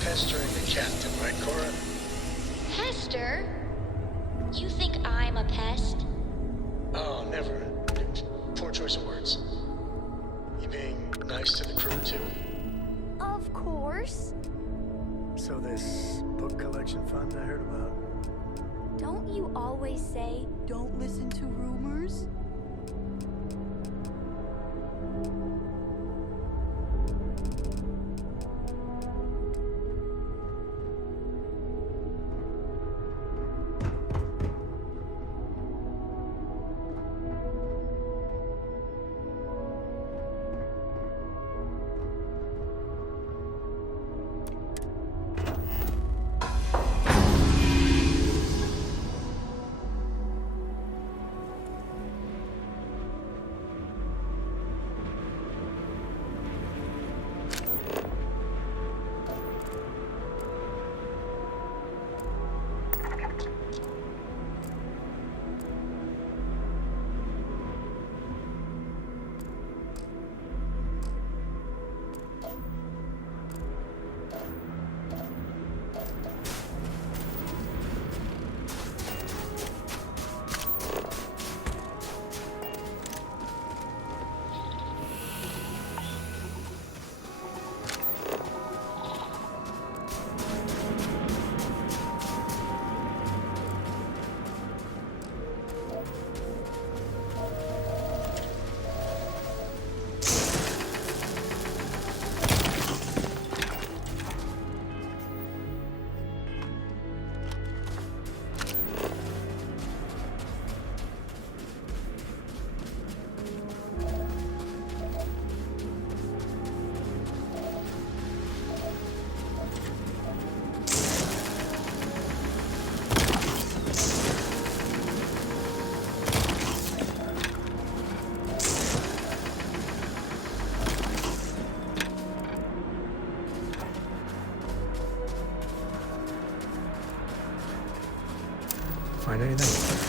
Pestering the captain, right, Cora? Pester? You think I'm a pest? Oh, never. Poor choice of words. You being nice to the crew, too? Of course. So this book collection fund I heard about? Don't you always say, don't listen to rumors? Find anything?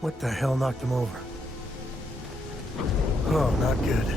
What the hell knocked him over? Oh, not good.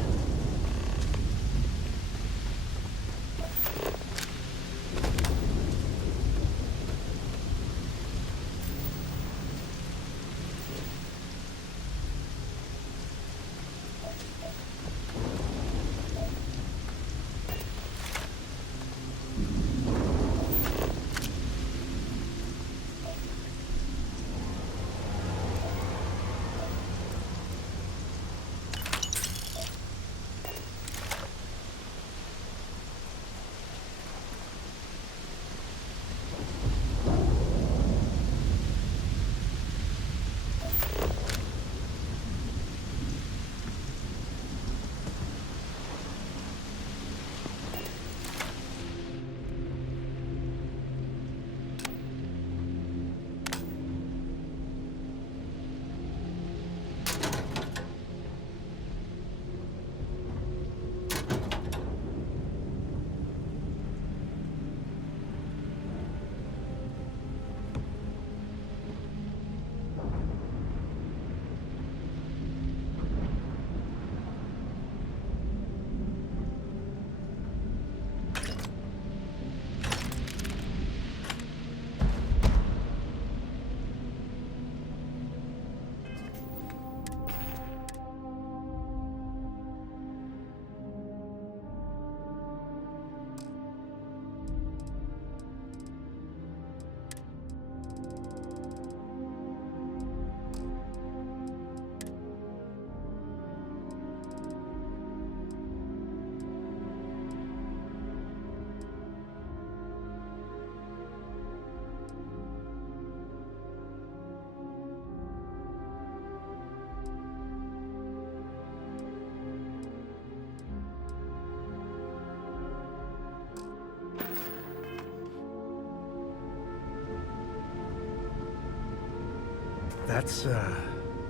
That's,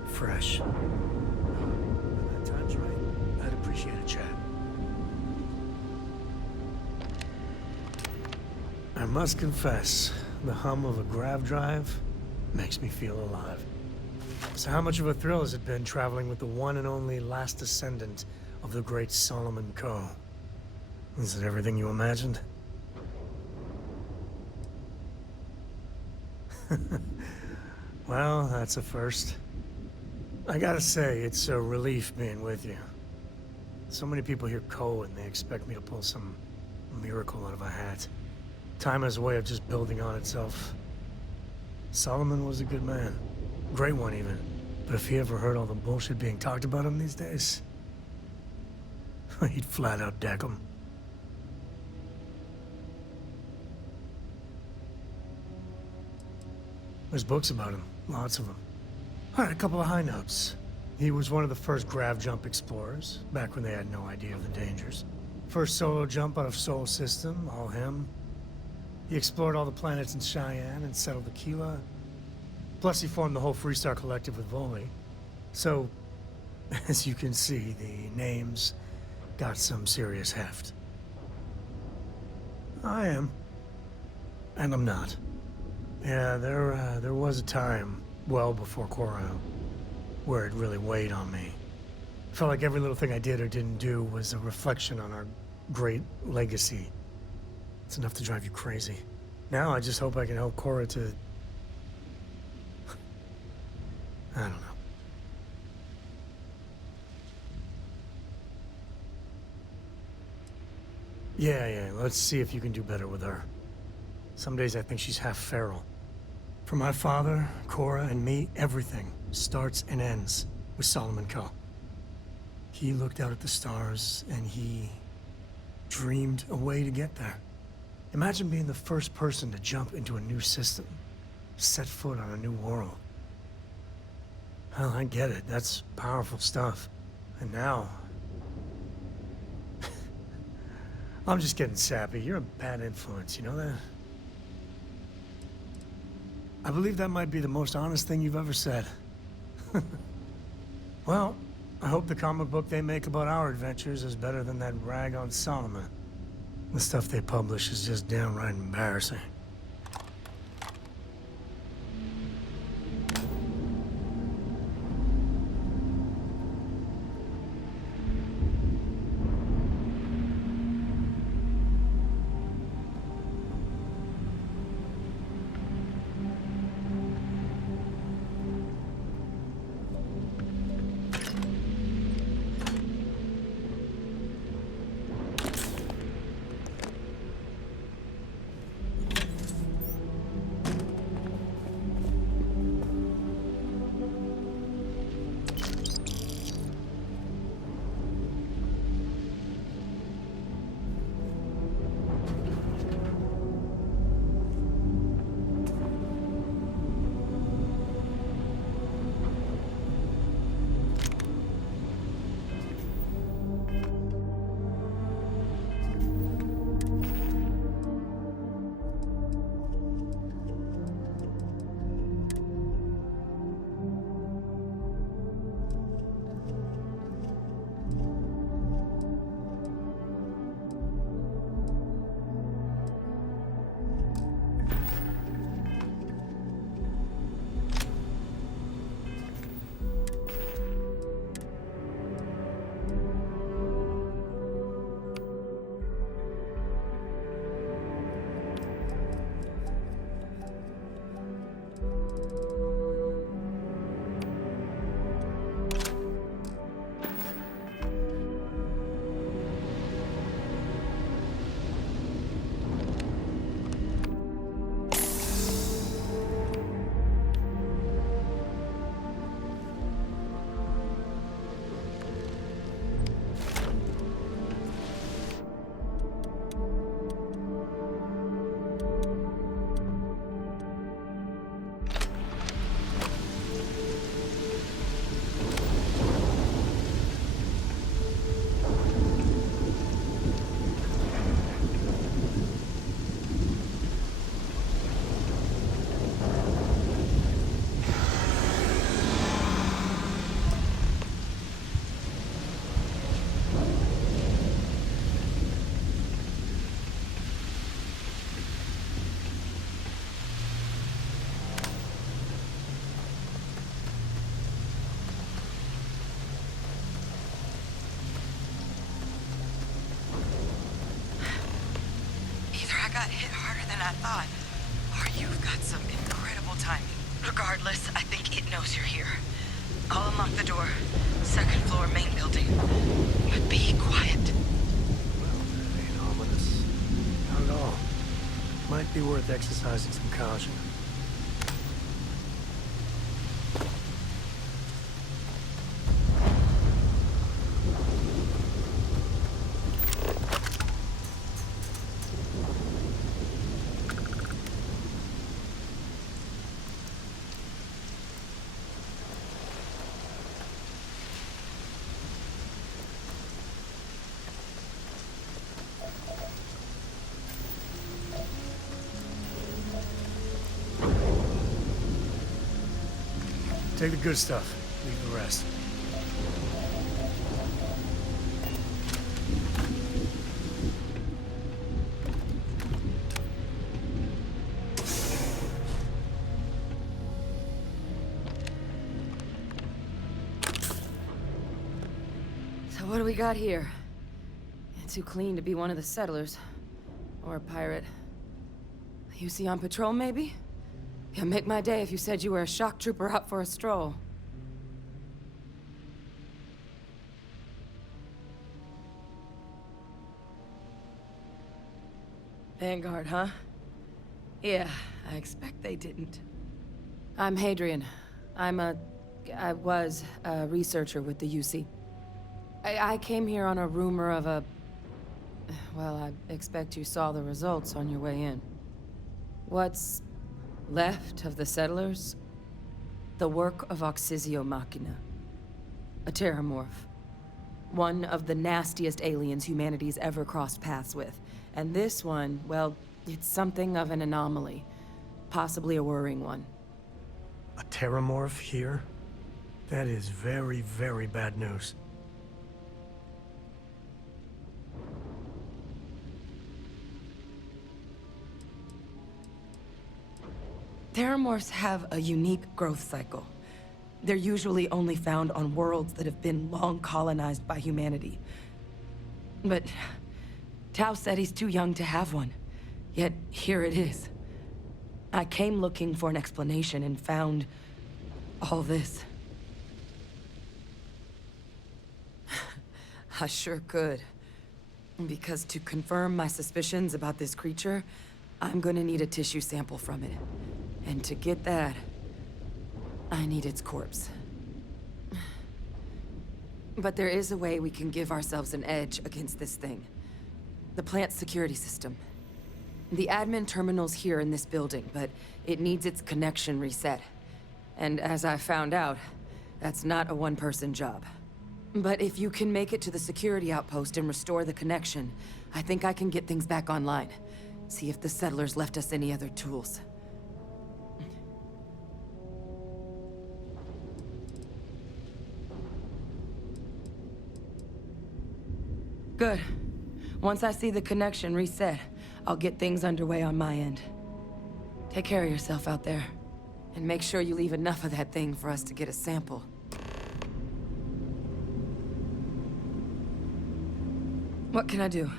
fresh. When that time's right, I'd appreciate a chat. I must confess, the hum of a grav drive makes me feel alive. So how much of a thrill has it been traveling with the one and only last descendant of the great Solomon Coe? Is it everything you imagined? Well, that's a first. I gotta say, it's a relief being with you. So many people hear Coe and they expect me to pull some miracle out of a hat. Time has a way of just building on itself. Solomon was a good man. Great one, even. But if he ever heard all the bullshit being talked about him these days, he'd flat out deck him. There's books about him, lots of them. All right, a couple of high notes. He was one of the first grav jump explorers, back when they had no idea of the dangers. First solo jump out of Sol System, all him. He explored all the planets in Cheyenne and settled Aquila. Plus, he formed the whole Freestar Collective with Voley. So, as you can see, the name's got some serious heft. I am. And I'm not. Yeah, there was a time, well before Cora, where it really weighed on me. Felt like every little thing I did or didn't do was a reflection on our great legacy. It's enough to drive you crazy. Now I just hope I can help Cora to... I don't know. Yeah, let's see if you can do better with her. Some days I think she's half feral. For my father, Cora, and me, everything starts and ends with Solomon Coe. He looked out at the stars, and he dreamed a way to get there. Imagine being the first person to jump into a new system, set foot on a new world. Well, I get it. That's powerful stuff. And now... I'm just getting sappy. You're a bad influence, you know that? I believe that might be the most honest thing you've ever said. Well, I hope the comic book they make about our adventures is better than that rag on Solomon. The stuff they publish is just downright embarrassing. than I thought. Or you've got some incredible timing. Regardless, I think it knows you're here. I'll unlock the door. Second floor, main building. But be quiet. Well, that ain't ominous. Not at all. Might be worth exercising some caution. Take the good stuff, leave the rest. So what do we got here? Too clean to be one of the settlers. Or a pirate. You see on patrol, maybe? Yeah, make my day if you said you were a shock trooper out for a stroll. Vanguard, huh? Yeah, I expect they didn't. I'm Hadrian. I was a researcher with the UC. I came here on a rumor of a... Well, I expect you saw the results on your way in. What's left of the settlers? The work of Oxysio Machina. A terramorph. One of the nastiest aliens humanity's ever crossed paths with. And this one, well, it's something of an anomaly. Possibly a worrying one. A terramorph here? That is very, very bad news. Terramorphs have a unique growth cycle. They're usually only found on worlds that have been long colonized by humanity. But Tao said he's too young to have one. Yet here it is. I came looking for an explanation and found all this. I sure could. Because to confirm my suspicions about this creature, I'm gonna need a tissue sample from it. And to get that, I need its corpse. But there is a way we can give ourselves an edge against this thing. The plant's security system. The admin terminal's here in this building, but it needs its connection reset. And as I found out, that's not a one-person job. But if you can make it to the security outpost and restore the connection, I think I can get things back online. See if the settlers left us any other tools. Good. Once I see the connection reset, I'll get things underway on my end. Take care of yourself out there. And make sure you leave enough of that thing for us to get a sample. What can I do?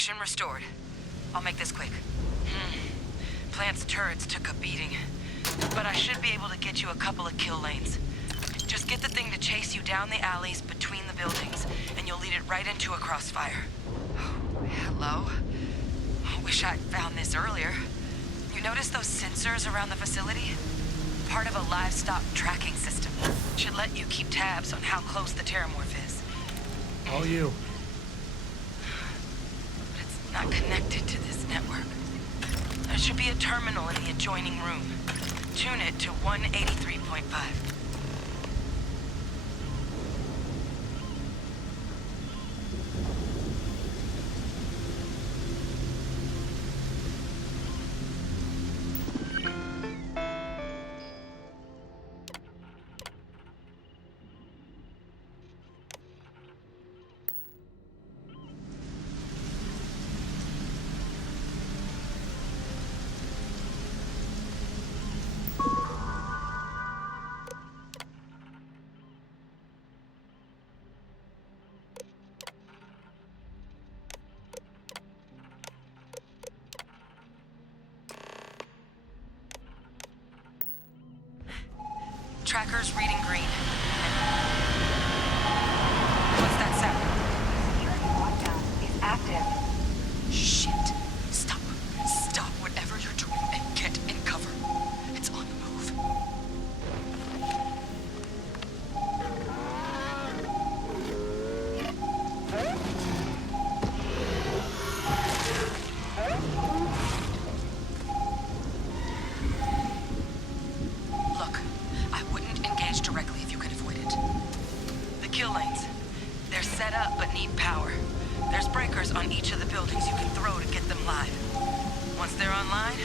Traction restored. I'll make this quick. Plant's turrets took a beating, but I should be able to get you a couple of kill lanes. Just get the thing to chase you down the alleys between the buildings, and you'll lead it right into a crossfire. Oh, hello? I wish I'd found this earlier. You notice those sensors around the facility? Part of a livestock tracking system. Should let you keep tabs on how close the terramorph is. All you. But it's not connected to this network. There should be a terminal in the adjoining room. Tune it to 183.5. Tracker's reading green. What's that sound? Is active. Shit. Stop. Stop whatever you're doing and get in cover. It's on the move. Look, I wouldn't engage directly if you could avoid it. The kill lanes. They're set up but need power. There's breakers on each of the buildings you can throw to get them live. Once they're online,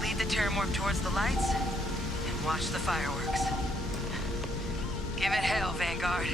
lead the terramorph towards the lights and watch the fireworks. Give it hell, Vanguard.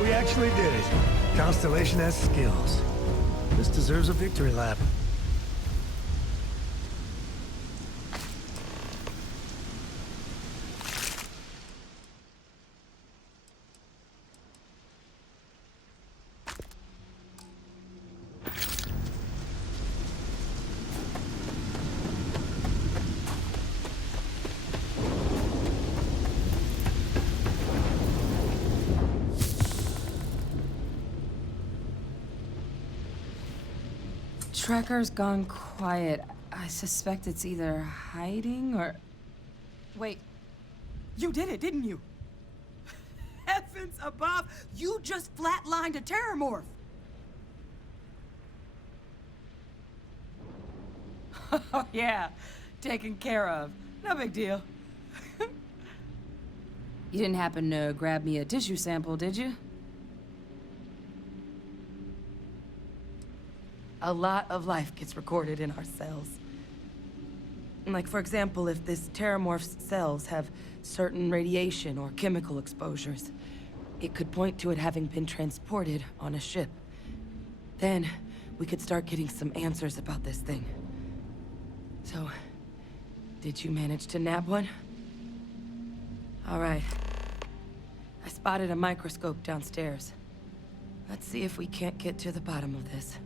We actually did it. Constellation has skills. This deserves a victory lap. Tracker's gone quiet. I suspect it's either hiding or... Wait, you did it, didn't you? Heavens above, you just flatlined a terramorph! Oh, yeah. Taken care of. No big deal. You didn't happen to grab me a tissue sample, did you? A lot of life gets recorded in our cells. Like, for example, if this terramorph's cells have certain radiation or chemical exposures, it could point to it having been transported on a ship. Then, we could start getting some answers about this thing. So, did you manage to nab one? All right. I spotted a microscope downstairs. Let's see if we can't get to the bottom of this.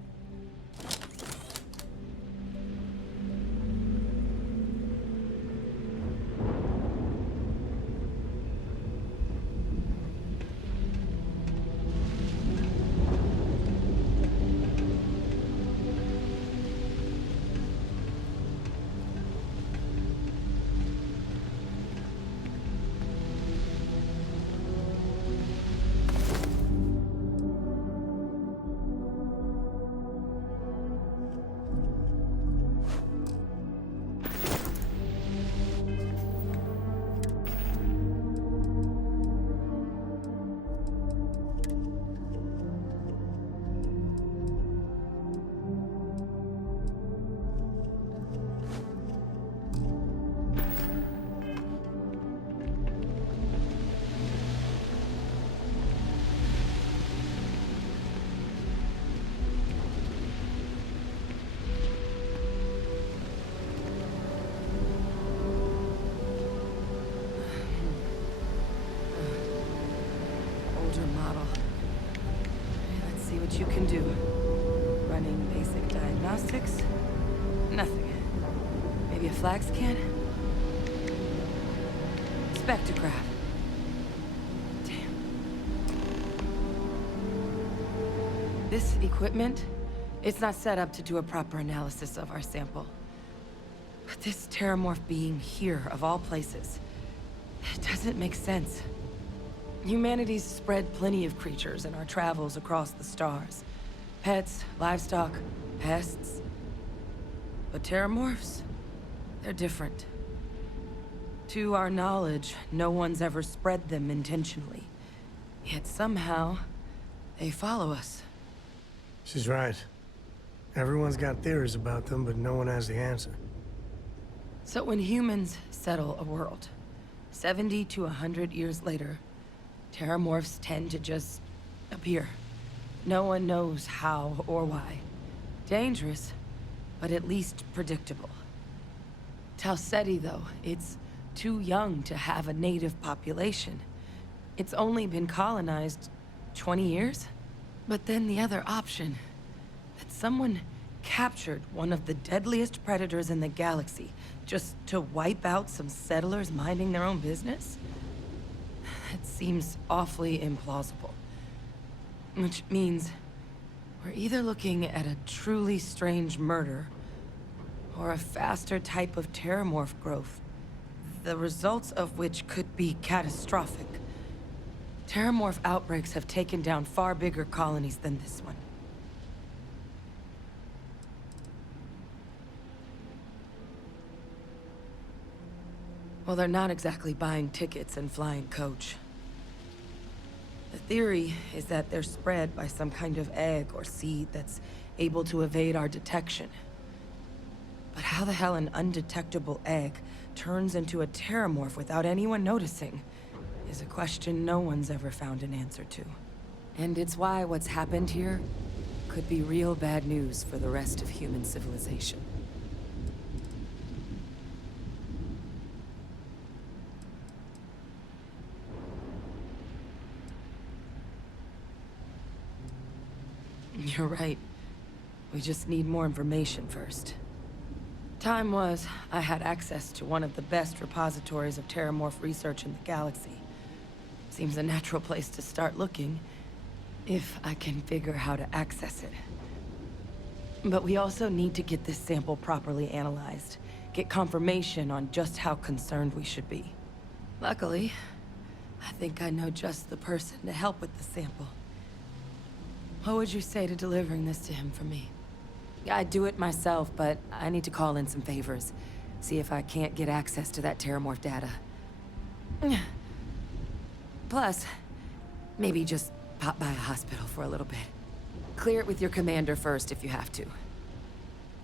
Model. Let's see what you can do. Running basic diagnostics? Nothing. Maybe a flag scan? Spectrograph. Damn. This equipment, it's not set up to do a proper analysis of our sample. But this terramorph being here, of all places, it doesn't make sense. Humanity's spread plenty of creatures in our travels across the stars. Pets, livestock, pests. But terramorphs, they're different. To our knowledge, no one's ever spread them intentionally. Yet somehow, they follow us. She's right. Everyone's got theories about them, but no one has the answer. So when humans settle a world, 70 to 100 years later, terramorphs tend to just appear. No one knows how or why. Dangerous, but at least predictable. Tau Ceti, though, it's too young to have a native population. It's only been colonized 20 years? But then the other option, that someone captured one of the deadliest predators in the galaxy just to wipe out some settlers minding their own business? That seems awfully implausible. Which means we're either looking at a truly strange murder or a faster type of terramorph growth, the results of which could be catastrophic. Terramorph outbreaks have taken down far bigger colonies than this one. Well, they're not exactly buying tickets and flying coach. The theory is that they're spread by some kind of egg or seed that's able to evade our detection. But how the hell an undetectable egg turns into a terramorph without anyone noticing is a question no one's ever found an answer to. And it's why what's happened here could be real bad news for the rest of human civilization. You're right. We just need more information first. Time was, I had access to one of the best repositories of terramorph research in the galaxy. Seems a natural place to start looking, if I can figure how to access it. But we also need to get this sample properly analyzed, get confirmation on just how concerned we should be. Luckily, I think I know just the person to help with the sample. What would you say to delivering this to him for me? I'd do it myself, but I need to call in some favors. See if I can't get access to that terramorph data. Plus, maybe just pop by a hospital for a little bit. Clear it with your commander first if you have to.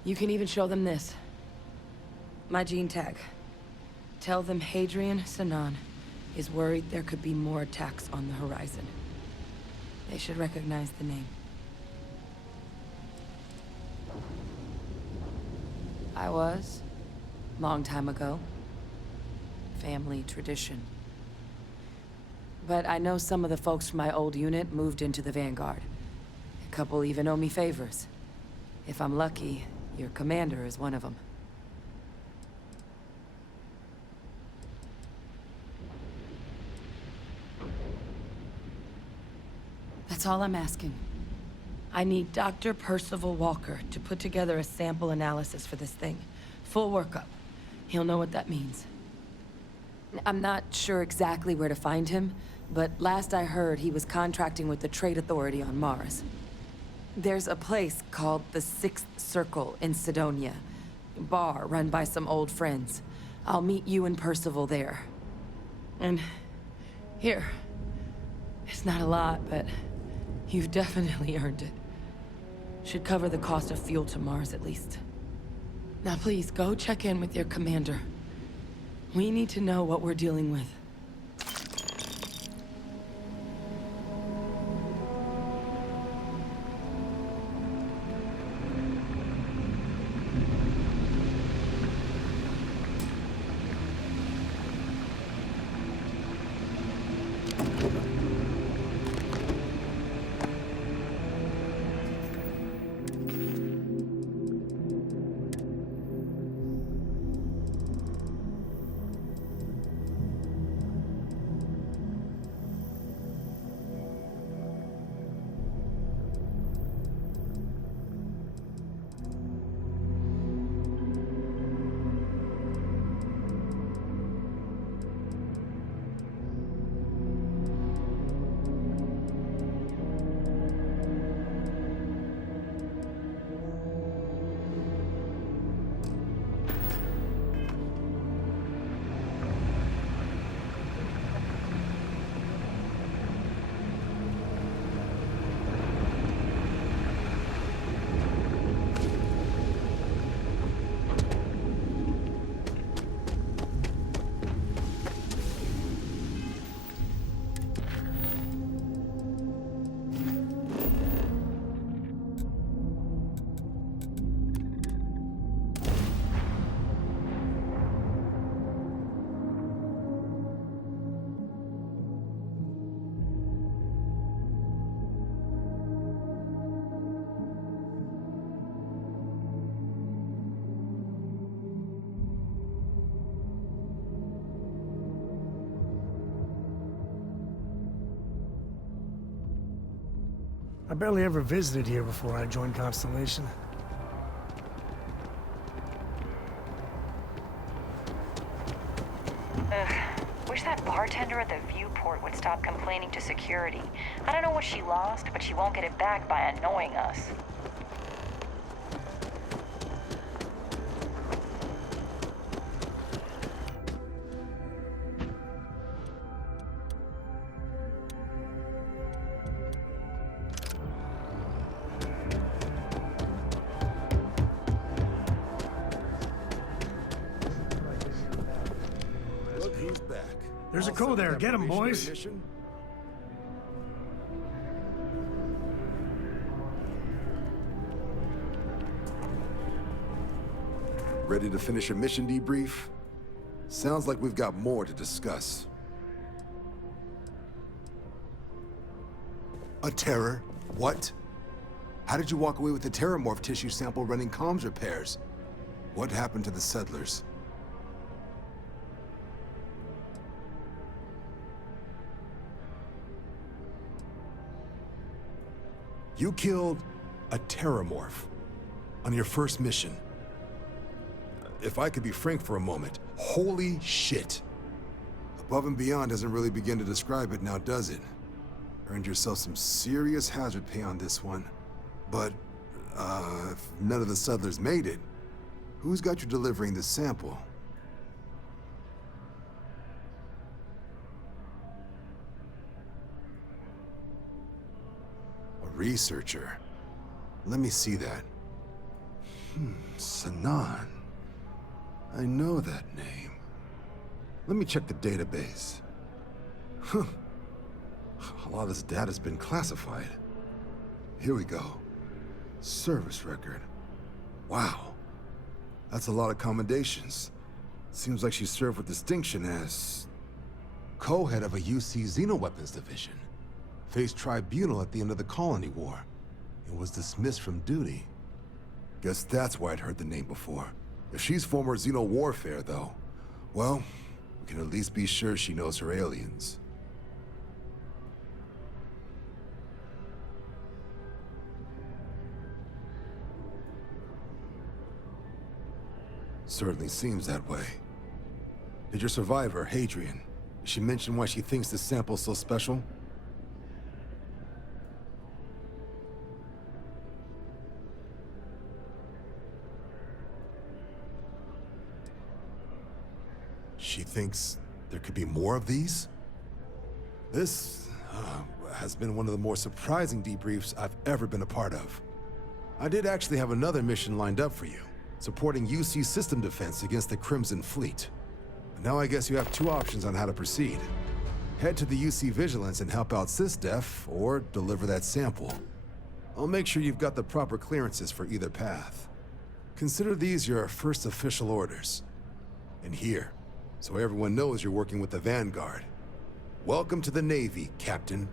You can even show them this. My gene tag. Tell them Hadrian Sinan is worried there could be more attacks on the horizon. They should recognize the name. I was. Long time ago. Family tradition. but I know some of the folks from my old unit moved into the Vanguard. A couple even owe me favors. If I'm lucky, your commander is one of them. That's all I'm asking. I need Dr. Percival Walker to put together a sample analysis for this thing. Full workup. He'll know what that means. I'm not sure exactly where to find him, but last I heard he was contracting with the Trade Authority on Mars. There's a place called the Sixth Circle in Sidonia. Bar run by some old friends. I'll meet you and Percival there. And here. It's not a lot, but you've definitely earned it. Should cover the cost of fuel to Mars at least. Now please, go check in with your commander. We need to know what we're dealing with. I barely ever visited here before I joined Constellation. Ugh. Wish that bartender at the viewport would stop complaining to security. I don't know what she lost, but she won't get it back by annoying us. Look who's back. There's a code there. Get him, boys. Ready to finish a mission debrief? Sounds like we've got more to discuss. A terror? What? How did you walk away with the terramorph tissue sample running comms repairs? What happened to the settlers? You killed a terramorph on your first mission. If I could be frank for a moment, holy shit. Above and beyond doesn't really begin to describe it now, does it? Earned yourself some serious hazard pay on this one. But, if none of the settlers made it, who's got you delivering the sample? A researcher. Let me see that. Sanan. I know that name. Let me check the database. Huh. A lot of this data's been classified. Here we go. Service record. Wow. That's a lot of commendations. Seems like she served with distinction as... co-head of a UC Xenoweapons division. Faced tribunal at the end of the Colony War, and was dismissed from duty. Guess that's why I'd heard the name before. If she's former Xeno warfare, though, well, we can at least be sure she knows her aliens. Certainly seems that way. Did your survivor, Hadrian, did she mention why she thinks this sample's so special? She thinks there could be more of these? This has been one of the more surprising debriefs I've ever been a part of. I did actually have another mission lined up for you, supporting UC system defense against the Crimson Fleet. But now I guess you have two options on how to proceed. Head to the UC Vigilance and help out SysDef, or deliver that sample. I'll make sure you've got the proper clearances for either path. Consider these your first official orders. And here, so everyone knows you're working with the Vanguard. Welcome to the Navy, Captain.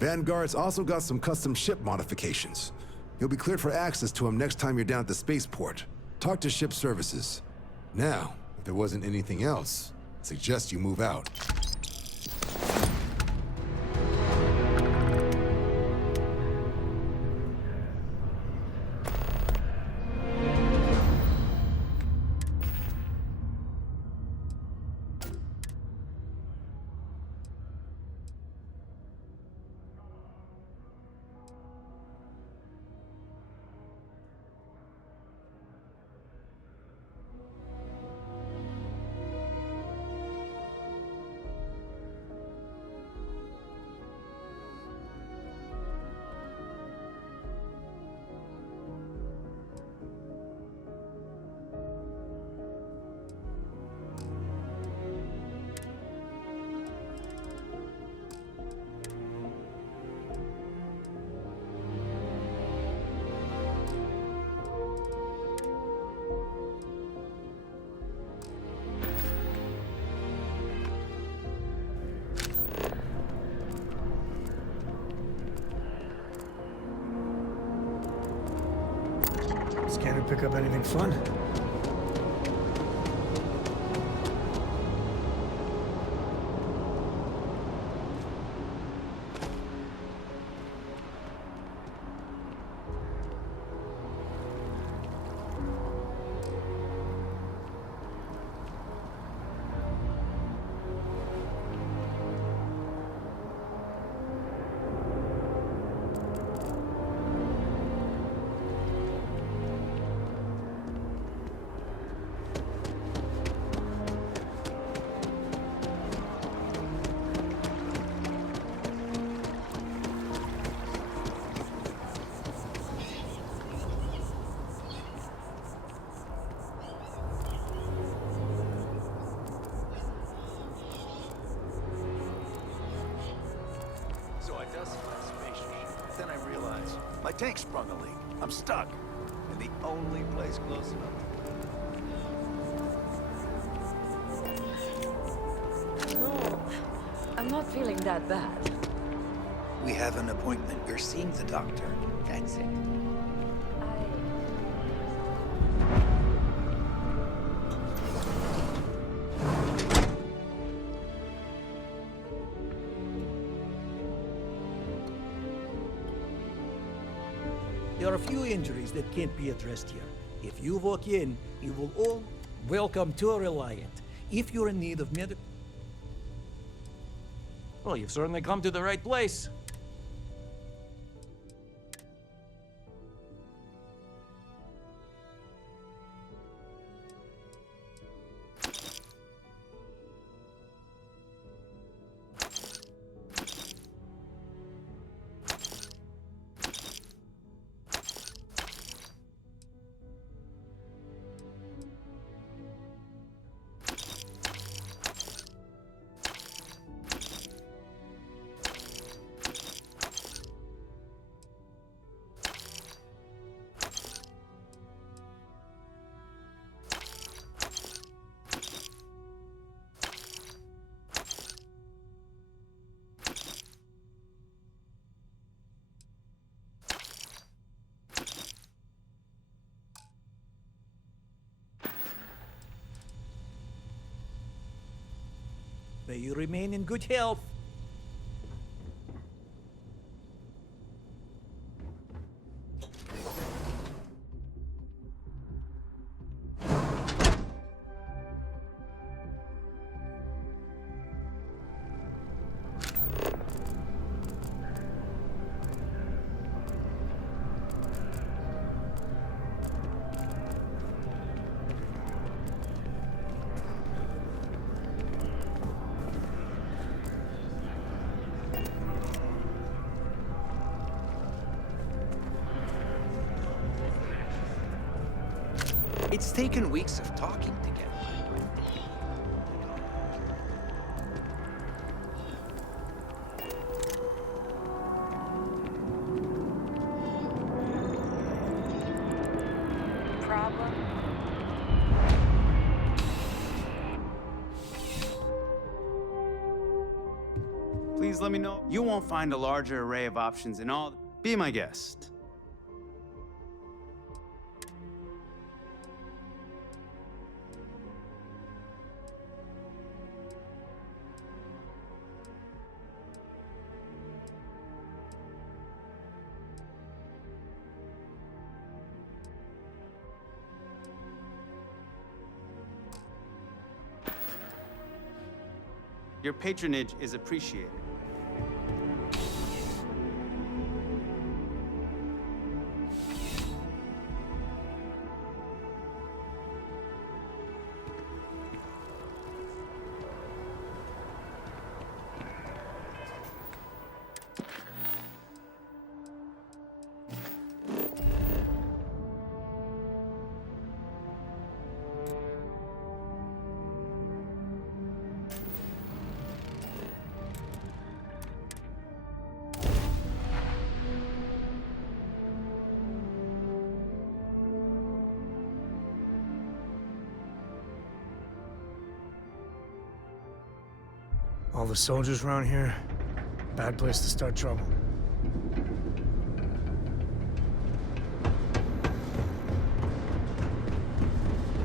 Vanguard's also got some custom ship modifications. You'll be cleared for access to them next time you're down at the spaceport. Talk to ship services. Now, if there wasn't anything else, I suggest you move out. Scanner pick up anything fun? My tank sprung a leak. I'm stuck. In the only place close enough. No, I'm not feeling that bad. We have an appointment. You're seeing the doctor. That's it. There are a few injuries that can't be addressed here. If you walk in, you will all welcome to a Reliant. If you're in need of medical... Well, you've certainly come to the right place. May you remain in good health. It's taken weeks of talking together. Problem? Please let me know. You won't find a larger array of options in all. Be my guest. Your patronage is appreciated. All the soldiers around here, bad place to start trouble.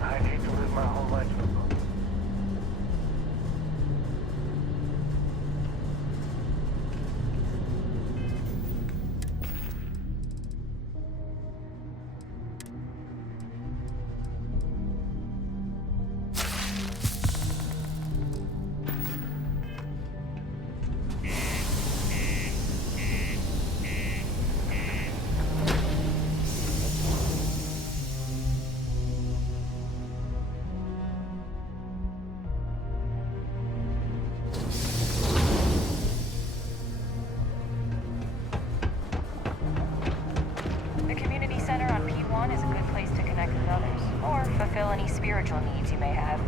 I'd hate to live my whole life in a boat. The community center on P1 is a good place to connect with others, or fulfill any spiritual needs you may have.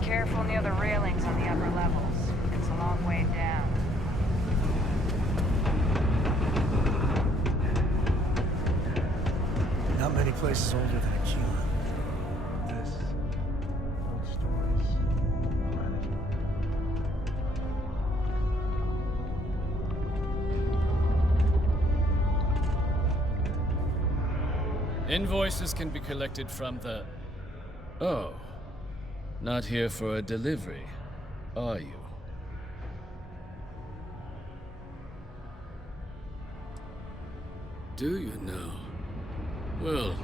Be careful near the railings on the upper levels. It's a long way down. Not many places older than Aquila. This, old stories, management. Invoices can be collected from the... Oh. Not here for a delivery, are you? Do you now? Well,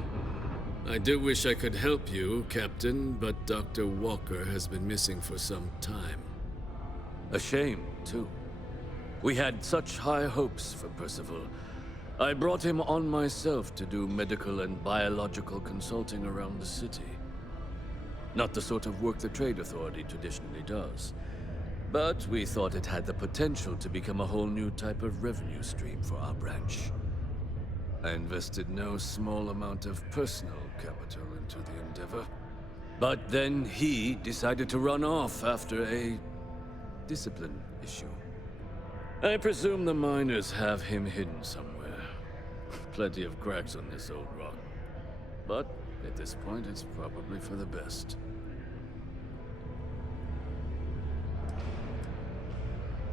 I do wish I could help you, Captain, but Dr. Walker has been missing for some time. A shame, too. We had such high hopes for Percival. I brought him on myself to do medical and biological consulting around the city. Not the sort of work the Trade Authority traditionally does. But we thought it had the potential to become a whole new type of revenue stream for our branch. I invested no small amount of personal capital into the endeavor. But then he decided to run off after a discipline issue. I presume the miners have him hidden somewhere. Plenty of cracks on this old rock. But at this point, it's probably for the best.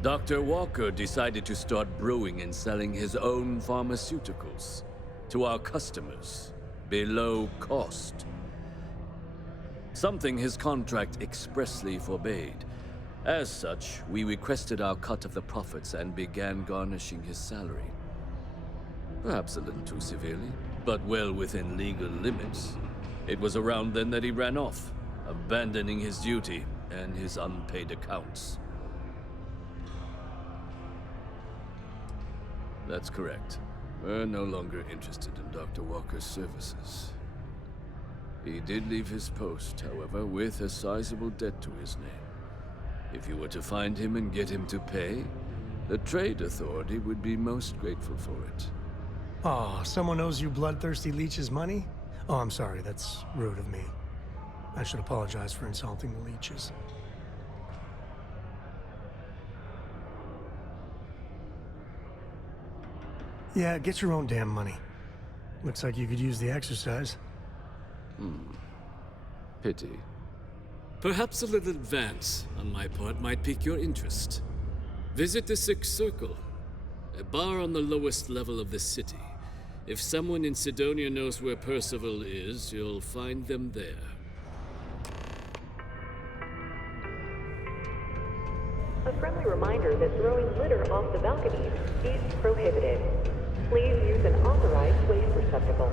Dr. Walker decided to start brewing and selling his own pharmaceuticals to our customers below cost. something his contract expressly forbade. As such, we requested our cut of the profits and began garnishing his salary. Perhaps a little too severely, but well within legal limits. It was around then that he ran off, abandoning his duty and his unpaid accounts. That's correct. We're no longer interested in Dr. Walker's services. He did leave his post, however, with a sizable debt to his name. If you were to find him and get him to pay, the Trade Authority would be most grateful for it. Oh, someone owes you bloodthirsty leeches money? Oh, I'm sorry, that's rude of me. I should apologize for insulting the leeches. Yeah, get your own damn money. Looks like you could use the exercise. Pity. Perhaps a little advance on my part might pique your interest. Visit the Sixth Circle, a bar on the lowest level of the city. If someone in Sidonia knows where Percival is, you'll find them there. A friendly reminder that throwing litter off the balconies is prohibited. Please use an authorized waste receptacle.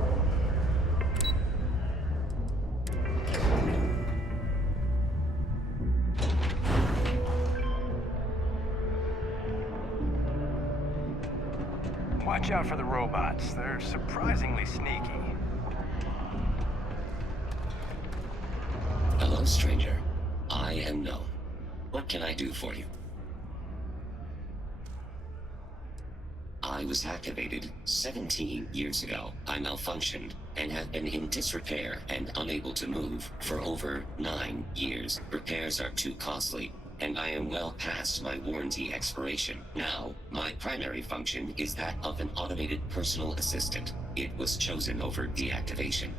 Watch out for the robots. They're surprisingly sneaky. Hello, stranger. I am known. What can I do for you? I was activated 17 years ago. I malfunctioned and have been in disrepair and unable to move for over 9 years. Repairs are too costly, and I am well past my warranty expiration. Now, my primary function is that of an automated personal assistant. It was chosen over deactivation.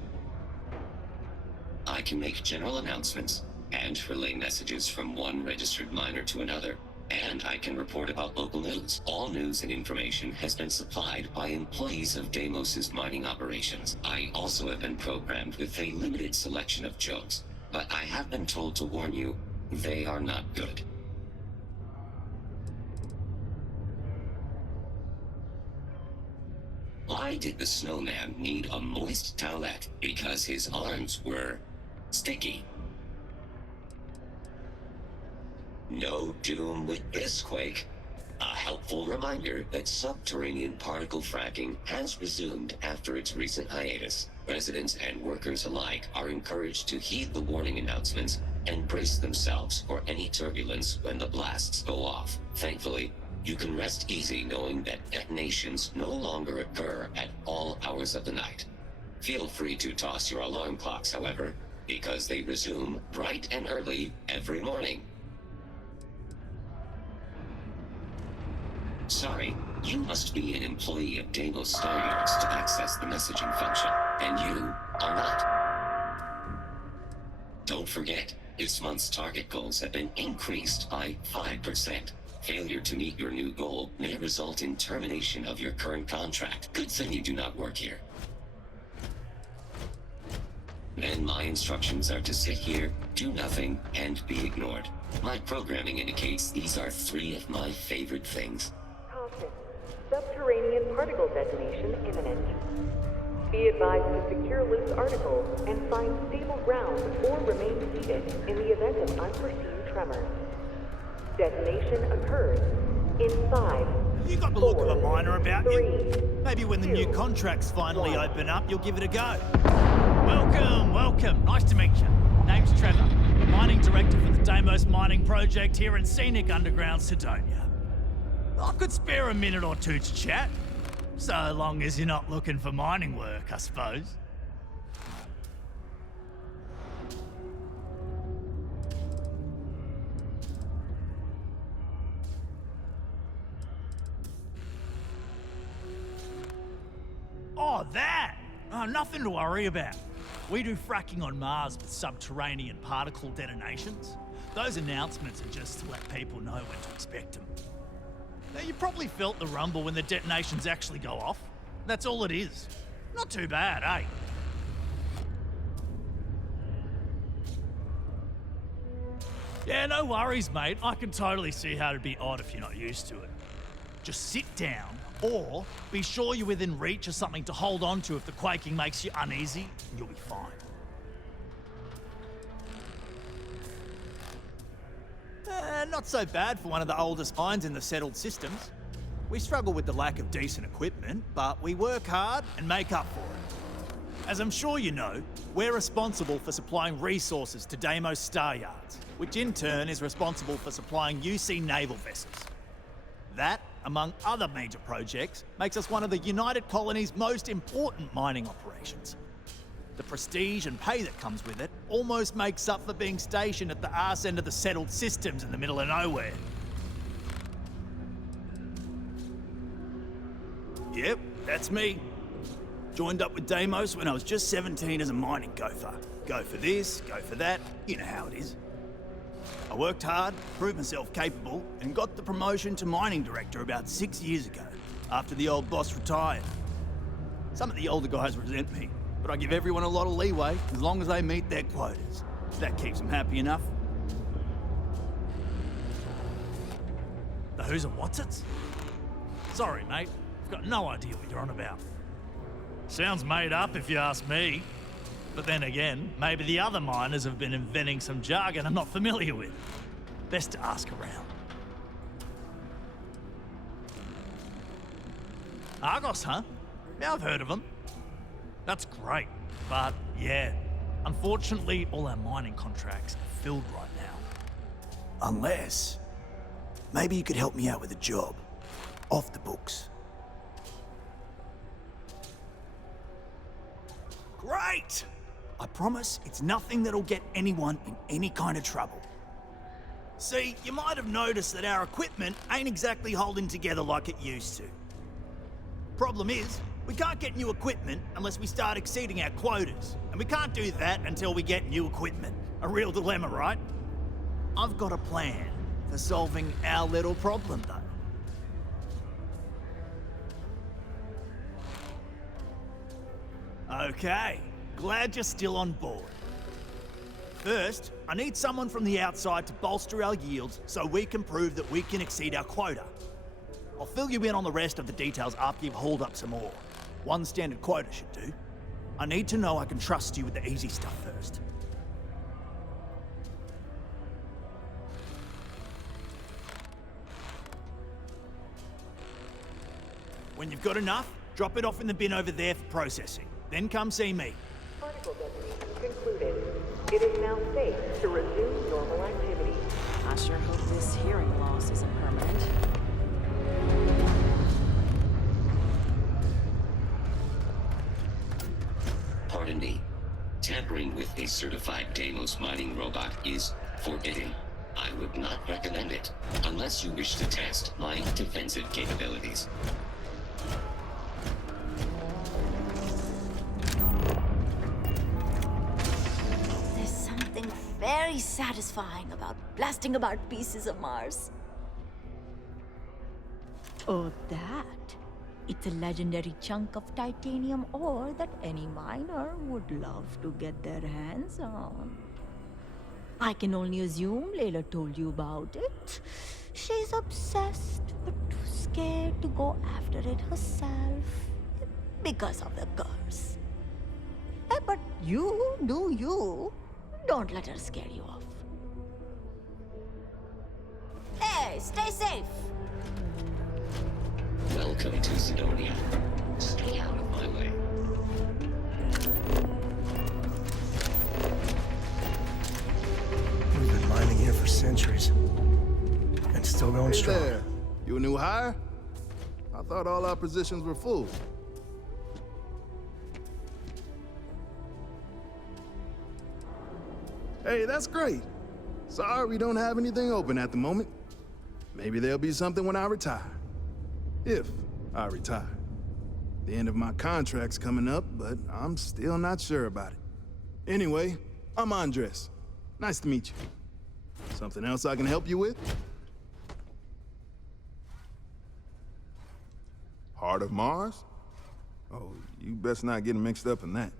I can make general announcements and relay messages from one registered miner to another, and I can report about local news. All news and information has been supplied by employees of Deimos's mining operations. I also have been programmed with a limited selection of jokes, but I have been told to warn you, they are not good. Why did the snowman need a moist towelette? Because his arms were sticky. No doom with this quake. A helpful reminder that subterranean particle fracking has resumed after its recent hiatus. Residents and workers alike are encouraged to heed the warning announcements and brace themselves for any turbulence when the blasts go off. Thankfully, you can rest easy knowing that detonations no longer occur at all hours of the night. Feel free to toss your alarm clocks, however, because they resume bright and early every morning. Sorry, you must be an employee of Deimos Staryards to access the messaging function, and you are not. Don't forget, this month's target goals have been increased by 5%. Failure to meet your new goal may result in termination of your current contract. Good thing you do not work here. Then my instructions are to sit here, do nothing, and be ignored. My programming indicates these are 3 of my favorite things. Caution. Subterranean particle detonation imminent. Be advised to secure loose articles and find stable ground or remain seated in the event of unforeseen tremors. Detonation occurs in 5. You got the look of a miner about you. Maybe when the new contracts finally open up, you'll give it a go. Welcome, welcome. Nice to meet you. Name's Trevor, mining director for the Deimos mining project here in scenic underground Sidonia. I could spare a minute or two to chat, so long as you're not looking for mining work, I suppose. Oh, that! Oh, nothing to worry about. We do fracking on Mars with subterranean particle detonations. Those announcements are just to let people know when to expect them. Now, you probably felt the rumble when the detonations actually go off. That's all it is. Not too bad, eh? Yeah, no worries, mate. I can totally see how it'd be odd if you're not used to it. Just sit down, or be sure you're within reach of something to hold on to if the quaking makes you uneasy, and you'll be fine. Not so bad for one of the oldest mines in the settled systems. We struggle with the lack of decent equipment, but we work hard and make up for it. As I'm sure you know, we're responsible for supplying resources to Deimos Star Yards, which in turn is responsible for supplying UC naval vessels. That, among other major projects, makes us one of the United Colony's most important mining operations. The prestige and pay that comes with it almost makes up for being stationed at the arse end of the settled systems in the middle of nowhere. Yep, that's me. Joined up with Deimos when I was just 17 as a mining gopher. Go for this, go for that, you know how it is. I worked hard, proved myself capable, and got the promotion to mining director about 6 years ago, after the old boss retired. Some of the older guys resent me, but I give everyone a lot of leeway as long as they meet their quotas. That keeps them happy enough. The who's and what's it's? Sorry, mate. I've got no idea what you're on about. Sounds made up if you ask me. But then again, maybe the other miners have been inventing some jargon I'm not familiar with. Best to ask around. Argos, huh? Yeah, I've heard of them. That's great, but yeah, unfortunately all our mining contracts are filled right now. Unless, maybe you could help me out with a job. Off the books. Great! I promise it's nothing that'll get anyone in any kind of trouble. See, you might have noticed that our equipment ain't exactly holding together like it used to. Problem is, we can't get new equipment unless we start exceeding our quotas. And we can't do that until we get new equipment. A real dilemma, right? I've got a plan for solving our little problem, though. Okay, glad you're still on board. First, I need someone from the outside to bolster our yields so we can prove that we can exceed our quota. I'll fill you in on the rest of the details after you've hauled up some ore. One standard quota should do. I need to know I can trust you with the easy stuff first. When you've got enough, drop it off in the bin over there for processing. Then come see me. Particle detonation concluded. It is now safe to resume normal activity. I sure hope this hearing loss isn't permanent. Pardon me. Tampering with a certified Deimos mining robot is forbidden. I would not recommend it, unless you wish to test my defensive capabilities. Very satisfying about blasting about pieces of Mars. Oh, that? It's a legendary chunk of titanium ore that any miner would love to get their hands on. I can only assume Layla told you about it. She's obsessed, but too scared to go after it herself because of the curse. But you do you. Don't let her scare you off. Hey, stay safe! Welcome to Sidonia. Stay out of my way. We've been mining here for centuries. And still going strong. There. You a new hire? I thought all our positions were full. Hey, that's great. Sorry we don't have anything open at the moment. Maybe there'll be something when I retire. If I retire. The end of my contract's coming up, but I'm still not sure about it. Anyway, I'm Andres. Nice to meet you. Something else I can help you with? Heart of Mars? Oh, you best not get mixed up in that.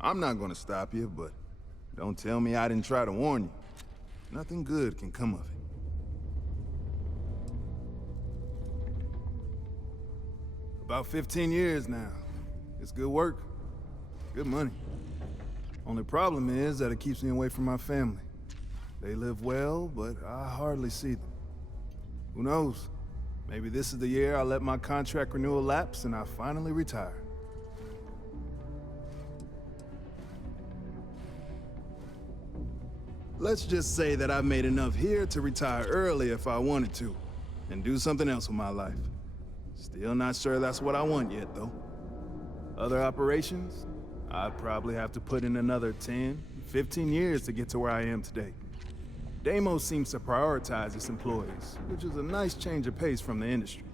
I'm not gonna stop you, but don't tell me I didn't try to warn you. nothing good can come of it. About 15 years now. It's good work, good money. Only problem is that it keeps me away from my family. They live well, but I hardly see them. Who knows? Maybe this is the year I let my contract renewal lapse and I finally retire. Let's just say that I've made enough here to retire early if I wanted to, and do something else with my life. Still not sure that's what I want yet, though. Other operations? I'd probably have to put in another 10, 15 years to get to where I am today. Deimos seems to prioritize its employees, which is a nice change of pace from the industry.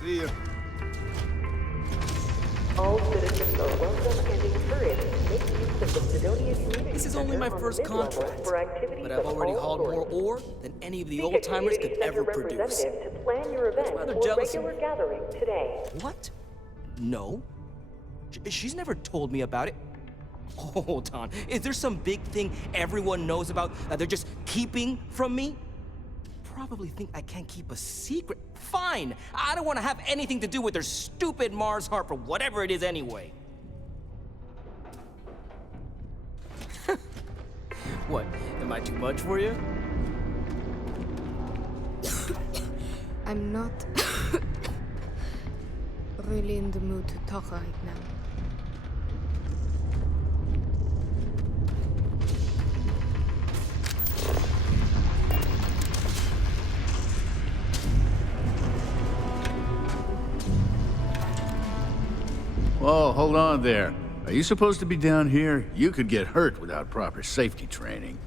See ya. All citizens are welcome and encouraged to make use of the Sidonia Community This is only my Center on first the mid-level contract, for activities but I've of already all hauled more sorts. ore than any of the Seek a old-timers community could ever center produce. representative to plan your event rather or jealous of regular gathering today. What? No. She's never told me about it. Hold on. Is there some big thing everyone knows about that they're just keeping from me? Probably think I can't keep a secret. Fine. I don't want to have anything to do with their stupid Mars harp or whatever it is anyway. What? Am I too much for you? I'm not really in the mood to talk right now. Whoa, hold on there. Are you supposed to be down here? You could get hurt without proper safety training.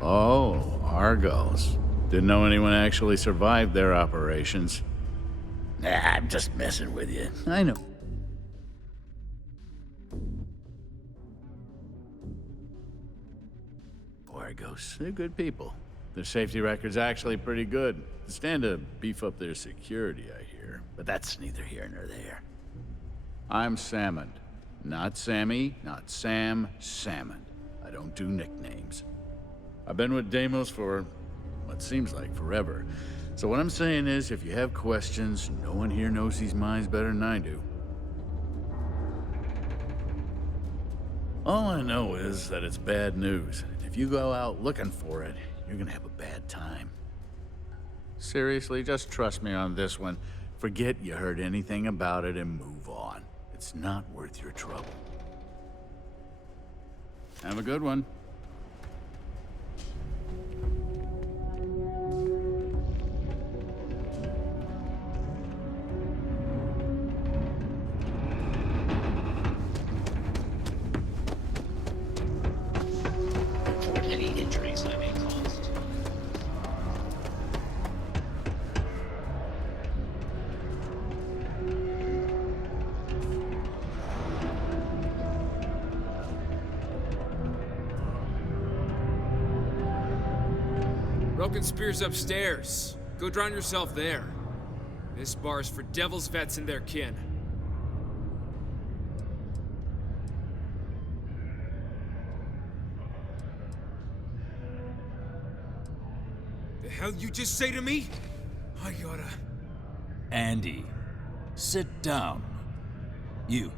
Oh, Argos. Didn't know anyone actually survived their operations. Nah, I'm just messing with you. I know. Argos, they're good people. Their safety record's actually pretty good. They stand to beef up their security, I hear. But that's neither here nor there. I'm Salmond. Not Sammy, not Sam, Salmond. I don't do nicknames. I've been with Deimos for what seems like forever. So what I'm saying is, if you have questions, no one here knows these mines better than I do. All I know is that it's bad news. If you go out looking for it, you're gonna have a bad time. Seriously, just trust me on this one. Forget you heard anything about it and move on. It's not worth your trouble. Have a good one. Report any injuries I may cause. Broken Spear's upstairs. Go drown yourself there. This bar's for Devil's vets and their kin. The hell you just say to me? I gotta... Andy, sit down. You.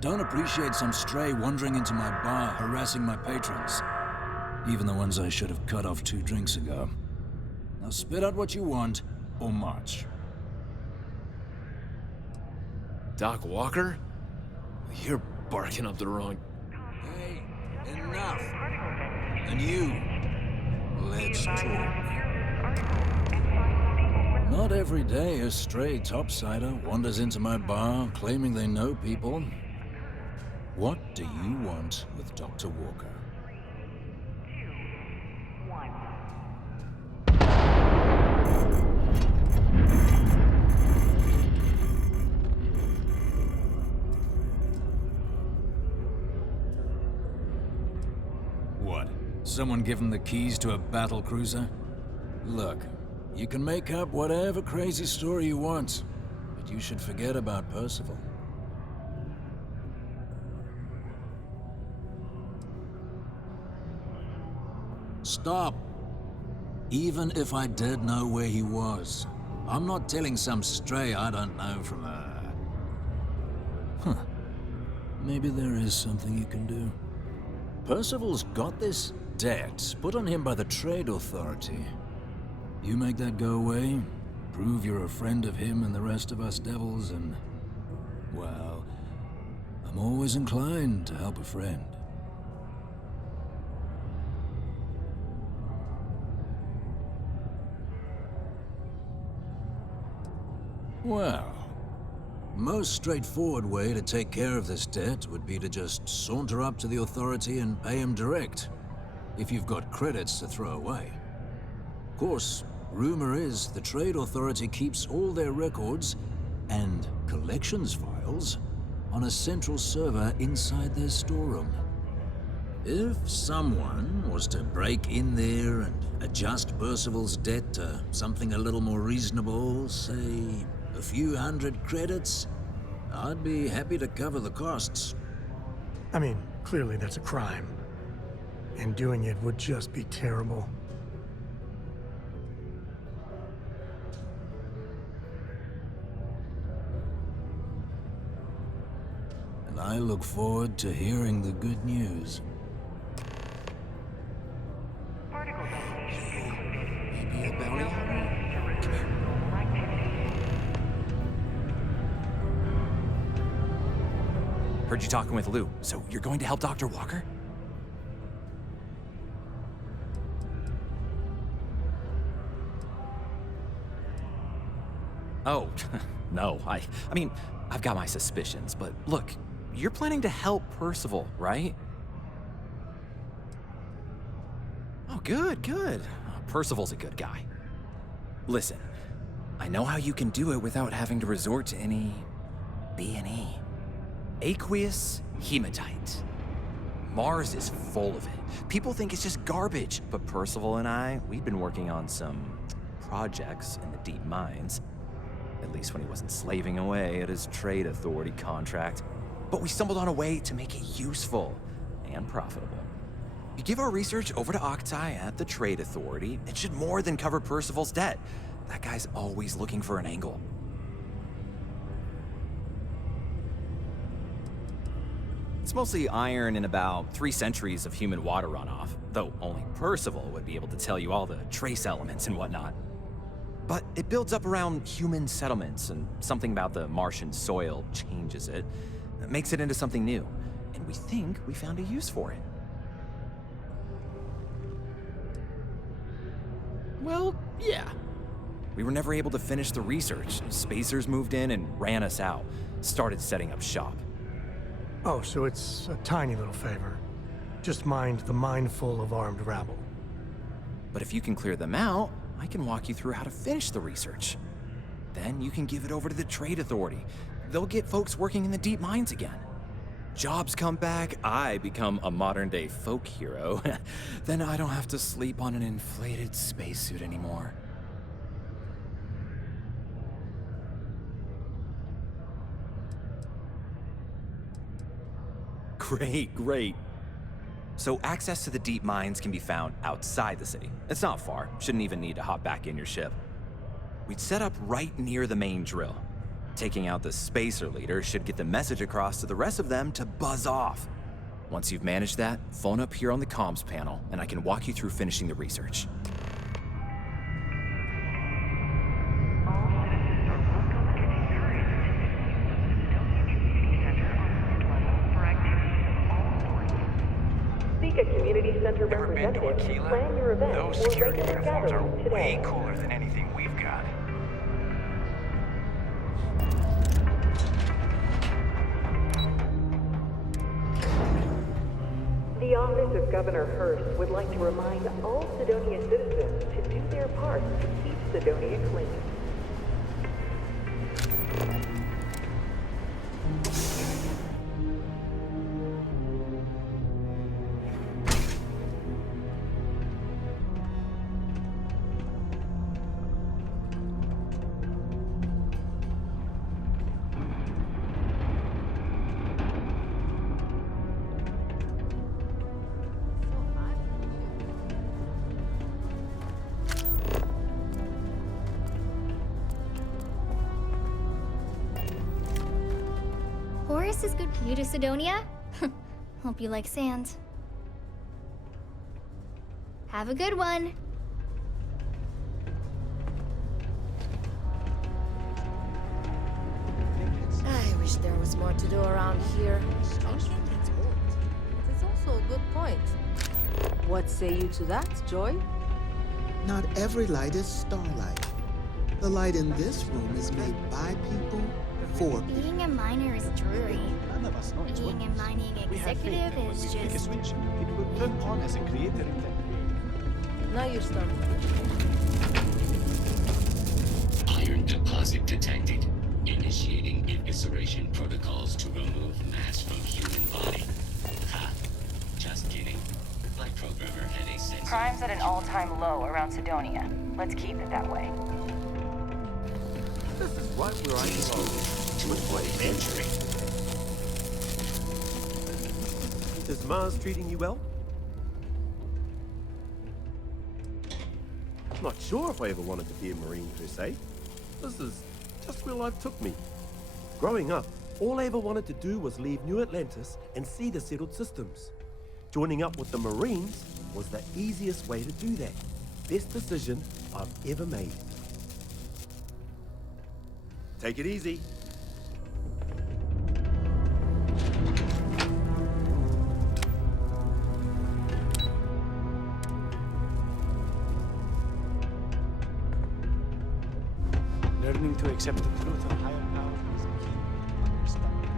Don't appreciate some stray wandering into my bar, harassing my patrons. Even the ones I should have cut off 2 drinks ago. Now spit out what you want, or march. Doc Walker? You're barking up the wrong... Hey, enough. And you, let's talk. Not every day a stray topsider wanders into my bar claiming they know people. What do you want with Dr. Walker? What? Someone give him the keys to a battle cruiser? Look, you can make up whatever crazy story you want, but you should forget about Percival. Stop. Even if I did know where he was, I'm not telling some stray I don't know from a... Huh. Maybe there is something you can do. Percival's got this debt put on him by the Trade Authority. You make that go away, prove you're a friend of him and the rest of us devils, and... well, I'm always inclined to help a friend. Well, most straightforward way to take care of this debt would be to just saunter up to the authority and pay him direct, if you've got credits to throw away. Of course, rumor is the Trade Authority keeps all their records and collections files on a central server inside their storeroom. If someone was to break in there and adjust Percival's debt to something a little more reasonable, say a few hundred credits, I'd be happy to cover the costs. I mean, clearly that's a crime. And doing it would just be terrible. And I look forward to hearing the good news. Maybe a bounty hunter? Heard you talking with Lou, so you're going to help Dr. Walker? Oh, no, I mean, I've got my suspicions, but look, you're planning to help Percival, right? Oh, good, good. Percival's a good guy. Listen, I know how you can do it without having to resort to any B&E. Aqueous hematite. Mars is full of it. People think it's just garbage, but Percival and I, we've been working on some projects in the deep mines. At least when he wasn't slaving away at his Trade Authority contract. But we stumbled on a way to make it useful and profitable. You give our research over to Octai at the Trade Authority, it should more than cover Percival's debt. That guy's always looking for an angle. It's mostly iron and about 3 centuries of human water runoff, though only Percival would be able to tell you all the trace elements and whatnot. But it builds up around human settlements, and something about the Martian soil changes it. It makes it into something new, and we think we found a use for it. Well, yeah. We were never able to finish the research. Spacers moved in and ran us out. Started setting up shop. Oh, so it's a tiny little favor. Just mind the mine full of armed rabble. But if you can clear them out, I can walk you through how to finish the research. Then you can give it over to the Trade Authority. They'll get folks working in the deep mines again. Jobs come back, I become a modern-day folk hero. Then I don't have to sleep on an inflated spacesuit anymore. Great, great. So access to the deep mines can be found outside the city. It's not far, shouldn't even need to hop back in your ship. We'd set up right near the main drill. Taking out the spacer leader should get the message across to the rest of them to buzz off. Once you've managed that, phone up here on the comms panel, and I can walk you through finishing the research. Seek a community center representative, plan your event, Those or security regular uniforms are gatherings today. way cooler than anything we've got. The Office of Governor Hurst would like to remind all Sidonia citizens to do their part to keep Sidonia clean. forest is good for you to Sidonia? Hope you like sand. Have a good one. I wish there was more to do around here. I think it's old, but it's also a good point. What say you to that, Joy? Not every light is starlight. The light in this room is made by people for people. Being a miner is dreary. Being a mining executive is just... It will turn on as a creator Now you're starting. Iron deposit detected. Initiating evisceration protocols to remove mass from human body. Ha! Just kidding. My programmer had a sense. Crime's at an all-time low around Sidonia. Let's keep it that way. This is right where I belong. To avoid injury. Is Mars treating you well? Not sure if I ever wanted to be a Marine per se. This is just where life took me. Growing up, all I ever wanted to do was leave New Atlantis and see the settled systems. Joining up with the Marines was the easiest way to do that. Best decision I've ever made. Take it easy. Learning to accept the truth of higher power is key to understanding.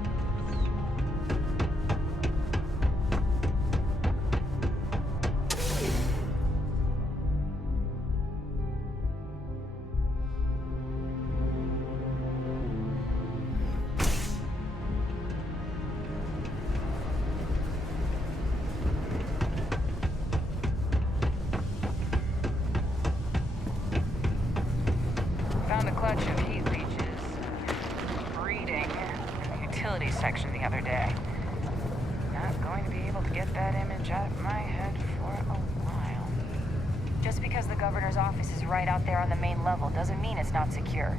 Found a clutch of heat leeches breeding in the utilities section the other day. Not going to be able to get that image out of my head for a while. Just because the governor's office is right out there on the main level doesn't mean it's not secure.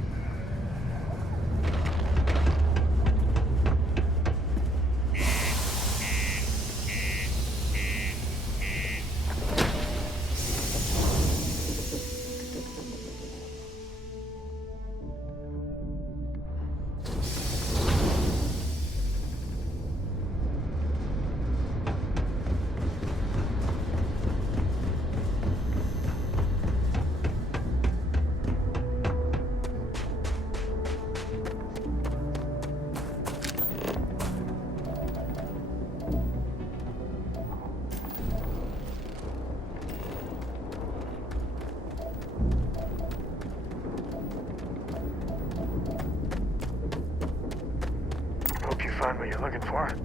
Hope you find what you're looking for.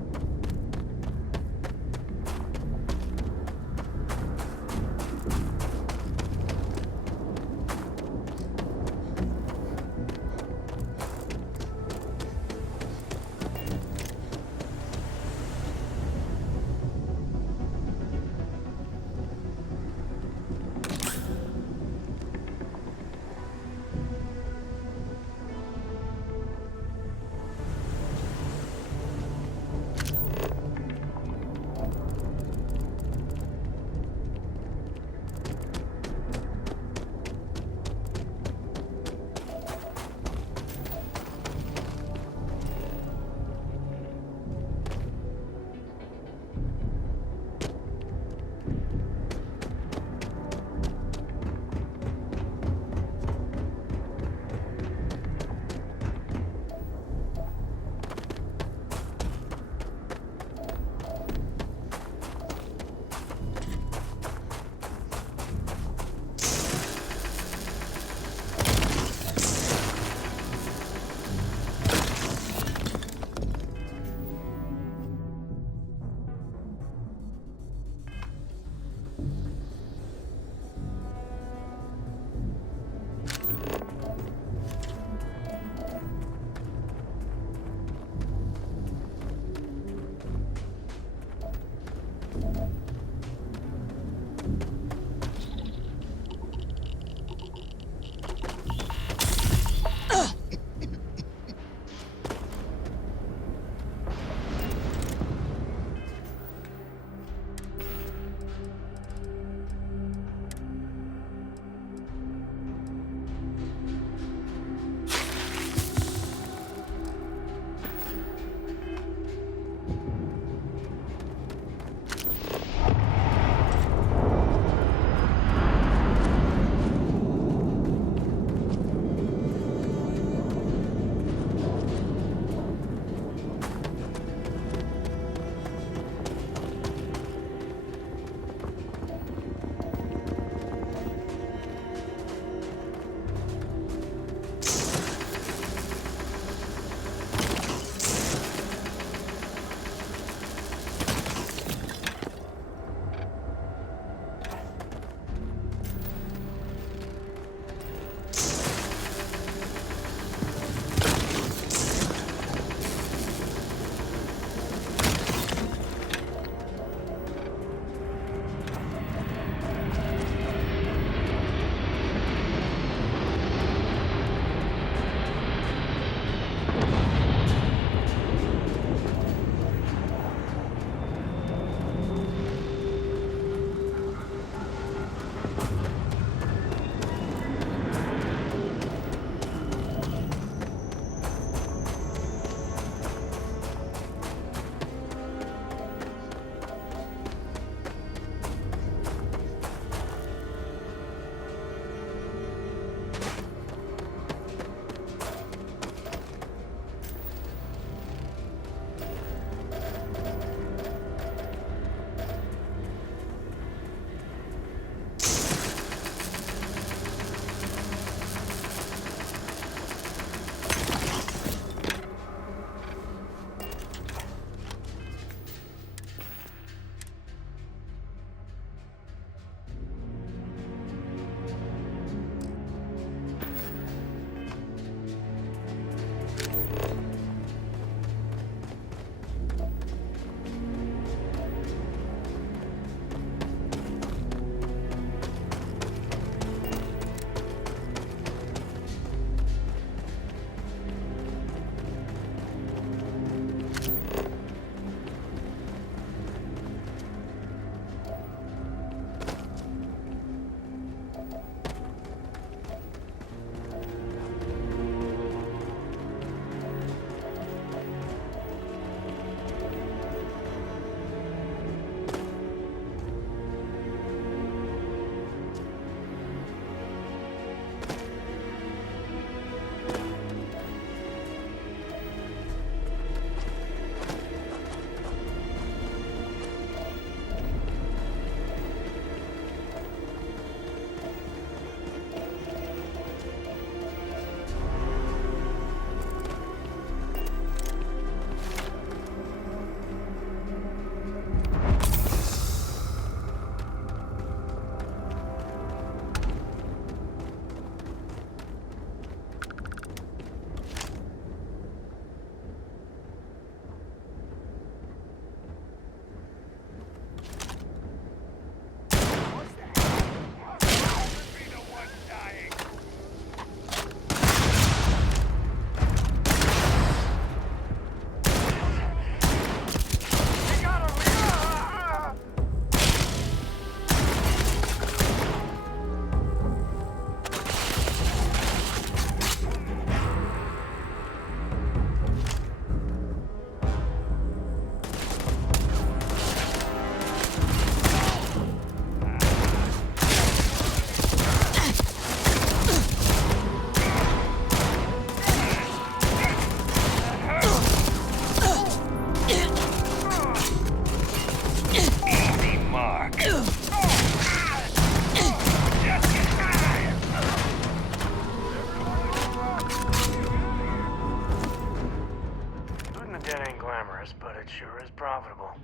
glamorous, but it sure is profitable.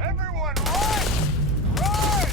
Everyone, run! Run!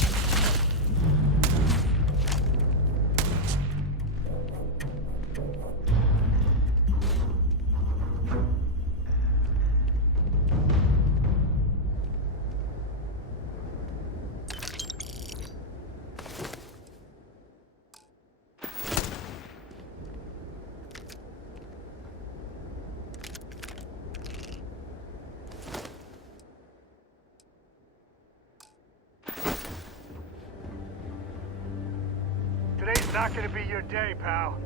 Today's not gonna be your day, pal.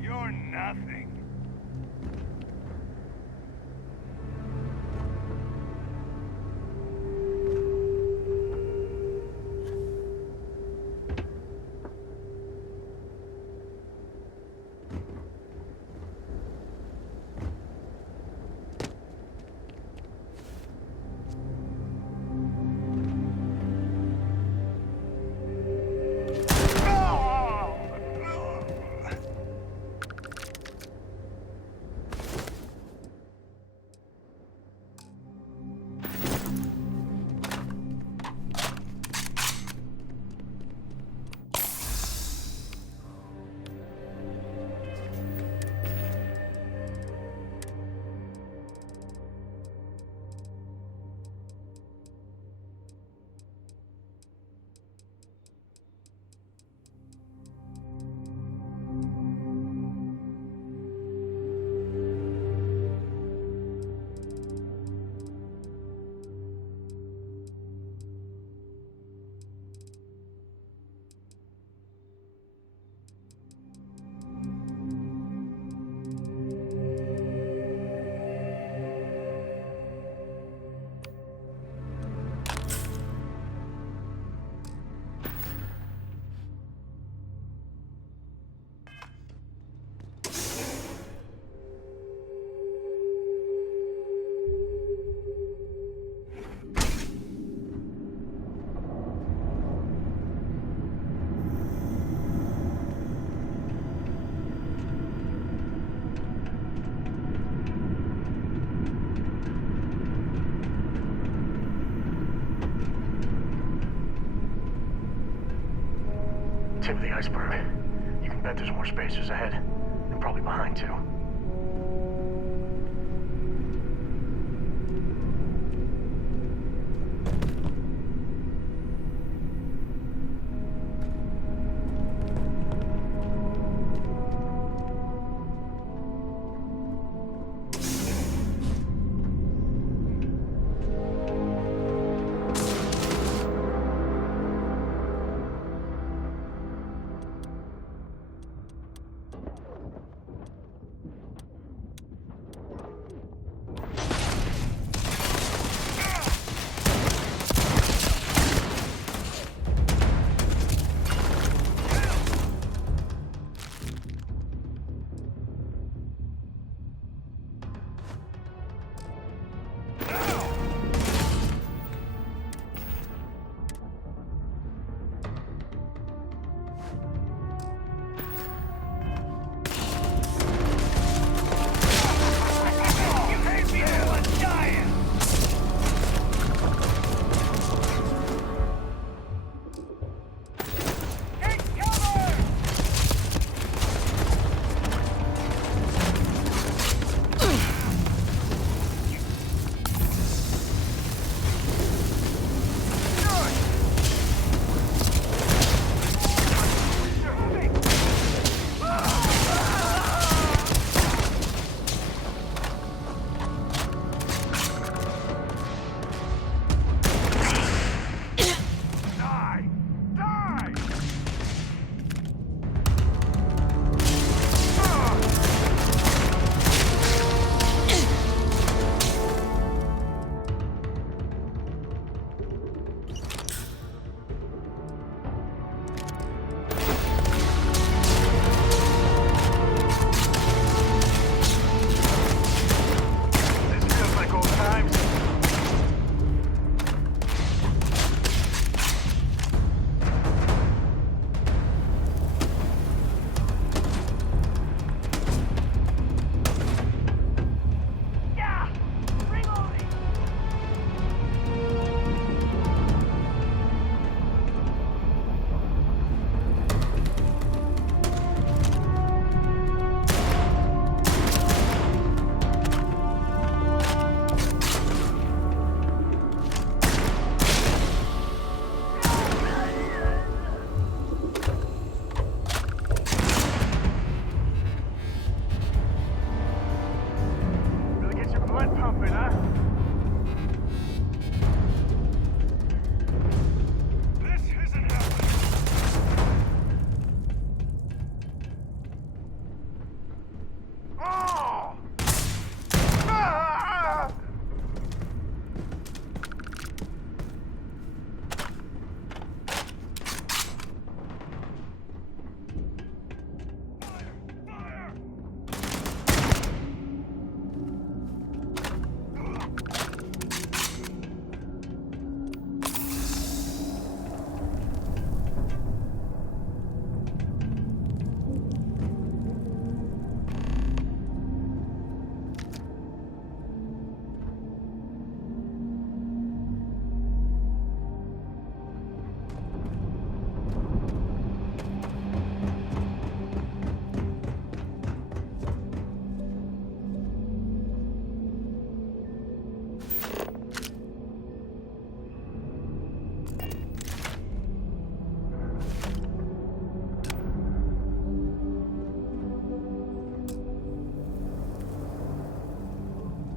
You're nothing. Tip of the iceberg. You can bet there's more spacers ahead. And probably behind, too.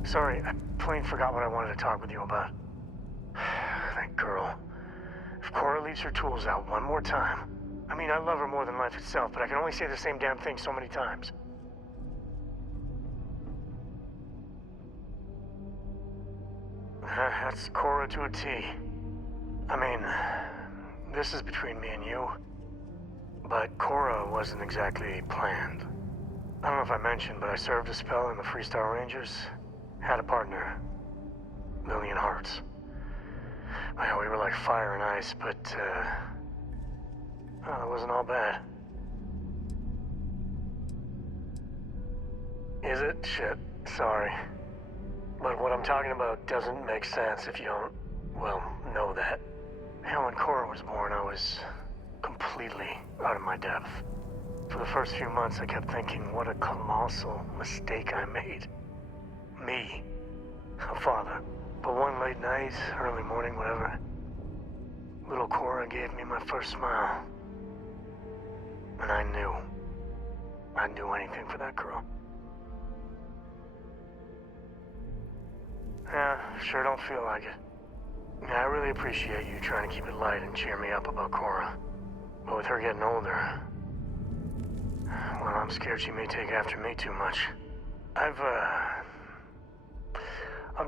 Sorry, I plain forgot what I wanted to talk with you about. That girl. If Cora leaves her tools out one more time... I mean, I love her more than life itself, but I can only say the same damn thing so many times. That's Cora to a T. I mean, this is between me and you, but Cora wasn't exactly planned. I don't know if I mentioned, but I served a spell in the Freestar Rangers. Had a partner. Lillian Hearts. Well, we were like fire and ice, but, well, it wasn't all bad. Is it? Shit. Sorry. But what I'm talking about doesn't make sense if you don't, well, know that. Hell, when Cora was born, I was completely out of my depth. For the first few months, I kept thinking what a colossal mistake I made. Me. A father. But one late night, early morning, whatever, little Cora gave me my first smile. And I knew I'd do anything for that girl. Yeah, sure don't feel like it. Yeah, I really appreciate you trying to keep it light and cheer me up about Cora. But with her getting older, well, I'm scared she may take after me too much. I've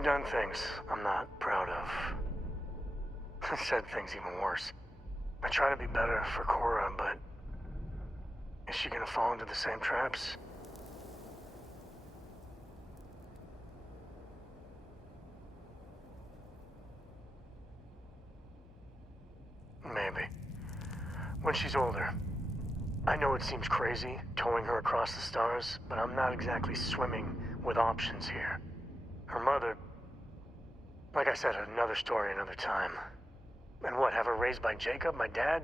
done things I'm not proud of. Said things even worse. I try to be better for Cora, but is she gonna fall into the same traps? Maybe. When she's older. I know it seems crazy, towing her across the stars, but I'm not exactly swimming with options here. Her mother... Like I said, another story another time. And what, have her raised by Jacob, my dad?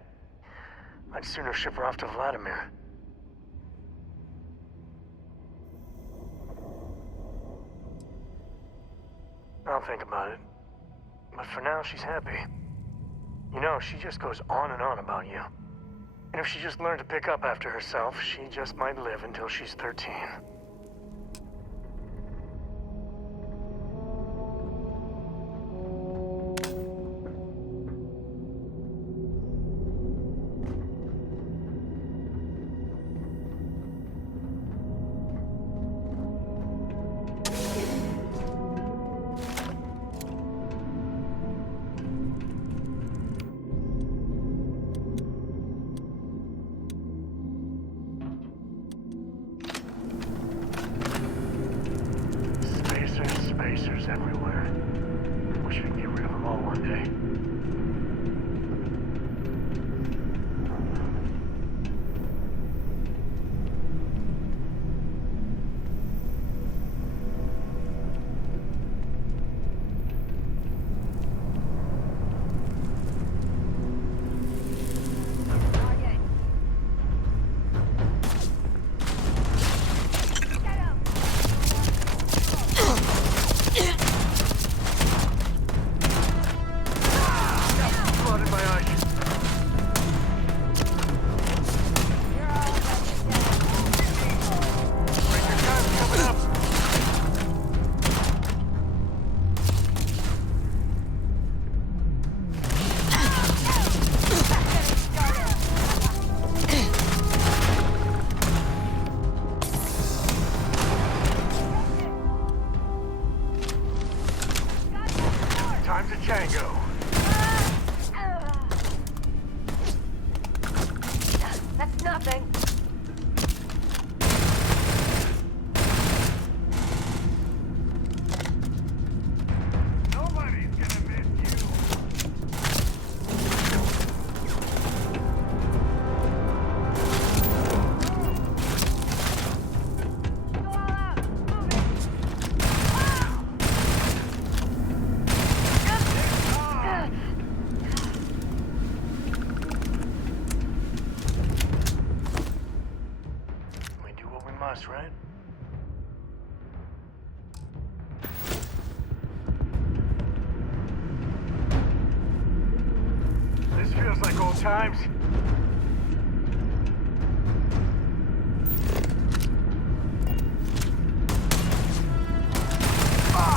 I'd sooner ship her off to Vladimir. I'll think about it. But for now, she's happy. You know, she just goes on and on about you. And if she just learned to pick up after herself, she just might live until she's 13. Spacers everywhere. Wish we could get rid of them all one day. Time to Django. That's nothing. Nobody's gonna miss you. We do what we must, right? This feels like old times. Ah!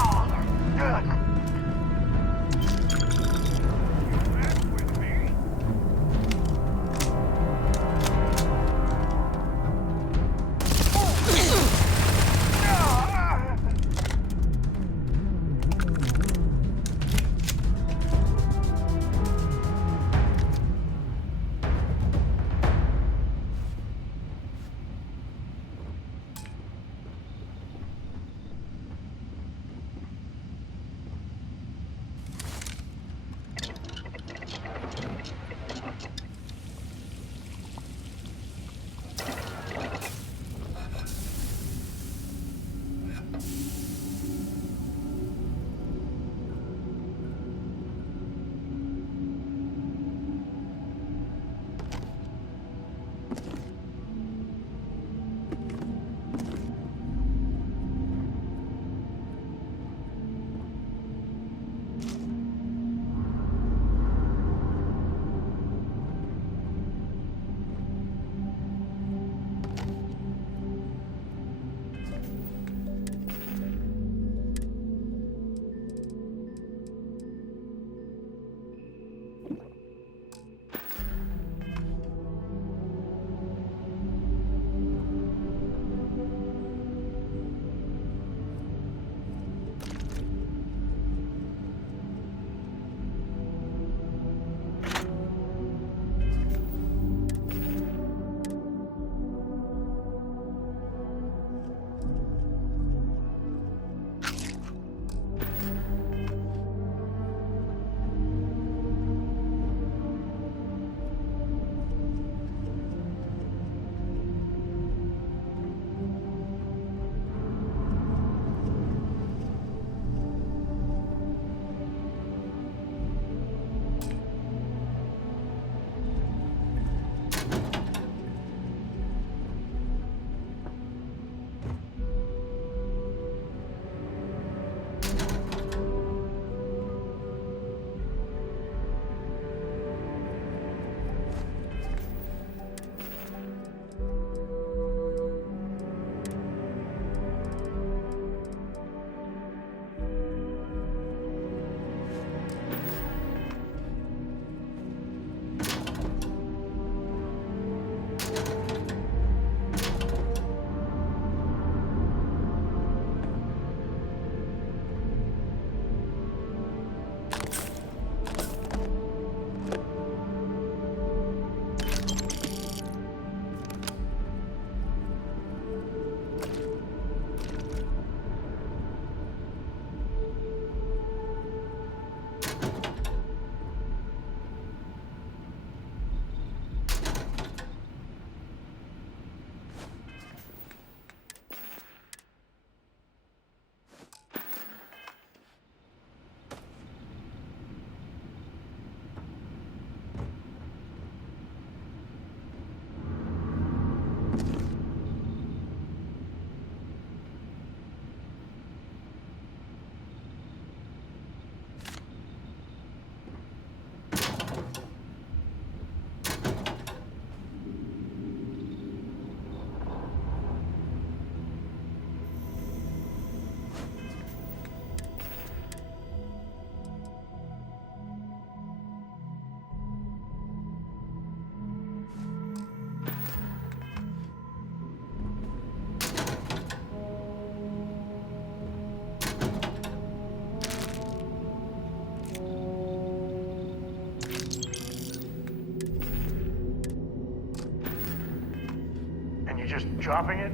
just dropping it?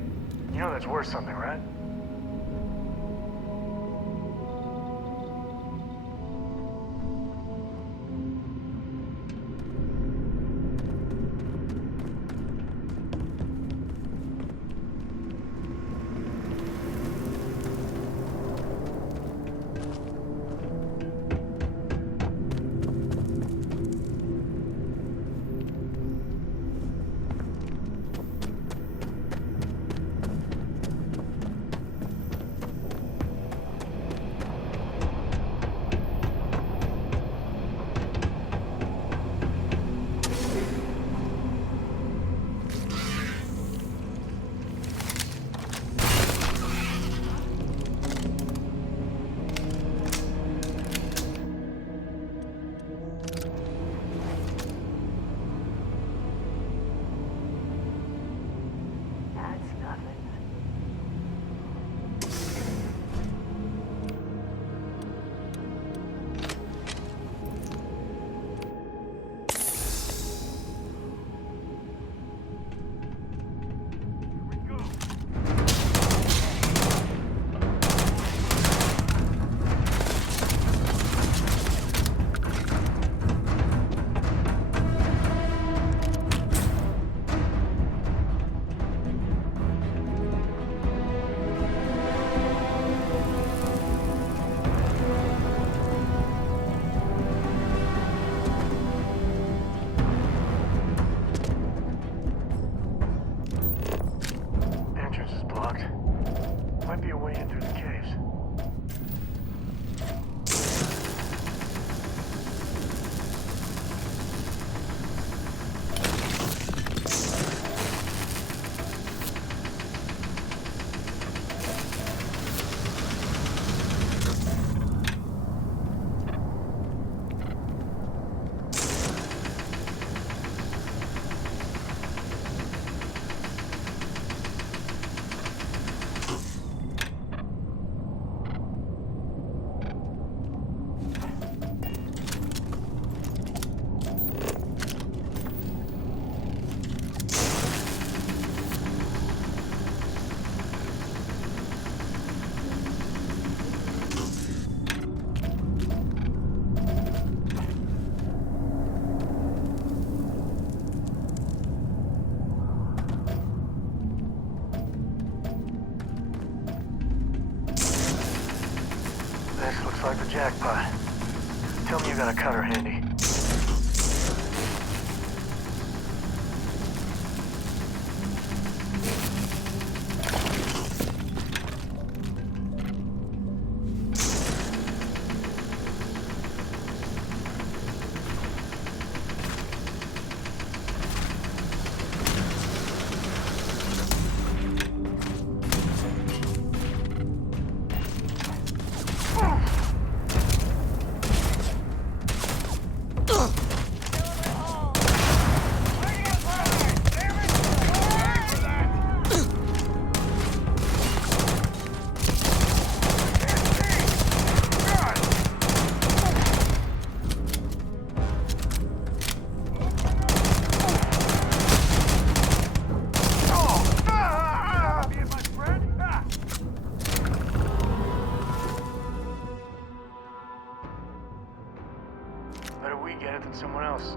You know that's worth something, right? Like the jackpot. Tell me you got a cutter handy. Better we get it than someone else.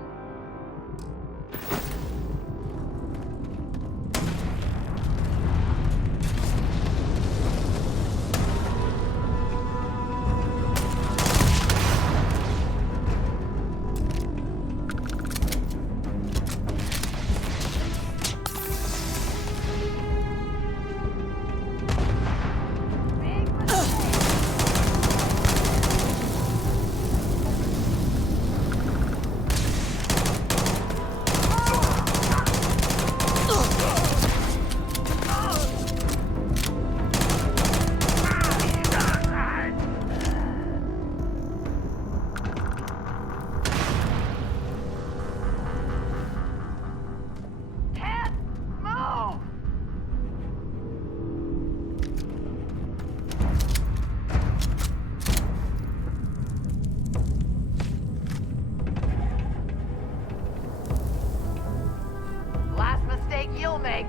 Last mistake you'll make.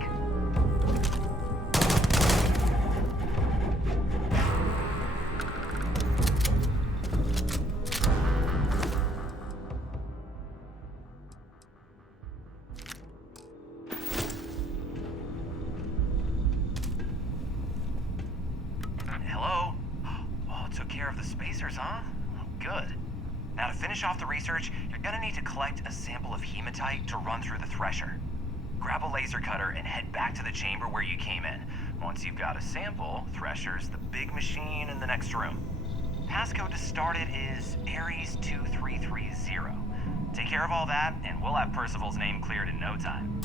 care of the spacers, huh? Good. Now to finish off the research, you're gonna need to collect a sample of hematite to run through the thresher. Grab a laser cutter and head back to the chamber where you came in. Once you've got a sample, Thresher's the big machine in the next room. Passcode to start it is Ares 2330. Take care of all that, and we'll have Percival's name cleared in no time.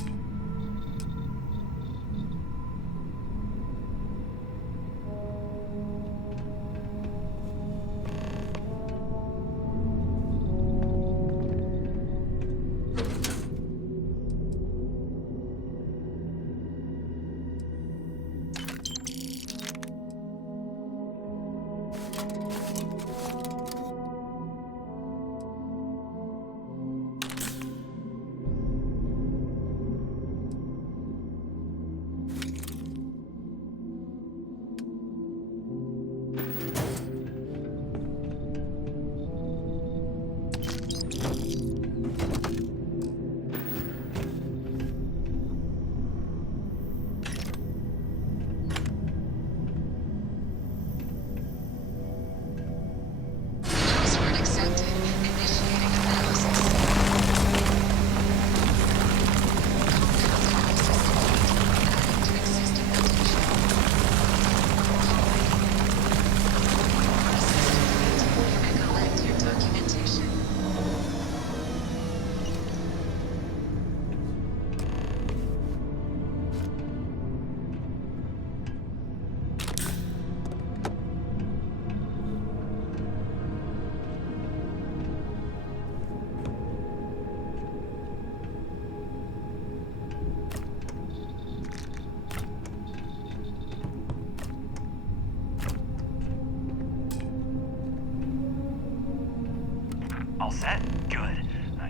All set? Good.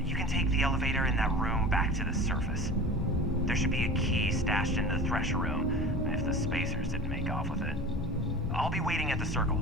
You can take the elevator in that room back to the surface. There should be a key stashed in the Thresher room, if the spacers didn't make off with it. I'll be waiting at the circle.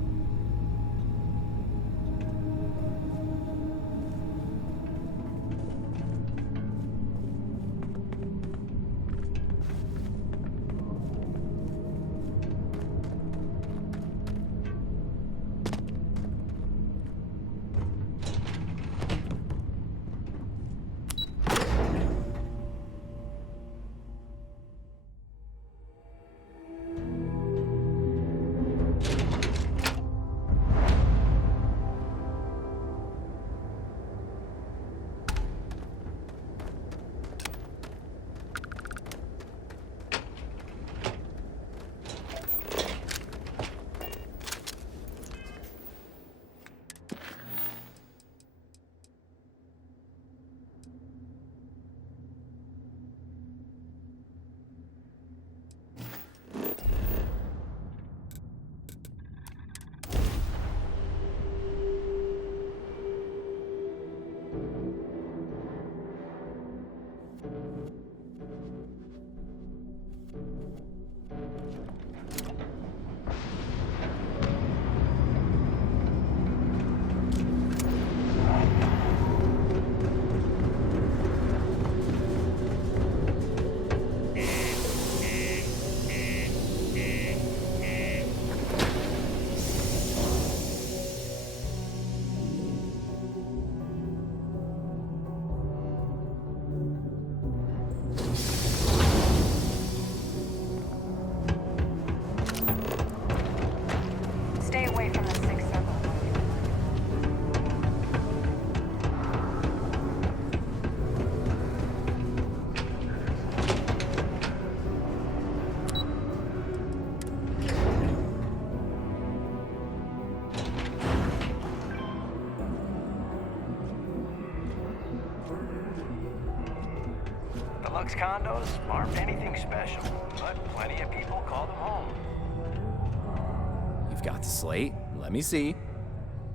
Stay away from the sixth circle. The Lux condos aren't anything special, but plenty of people call them home. You've got the slate. Let me see.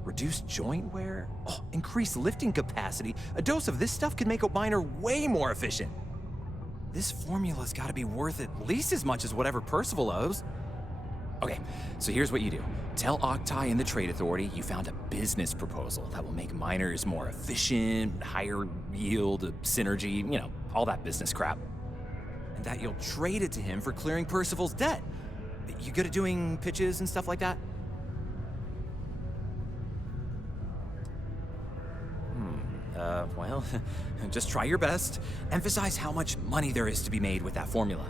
Reduced joint wear? Oh, increased lifting capacity. A dose of this stuff could make a miner way more efficient. This formula's gotta be worth at least as much as whatever Percival owes. Okay, so here's what you do. Tell Octai and the Trade Authority you found a business proposal that will make miners more efficient, higher yield, synergy, you know, all that business crap. And that you'll trade it to him for clearing Percival's debt. You good at doing pitches and stuff like that? well, just try your best. Emphasize how much money there is to be made with that formula.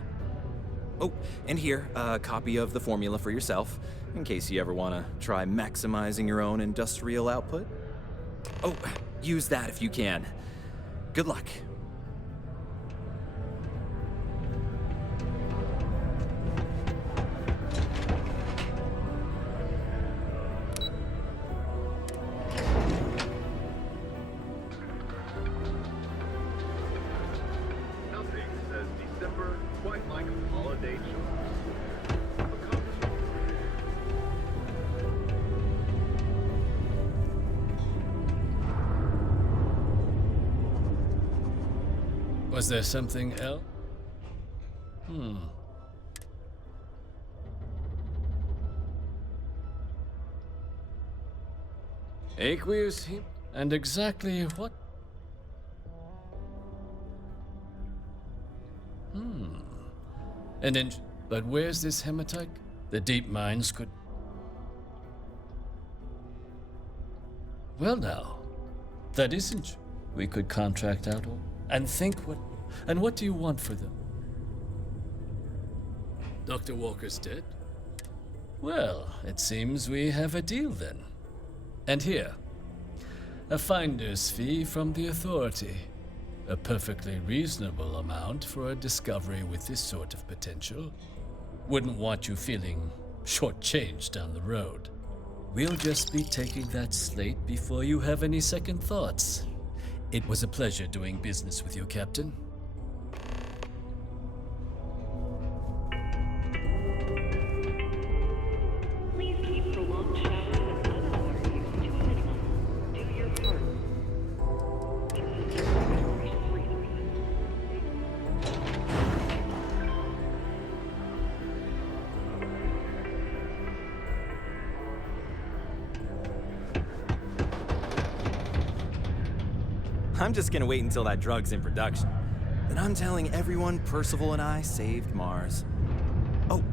Oh, and here, a copy of the formula for yourself, in case you ever want to try maximizing your own industrial output. Oh, use that if you can. Good luck. Nothing says December quite like a holiday chore. Was there something else? Aqueous heat? And exactly what? An inch. But where's this hematite? The deep mines could... Well now, that isn't... We could contract out all... And think what... And what do you want for them? Dr. Walker's dead? Well, it seems we have a deal then. And here, a finder's fee from the authority. A perfectly reasonable amount for a discovery with this sort of potential. Wouldn't want you feeling shortchanged down the road. We'll just be taking that slate before you have any second thoughts. It was a pleasure doing business with you, Captain. Please keep prolonged showers and other water use to a minimum. Do your part. Precious resources. I'm just gonna wait until that drug's in production. Then I'm telling everyone Percival and I saved Mars. Oh,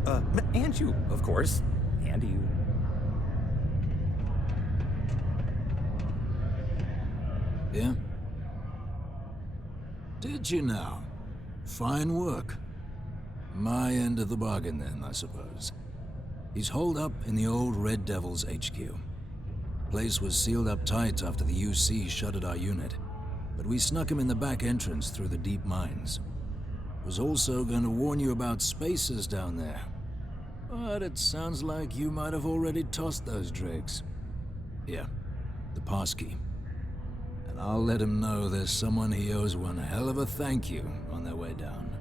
and you, of course. And you. Yeah? Did you now? Fine work. My end of the bargain then, I suppose. He's holed up in the old Red Devil's HQ. Place was sealed up tight after the UC shuttered our unit, but we snuck him in the back entrance through the deep mines. Was also going to warn you about spacers down there. But it sounds like you might have already tossed those drakes. Here, the passkey. And I'll let him know there's someone he owes one hell of a thank you on their way down.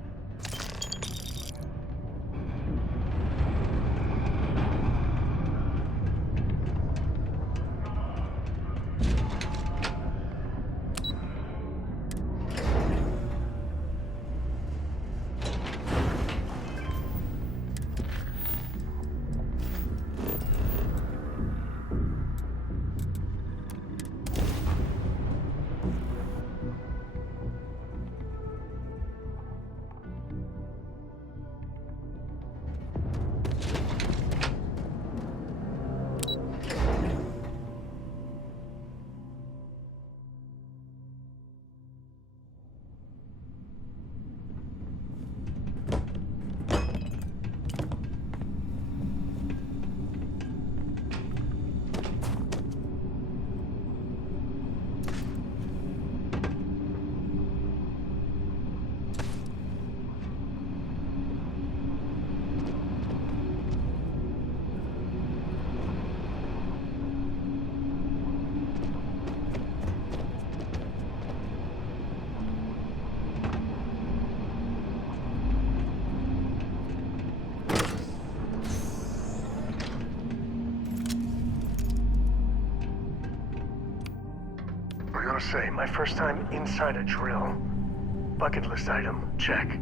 I gotta say, my first time inside a drill. Bucket list item, check.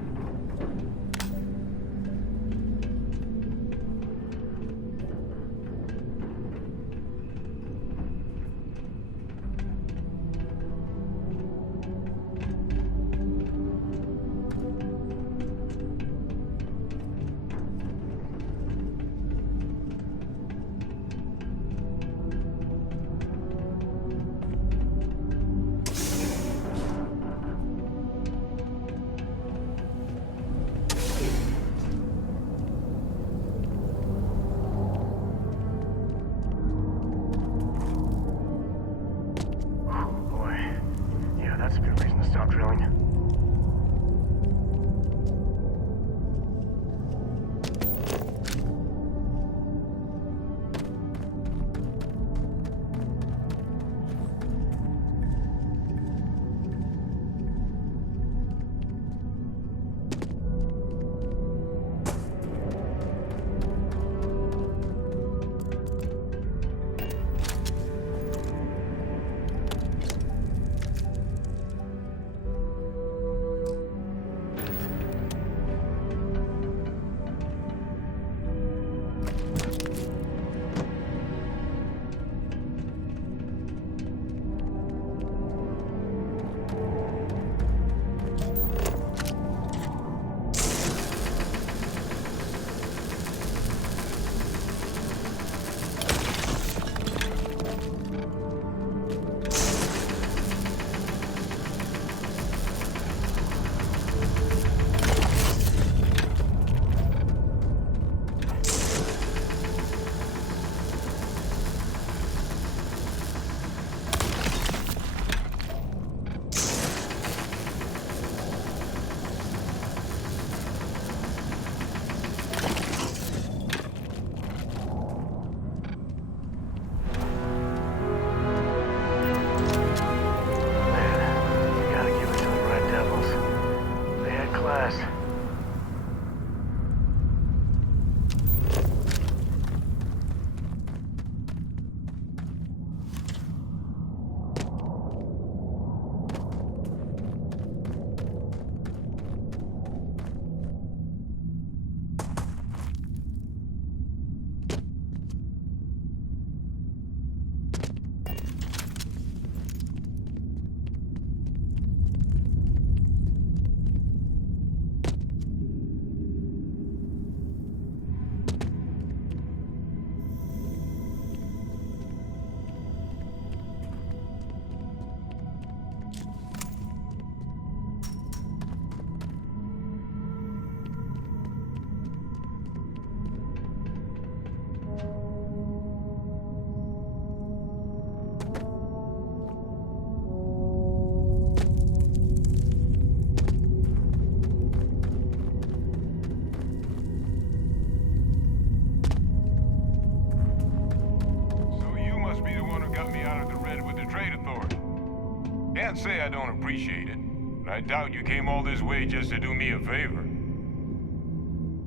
say I don't appreciate it, but I doubt you came all this way just to do me a favor.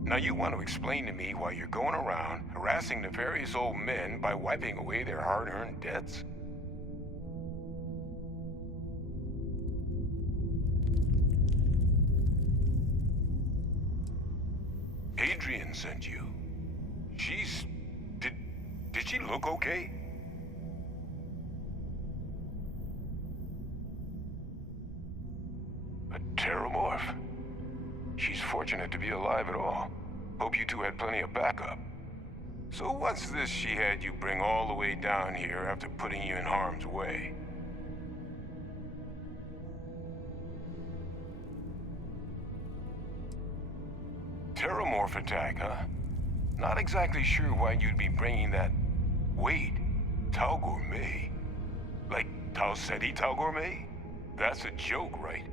Now you want to explain to me why you're going around harassing nefarious old men by wiping away their hard-earned debts? Adrian sent you. She's... Did she look okay? A terramorph? She's fortunate to be alive at all. Hope you two had plenty of backup. So what's this she had you bring all the way down here after putting you in harm's way? Terramorph attack, huh? Not exactly sure why you'd be bringing that... Wait, Tau Gourmet? Like Tau Ceti Tau Gourmet? That's a joke, right?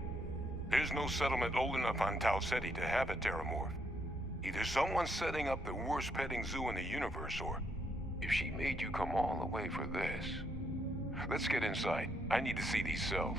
There's no settlement old enough on Tau Ceti to have a terramorph. Either someone's setting up the worst petting zoo in the universe, or if she made you come all the way for this. Let's get inside. I need to see these cells.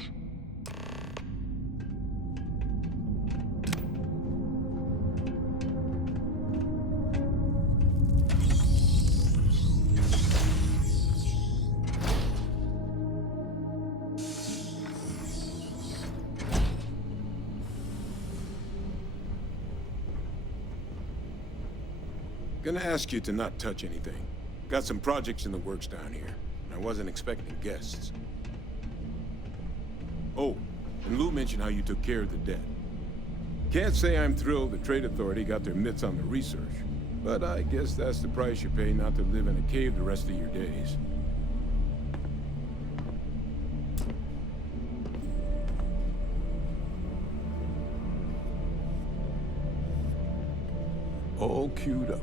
Gonna ask you to not touch anything. Got some projects in the works down here. I wasn't expecting guests. Oh, and Lou mentioned how you took care of the debt. Can't say I'm thrilled the Trade Authority got their mitts on the research, but I guess that's the price you pay not to live in a cave the rest of your days. All queued up.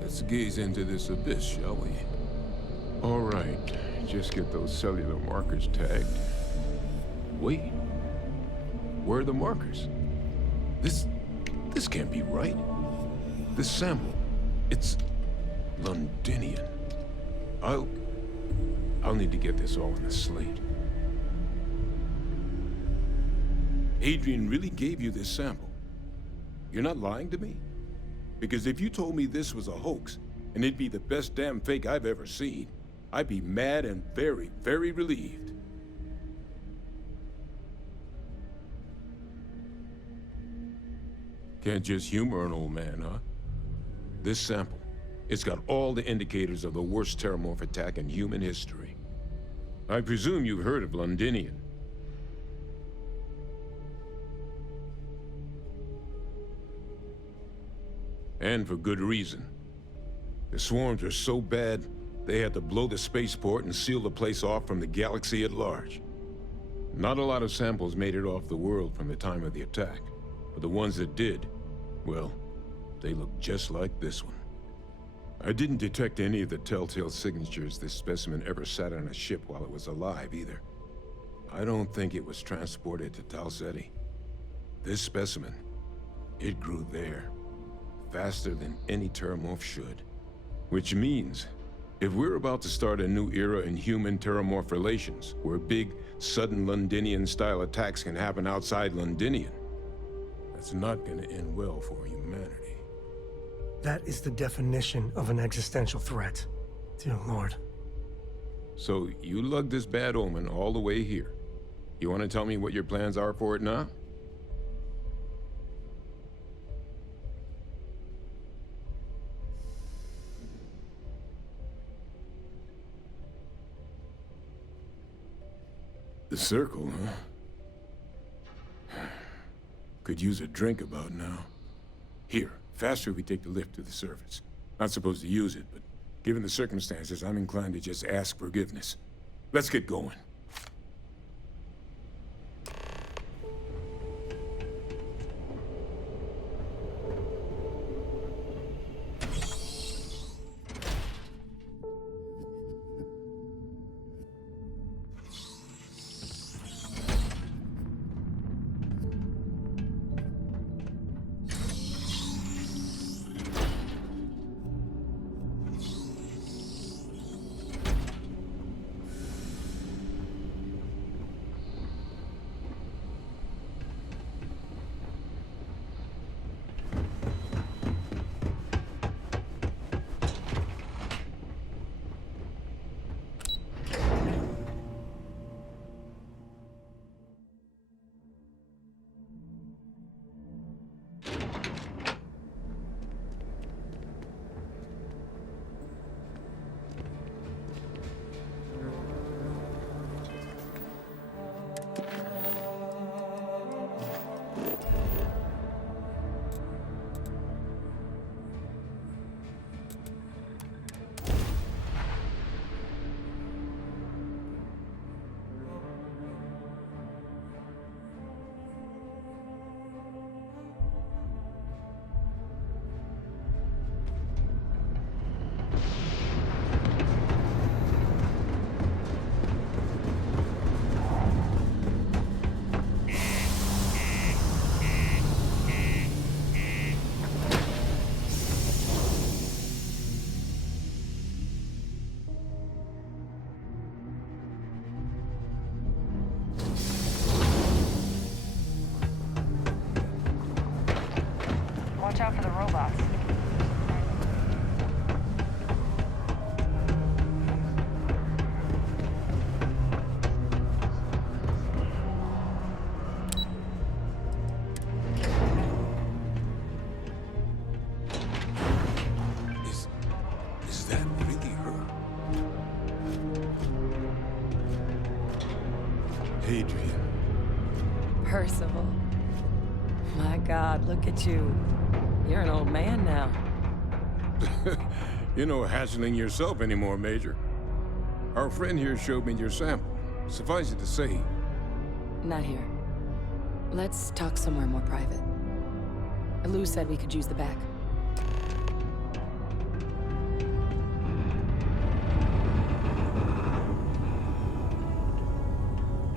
Let's gaze into this abyss, shall we? All right, just get those cellular markers tagged. Wait, where are the markers? This can't be right. This sample, it's Londinian. I'll need to get this all on a slate. Adrian really gave you this sample. You're not lying to me? Because if you told me this was a hoax, and it'd be the best damn fake I've ever seen, I'd be mad and very, very relieved. Can't just humor an old man, huh? This sample, it's got all the indicators of the worst terramorph attack in human history. I presume you've heard of Londinian. And for good reason. The swarms are so bad, they had to blow the spaceport and seal the place off from the galaxy at large. Not a lot of samples made it off the world from the time of the attack, but the ones that did, well, they look just like this one. I didn't detect any of the telltale signatures this specimen ever sat on a ship while it was alive, either. I don't think it was transported to Tau Ceti. This specimen, it grew there. Faster than any terramorph should. Which means, if we're about to start a new era in human-terramorph relations, where big, sudden Londinian-style attacks can happen outside Londinian, that's not gonna end well for humanity. That is the definition of an existential threat. Dear Lord. So, you lugged this bad omen all the way here. You want to tell me what your plans are for it now? The circle, huh? Could use a drink about now. Here, faster if we take the lift to the surface. Not supposed to use it, but given the circumstances, I'm inclined to just ask forgiveness. Let's get going. Watch out for the robots. Is that really her? Adrian. Percival. My God, look at you. You're an old man now. You're no hatchling yourself anymore, Major. Our friend here showed me your sample. Suffice it to say... Not here. Let's talk somewhere more private. Lou said we could use the back.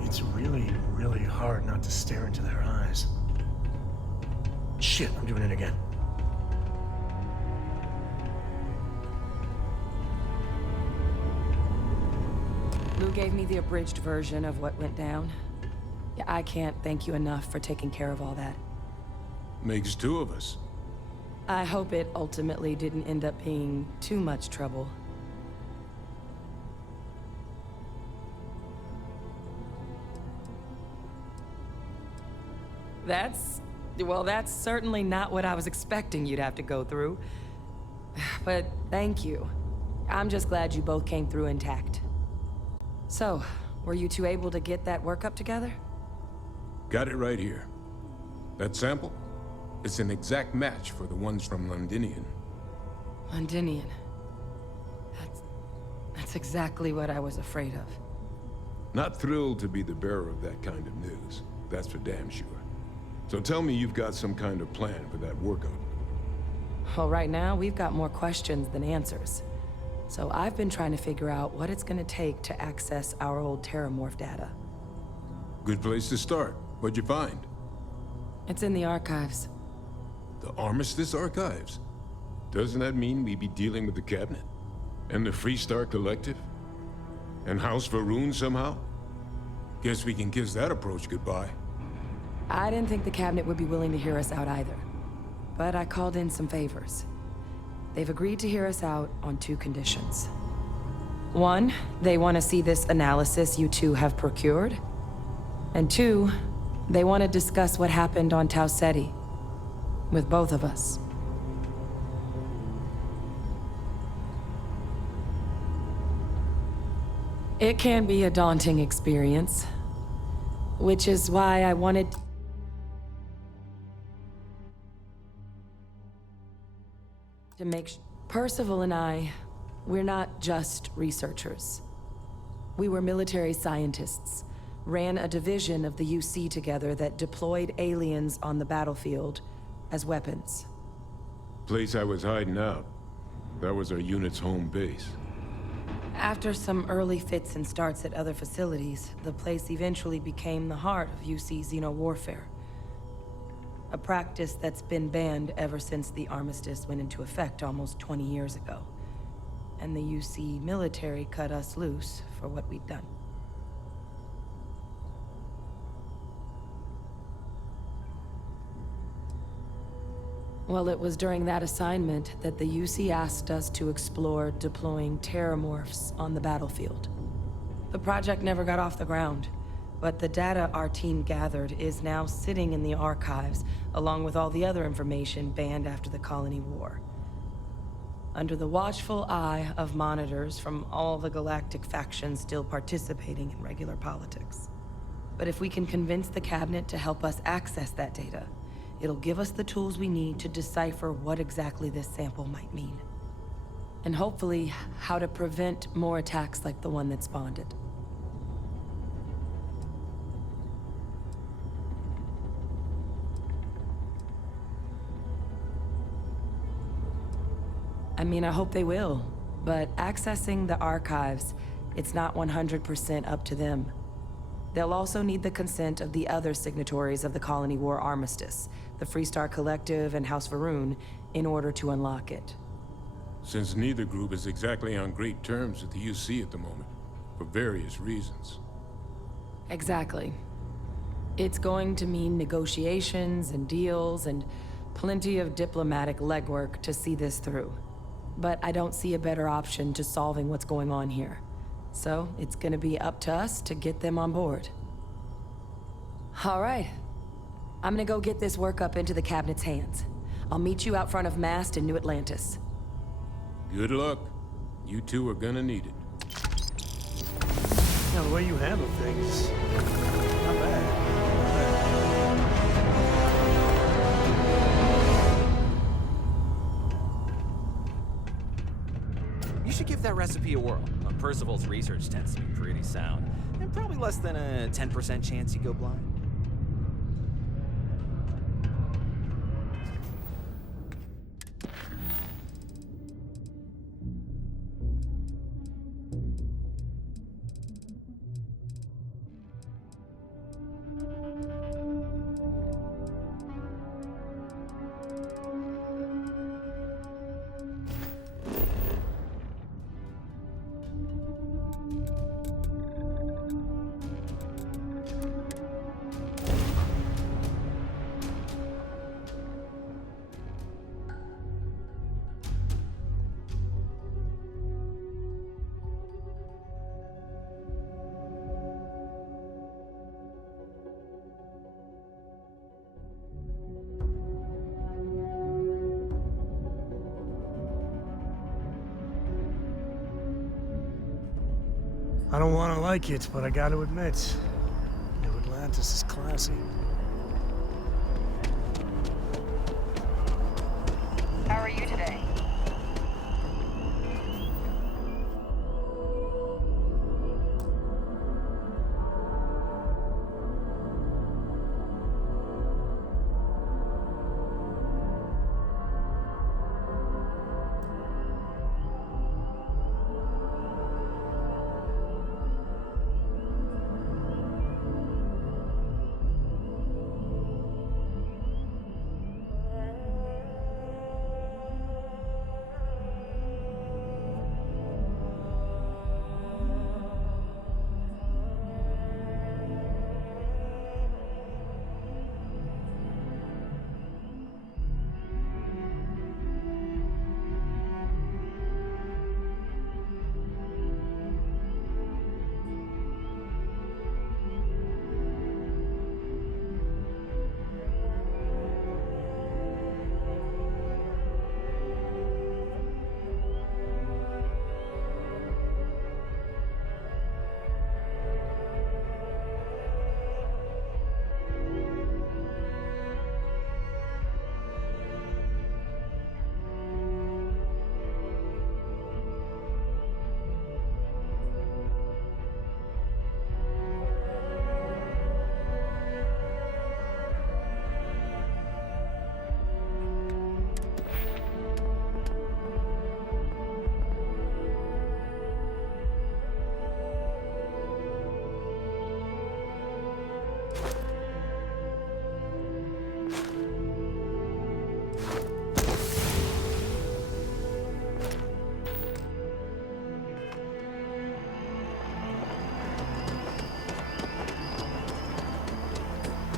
It's really, really hard not to stare into their eyes. Shit, I'm doing it again. Lou gave me the abridged version of what went down. Yeah, I can't thank you enough for taking care of all that. Makes two of us. I hope it ultimately didn't end up being too much trouble. Well, that's certainly not what I was expecting you'd have to go through. But thank you. I'm just glad you both came through intact. So, were you two able to get that workup together? Got it right here. That sample? It's an exact match for the ones from Londinian. Londinian. That's exactly what I was afraid of. Not thrilled to be the bearer of that kind of news. That's for damn sure. So tell me you've got some kind of plan for that workup. Well, right now, we've got more questions than answers. So I've been trying to figure out what it's gonna take to access our old Terramorph data. Good place to start. What'd you find? It's in the archives. The Armistice Archives? Doesn't that mean we'd be dealing with the Cabinet? And the Freestar Collective? And House Varun somehow? Guess we can kiss that approach goodbye. I didn't think the Cabinet would be willing to hear us out either. But I called in some favors. They've agreed to hear us out on two conditions. One, they want to see this analysis you two have procured. And two, they want to discuss what happened on Tau Ceti. With both of us. It can be a daunting experience. Which is why I wanted... to make Percival and I, we're not just researchers. We were military scientists, ran a division of the UC together that deployed aliens on the battlefield as weapons. Place I was hiding out. That was our unit's home base. After some early fits and starts at other facilities, the place eventually became the heart of UC xeno-warfare. A practice that's been banned ever since the armistice went into effect almost 20 years ago. And the UC military cut us loose for what we'd done. Well, it was during that assignment that the UC asked us to explore deploying terramorphs on the battlefield. The project never got off the ground, but the data our team gathered is now sitting in the archives, along with all the other information banned after the Colony War. Under the watchful eye of monitors from all the galactic factions still participating in regular politics. But if we can convince the Cabinet to help us access that data, it'll give us the tools we need to decipher what exactly this sample might mean. And hopefully, how to prevent more attacks like the one that spawned it. I mean, I hope they will, but accessing the archives, it's not 100% up to them. They'll also need the consent of the other signatories of the Colony War Armistice, the Freestar Collective and House Varun, in order to unlock it. Since neither group is exactly on great terms with the UC at the moment, for various reasons. Exactly. It's going to mean negotiations and deals and Plenty of diplomatic legwork to see this through. But I don't see a better option to solving what's going on here. So it's gonna be up to us to get them on board. All right. I'm gonna go get this work up into the cabinet's hands. I'll meet you out front of Mast in New Atlantis. Good luck. You two are gonna need it. Yeah, the way you handle things, not bad. You should give that recipe a whirl. Percival's research tends to be pretty sound, and probably less than a 10% chance you go blind. I don't want to like it, but I got to admit, New Atlantis is classy. How are you today?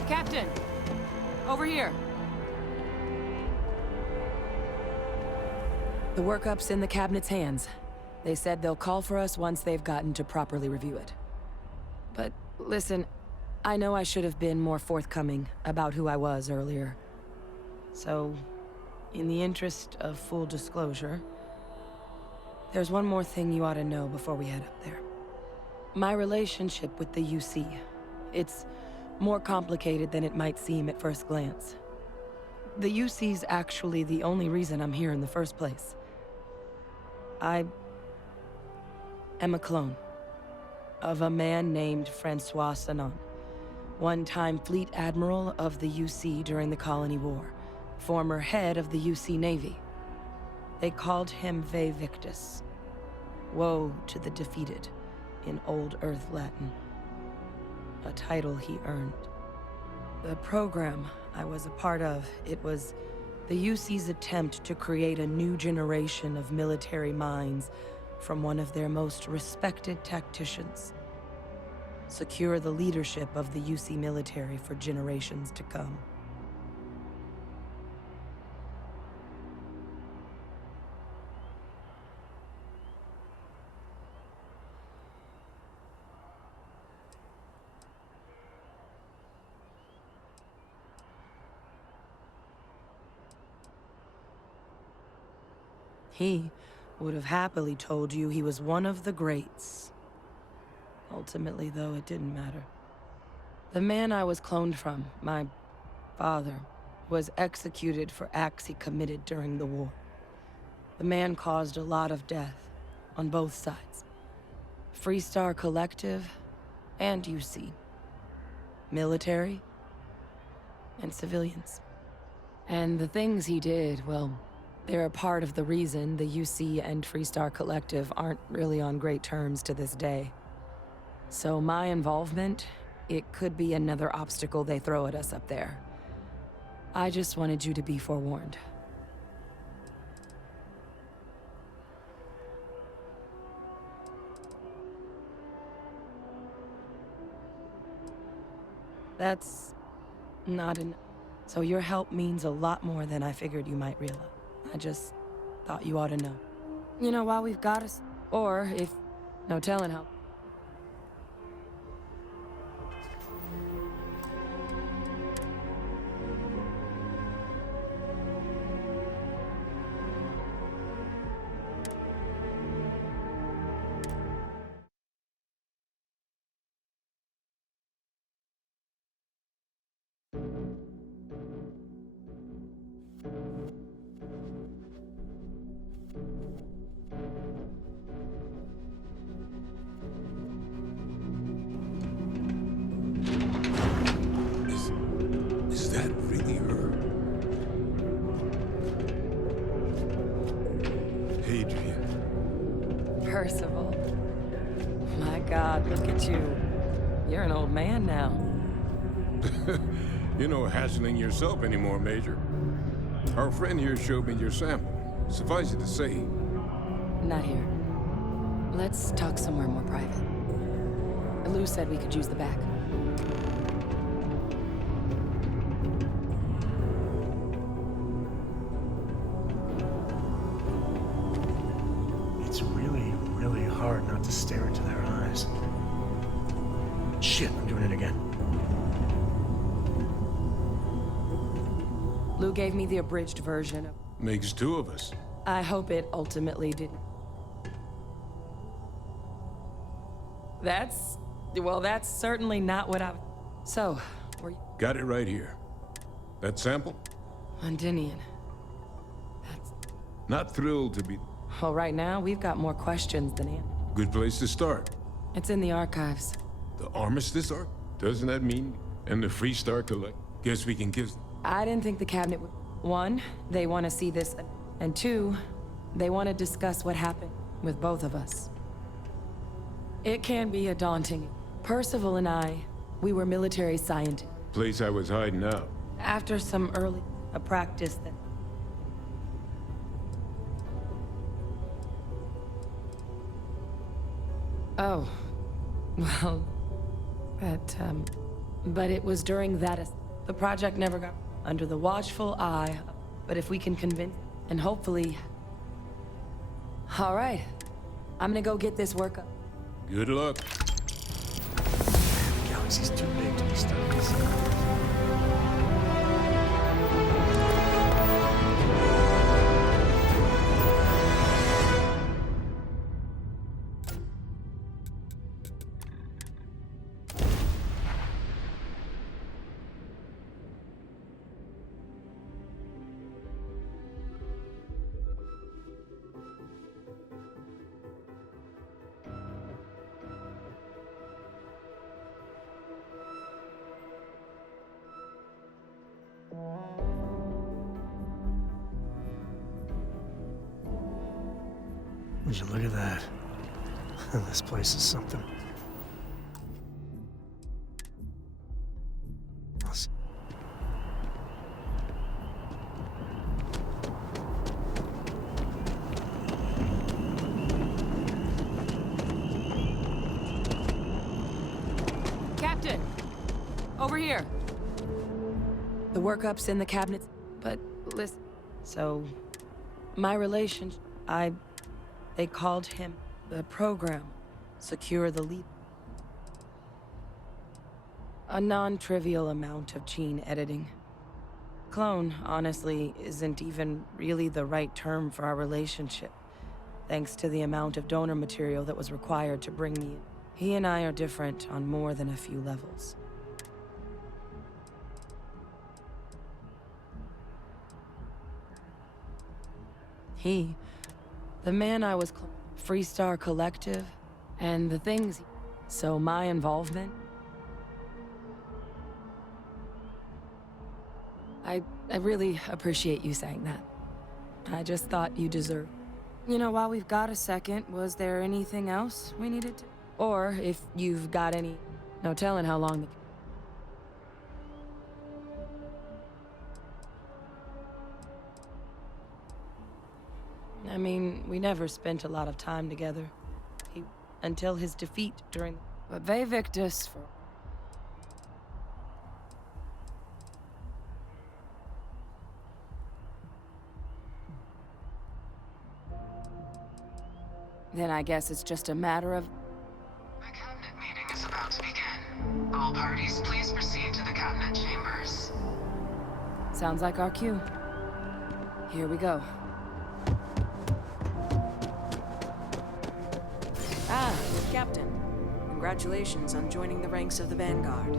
Captain! Over here! The workup's in the cabinet's hands. They said they'll call for us once they've gotten to properly review it. But listen, I know I should have been more forthcoming about who I was earlier. So, in the interest of full disclosure, there's one more thing you ought to know before we head up there. My relationship with the UC. It's more complicated than it might seem at first glance. The UC's actually the only reason I'm here in the first place. I am a clone of a man named Francois Sanon, one-time fleet admiral of the UC during the Colony War, former head of the UC Navy. They called him Ve Victus, woe to the defeated, in Old Earth Latin, a title he earned. The program I was a part of, it was the UC's attempt to create a new generation of military minds from one of their most respected tacticians. Secure the leadership of the UC military for generations to come. He would have happily told you he was one of the greats. Ultimately, though, it didn't matter. The man I was cloned from, my father, was executed for acts he committed during the war. The man caused a lot of death, on both sides. Freestar Collective and UC. Military and civilians. And the things he did, well, they're a part of the reason the UC and Freestar Collective aren't really on great terms to this day. So my involvement, it could be another obstacle they throw at us up there. I just wanted you to be forewarned. That's not enough. So your help means a lot more than I figured you might realize. I just thought you ought to know. You know, while we've got us, or if, no telling how. Is that really her? Adrian. Percival. My God, look at you. You're an old man now. You're no hassling yourself anymore, Major. Our friend here showed me your sample. Suffice it to say. Not here. Let's talk somewhere more private. Lou said we could use the back. It's really, really hard not to stare into their eyes. Shit, I'm doing it again. Lou gave me the abridged version of... Makes two of us. I hope it ultimately didn't. Well, that's certainly not what I... So, were you... Got it right here. That sample? Londinian. Not thrilled to be... Well, right now, we've got more questions than answers. Good place to start. It's in the archives. The Armistice Arc? Doesn't that mean... And the Freestar Collect? Guess we can give... I didn't think the cabinet would... One, they want to see this. And two, they want to discuss what happened with both of us. It can be a daunting... Percival and I, we were military scientists. Place I was hiding out. After some a practice that... Oh, well, but it was during that... The project never got under the watchful eye, but if we can convince, and hopefully... All right, I'm gonna go get this work up. Good luck. The galaxy's too big to be stuck inside. Would you look at that? This place is something. Captain! Over here! The workup's in the cabinets, but listen. So, my relationship, they called him the program. Secure the lead. A non-trivial amount of gene editing. Clone, honestly, isn't even really the right term for our relationship, thanks to the amount of donor material that was required to bring me in. He and I are different on more than a few levels. He, the man I was Freestar Collective, and the things. So my involvement. I really appreciate you saying that. I just thought you deserved. You know, while we've got a second, was there anything else we needed to? Or if you've got any, no telling how long I mean, we never spent a lot of time together. Until his defeat during. But Ve Victus for. Then I guess it's just a matter of. The cabinet meeting is about to begin. All parties, please proceed to the cabinet chambers. Sounds like our cue. Here we go. Ah, Captain. Congratulations on joining the ranks of the Vanguard.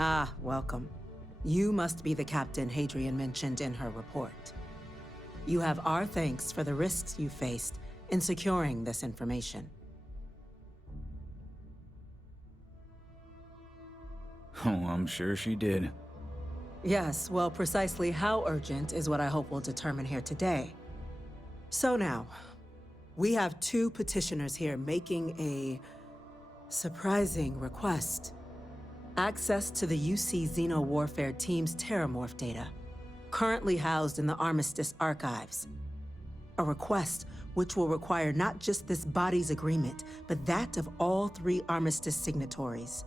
Ah, welcome. You must be the captain Hadrian mentioned in her report. You have our thanks for the risks you faced in securing this information. Oh, I'm sure she did. Yes, well, precisely how urgent is what I hope we'll determine here today. So now, we have two petitioners here making a surprising request. Access to the UC Xeno Warfare Team's Terramorph data, currently housed in the Armistice archives. A request which will require not just this body's agreement, but that of all three Armistice signatories.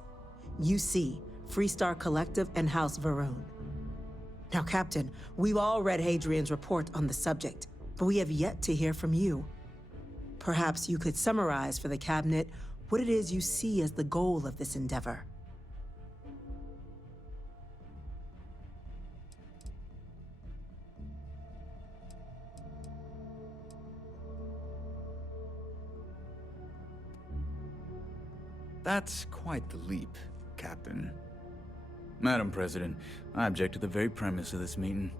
UC, Freestar Collective, and House Varun. Now, Captain, we've all read Hadrian's report on the subject, but we have yet to hear from you. Perhaps you could summarize for the Cabinet what it is you see as the goal of this endeavor. That's quite the leap, Captain. Madam President, I object to the very premise of this meeting.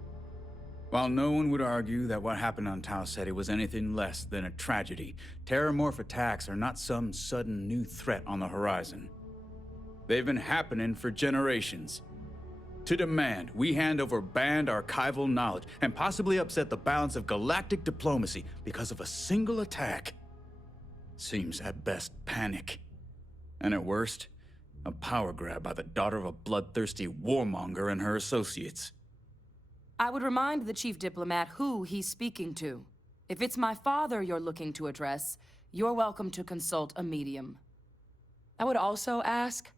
While no one would argue that what happened on Tau Ceti was anything less than a tragedy, Terramorph attacks are not some sudden new threat on the horizon. They've been happening for generations. To demand we hand over banned archival knowledge and possibly upset the balance of galactic diplomacy because of a single attack seems at best panic. And at worst, a power grab by the daughter of a bloodthirsty warmonger and her associates. I would remind the chief diplomat who he's speaking to. If it's my father you're looking to address, you're welcome to consult a medium. I would also ask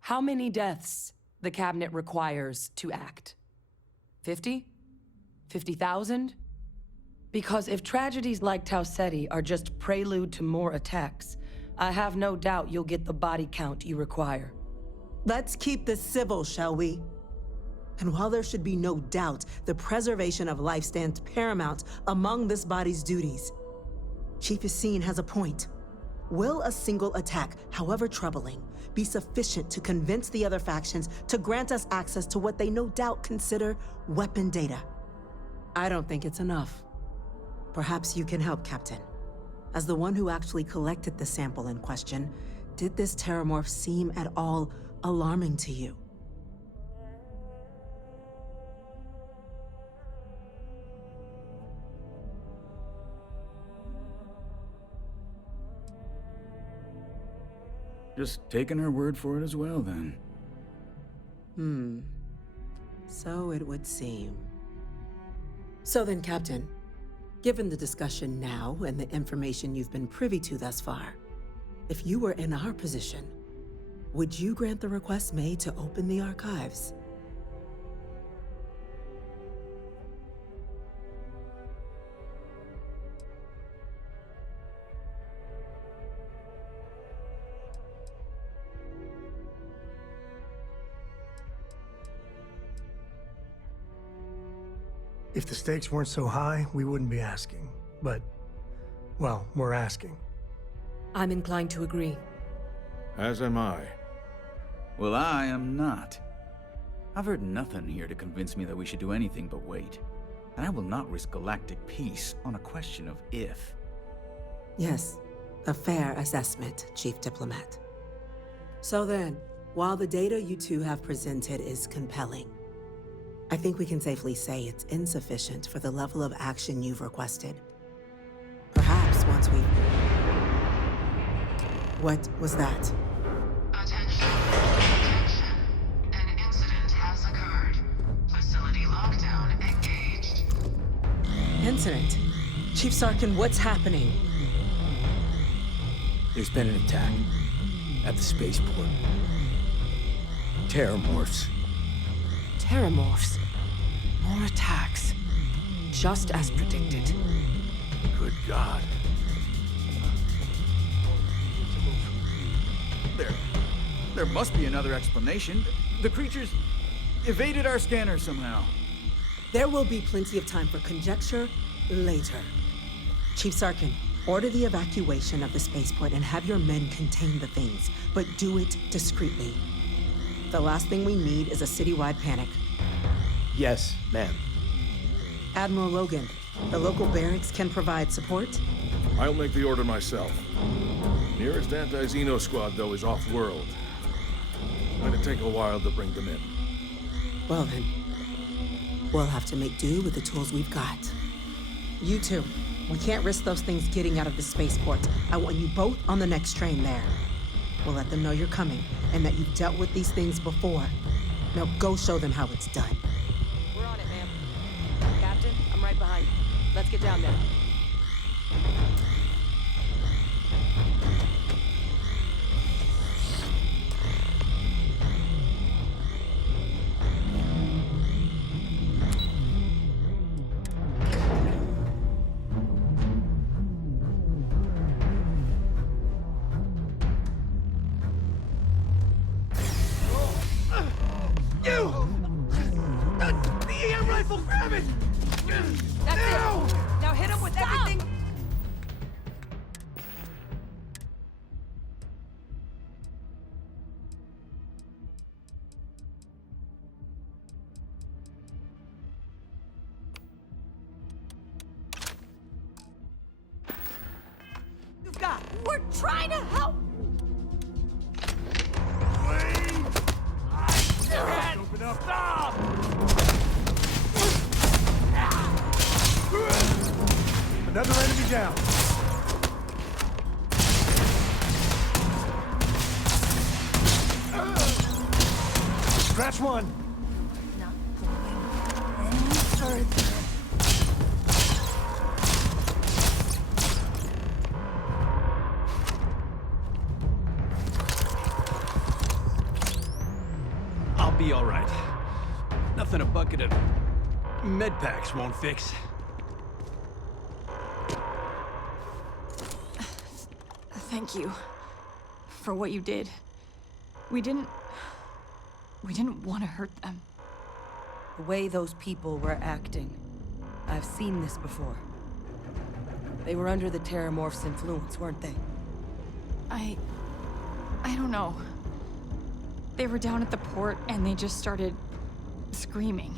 how many deaths the cabinet requires to act. 50? 50,000? Because if tragedies like Tau Ceti are just prelude to more attacks, I have no doubt you'll get the body count you require. Let's keep this civil, shall we? And while there should be no doubt the preservation of life stands paramount among this body's duties, Chief Yassine has a point. Will a single attack, however troubling, be sufficient to convince the other factions to grant us access to what they no doubt consider weapon data? I don't think it's enough. Perhaps you can help, Captain. As the one who actually collected the sample in question, did this Terramorph seem at all alarming to you? Just taking her word for it as well, then. So it would seem. So then, Captain, given the discussion now and the information you've been privy to thus far, if you were in our position, would you grant the request made to open the archives? If the stakes weren't so high, we wouldn't be asking. But, well, we're asking. I'm inclined to agree. As am I. Well, I am not. I've heard nothing here to convince me that we should do anything but wait. And I will not risk galactic peace on a question of if. Yes, a fair assessment, Chief Diplomat. So then, while the data you two have presented is compelling, I think we can safely say it's insufficient for the level of action you've requested. Perhaps once we... What was that? Attention. An incident has occurred. Facility lockdown engaged. Incident? Chief Sarkin, what's happening? There's been an attack at the spaceport. Terramorphs. Terramorphs. More attacks. Just as predicted. Good God. There must be another explanation. The creatures evaded our scanner somehow. There will be plenty of time for conjecture later. Chief Sarkin, order the evacuation of the spaceport and have your men contain the things, but do it discreetly. The last thing we need is a citywide panic. Yes, ma'am. Admiral Logan, the local barracks can provide support? I'll make the order myself. Nearest anti-Xeno squad, though, is off-world. Going to take a while to bring them in. Well then, we'll have to make do with the tools we've got. You two, we can't risk those things getting out of the spaceport. I want you both on the next train there. We'll let them know you're coming and that you've dealt with these things before. Now go show them how it's done. We're on it, ma'am. Captain, I'm right behind you. Let's get down there. The EM rifle, grab it! That's it! Now hit him with everything! You've got! We're trying to help! Open up! Stop! Another enemy down. Scratch one. Not going any further. I'll be all right. Nothing a bucket of med packs won't fix. Thank you for what you did. We didn't want to hurt them. The way those people were acting, I've seen this before. They were under the Terramorph's influence, weren't they? I don't know. They were down at the port and they just started screaming.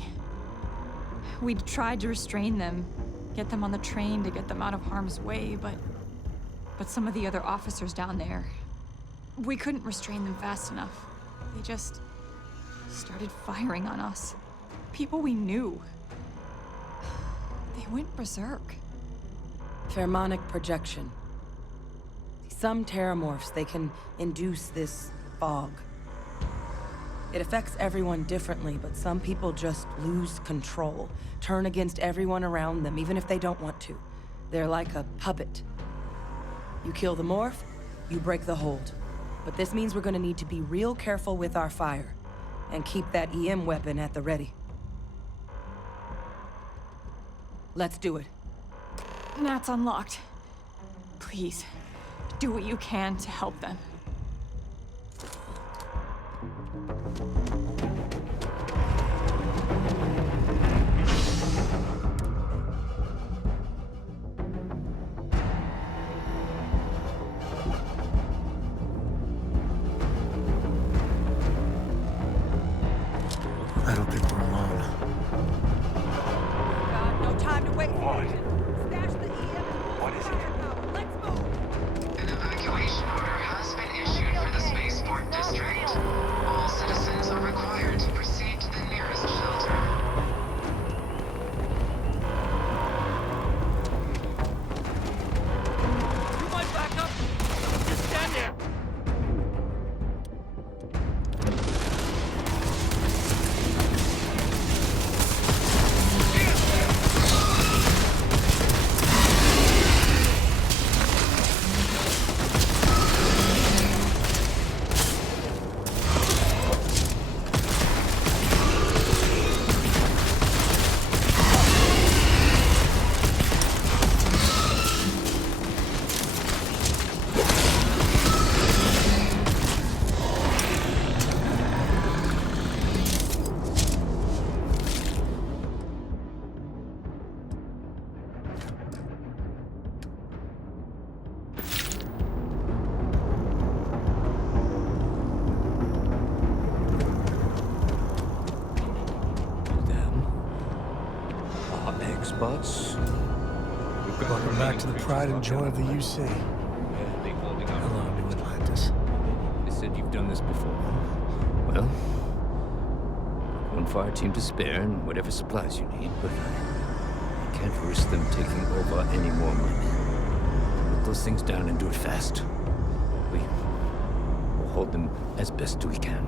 We tried to restrain them, get them on the train to get them out of harm's way, but some of the other officers down there, we couldn't restrain them fast enough. They just started firing on us. People we knew. They went berserk. Pheromonic projection. Some Terramorphs, they can induce this fog. It affects everyone differently, but some people just lose control, turn against everyone around them, even if they don't want to. They're like a puppet. You kill the morph, you break the hold. But this means we're gonna need to be real careful with our fire, and keep that EM weapon at the ready. Let's do it. Nat's unlocked. Please, do what you can to help them. I don't think we're alone. God, no time to wait. What? Stash the EM. What is it? Let's move. An evacuation order has been issued for the spaceport district. All citizens are required to proceed to the nearest shelter. You might back up. Just stand there. Experts. Welcome back to the pride and joy of the UC. Hello, New Atlantis. They said you've done this before. Well, one fire team to spare and whatever supplies you need, but I can't risk them taking over any more money. Put those things down and do it fast. We'll hold them as best we can.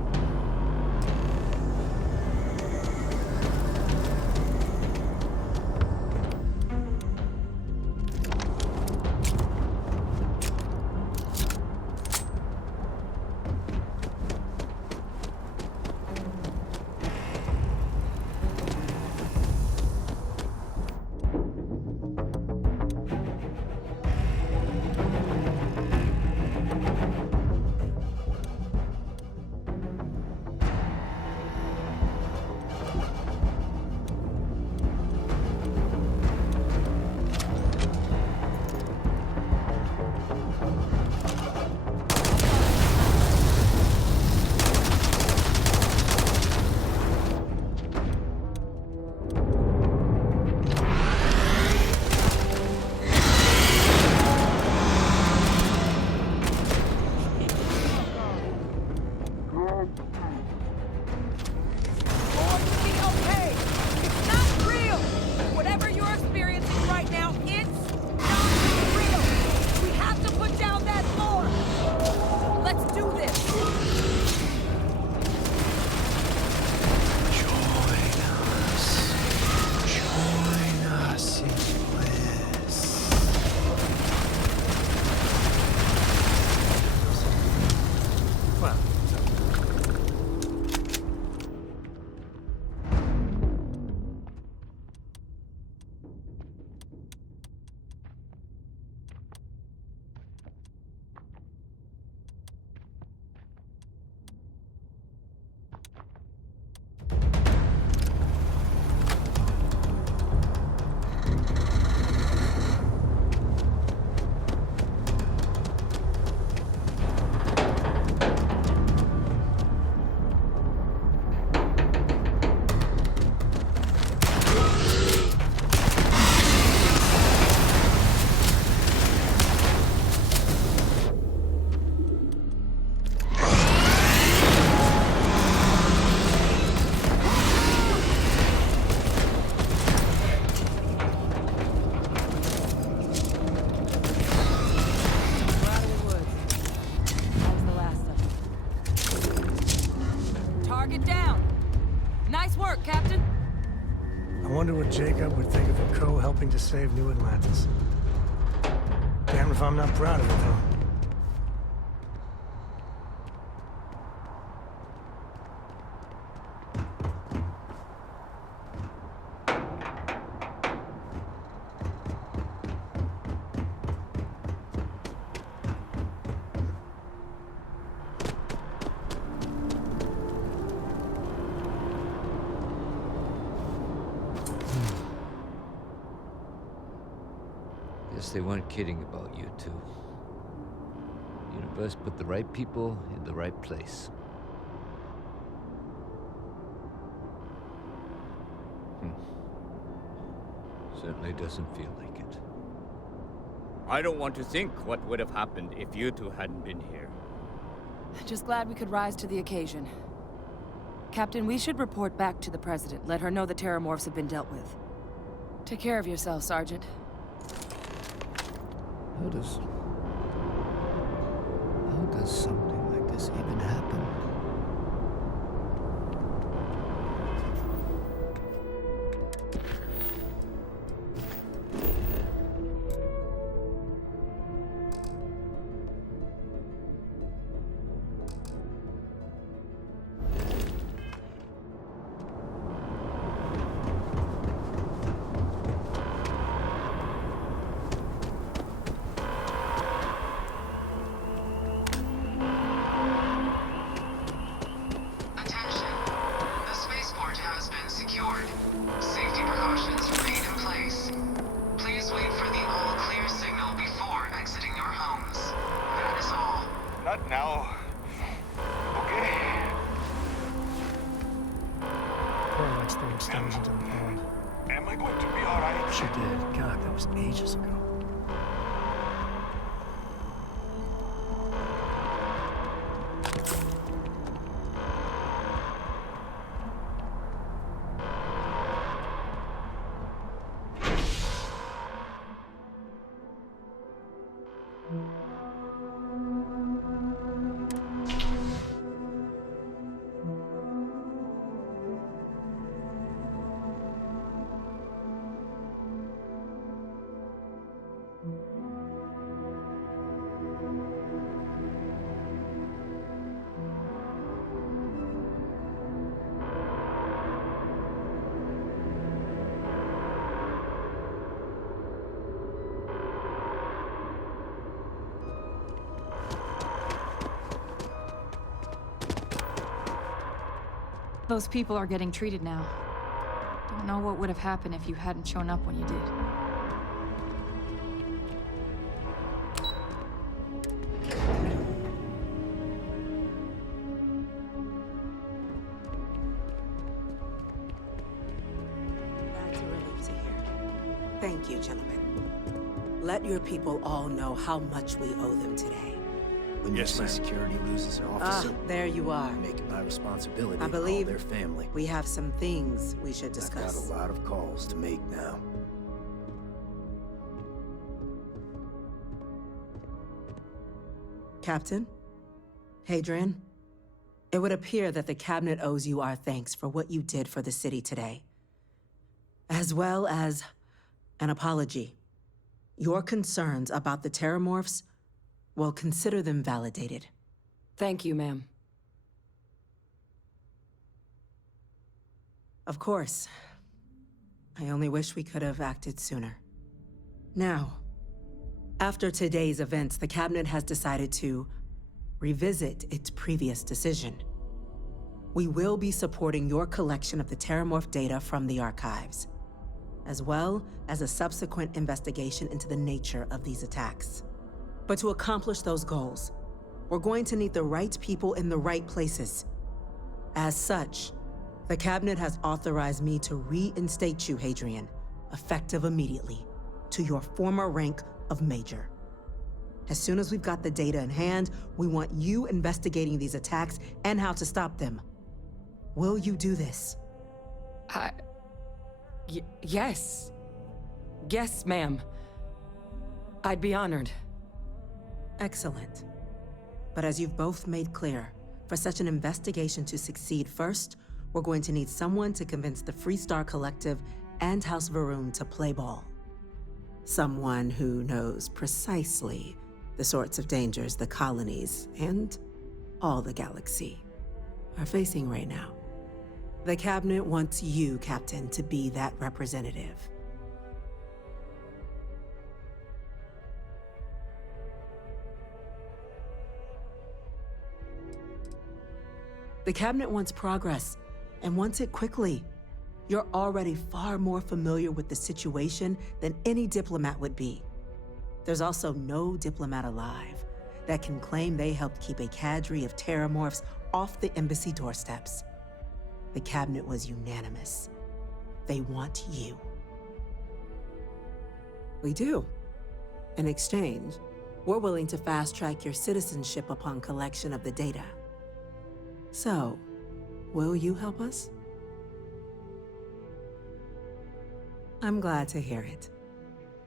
to save New Atlantis. Damn if I'm not proud of it, though. Guess they weren't kidding about you two. Universe put the right people in the right place. Certainly doesn't feel like it. I don't want to think what would have happened if you two hadn't been here. Just glad we could rise to the occasion. Captain, we should report back to the President. Let her know the Terramorphs have been dealt with. Take care of yourself, Sergeant. How does something like this even happen? Attention. The spaceport has been secured. Safety precautions remain in place. Please wait for the all-clear signal before exiting your homes. That is all. Not now. Okay. Cora likes throwing stones into the pond. Am I going to be alright? She did. God, that was ages ago. Those people are getting treated now. Don't know what would have happened if you hadn't shown up when you did. That's a relief to hear. Thank you, gentlemen. Let your people all know how much we owe them today. When you see security loses an officer, there you are. Make it my responsibility I to call believe their family. we have some things we should I've discuss. got a lot of calls to make now. Captain? Hadrian? It would appear that the Cabinet owes you our thanks for what you did for the city today. As well as an apology. Your concerns about the Terramorphs, well, consider them validated. Thank you, ma'am. Of course. I only wish we could have acted sooner. Now, after today's events, the Cabinet has decided to revisit its previous decision. We will be supporting your collection of the Terramorph data from the archives, as well as a subsequent investigation into the nature of these attacks. But to accomplish those goals, we're going to need the right people in the right places. As such, the Cabinet has authorized me to reinstate you, Hadrian, effective immediately, to your former rank of Major. As soon as we've got the data in hand, we want you investigating these attacks and how to stop them. Will you do this? Yes. Yes, ma'am. I'd be honored. Excellent. But as you've both made clear, for such an investigation to succeed first, we're going to need someone to convince the Freestar Collective and House Varun to play ball. Someone who knows precisely the sorts of dangers the colonies and all the galaxy are facing right now. The Cabinet wants you, Captain, to be that representative. The Cabinet wants progress, and wants it quickly. You're already far more familiar with the situation than any diplomat would be. There's also no diplomat alive that can claim they helped keep a cadre of terramorphs off the embassy doorsteps. The Cabinet was unanimous. They want you. We do. In exchange, we're willing to fast-track your citizenship upon collection of the data. So, will you help us? I'm glad to hear it.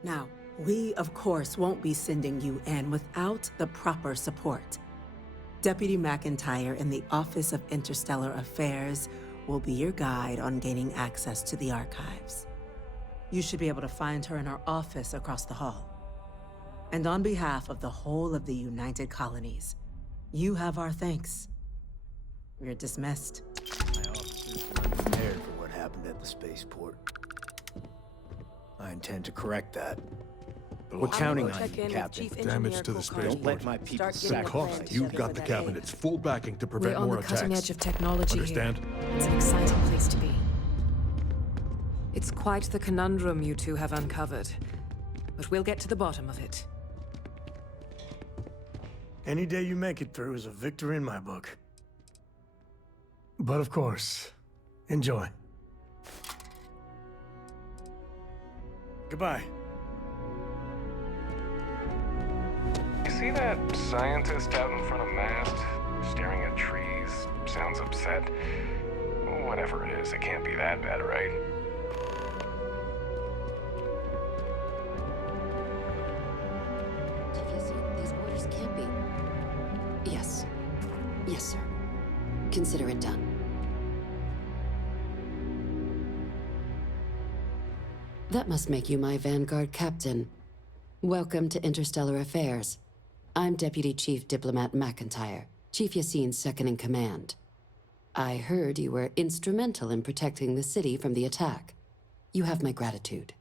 Now, we, of course, won't be sending you in without the proper support. Deputy McIntyre in the Office of Interstellar Affairs will be your guide on gaining access to the archives. You should be able to find her in her office across the hall. And on behalf of the whole of the United Colonies, you have our thanks. You're dismissed. My officers were unprepared for what happened at the spaceport. I intend to correct that. We're counting on you, you, Captain. Damage to the spaceport. Don't let my people sacrifice. You've got the Cabinet's full backing to prevent We're on more the attacks. cutting edge of technology Understand? here. It's an exciting place to be. It's quite the conundrum you two have uncovered, but we'll get to the bottom of it. Any day you make it through is a victory in my book. But of course, enjoy. Goodbye. You see that scientist out in front of Mast? Staring at trees, sounds upset. Whatever it is, it can't be that bad, right? These orders can't be... Yes. Yes, sir. Consider it done. That must make you my Vanguard captain. Welcome to Interstellar Affairs. I'm Deputy Chief Diplomat McIntyre, Chief Yassine's second-in-command. I heard you were instrumental in protecting the city from the attack. You have my gratitude.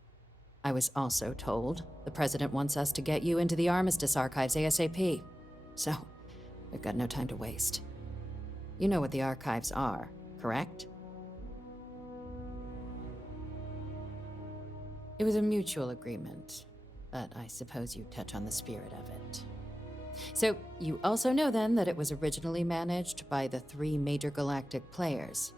I was also told the President wants us to get you into the Armistice Archives ASAP. So, we've got no time to waste. You know what the archives are, correct? It was a mutual agreement, but I suppose you touch on the spirit of it. So, you also know then that it was originally managed by the 3 major galactic players.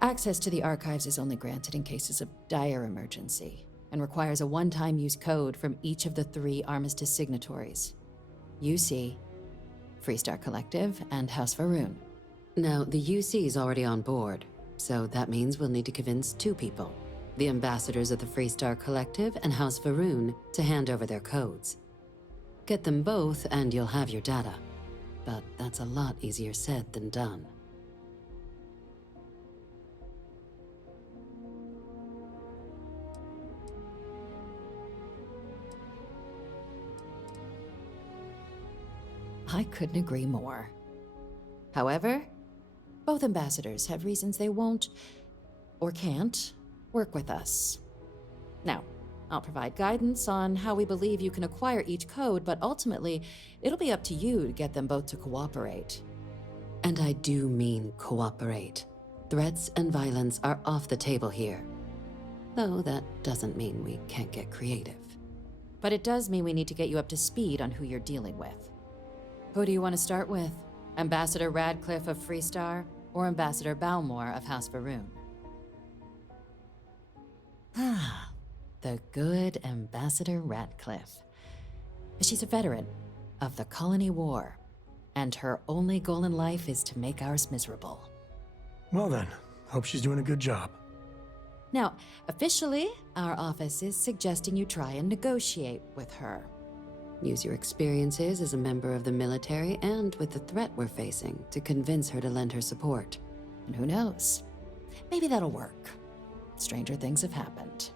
Access to the archives is only granted in cases of dire emergency, and requires a one-time use code from each of the 3 Armistice signatories. UC, Freestar Collective, and House Varun. Now, the UC is already on board, so that means we'll need to convince 2 people. The ambassadors of the Freestar Collective and House Varun to hand over their codes. Get them both and you'll have your data. But that's a lot easier said than done. I couldn't agree more. However, both ambassadors have reasons they won't, or can't, work with us. Now, I'll provide guidance on how we believe you can acquire each code, but ultimately, it'll be up to you to get them both to cooperate. And I do mean cooperate. Threats and violence are off the table here. Though that doesn't mean we can't get creative. But it does mean we need to get you up to speed on who you're dealing with. Who do you want to start with? Ambassador Radcliffe of Freestar, or Ambassador Balmore of House Varun? Ah, the good Ambassador Radcliffe. She's a veteran of the Colony War, and her only goal in life is to make ours miserable. Well then, hope she's doing a good job. Now, officially, our office is suggesting you try and negotiate with her. Use your experiences as a member of the military and with the threat we're facing to convince her to lend her support. And who knows? Maybe that'll work. Stranger things have happened.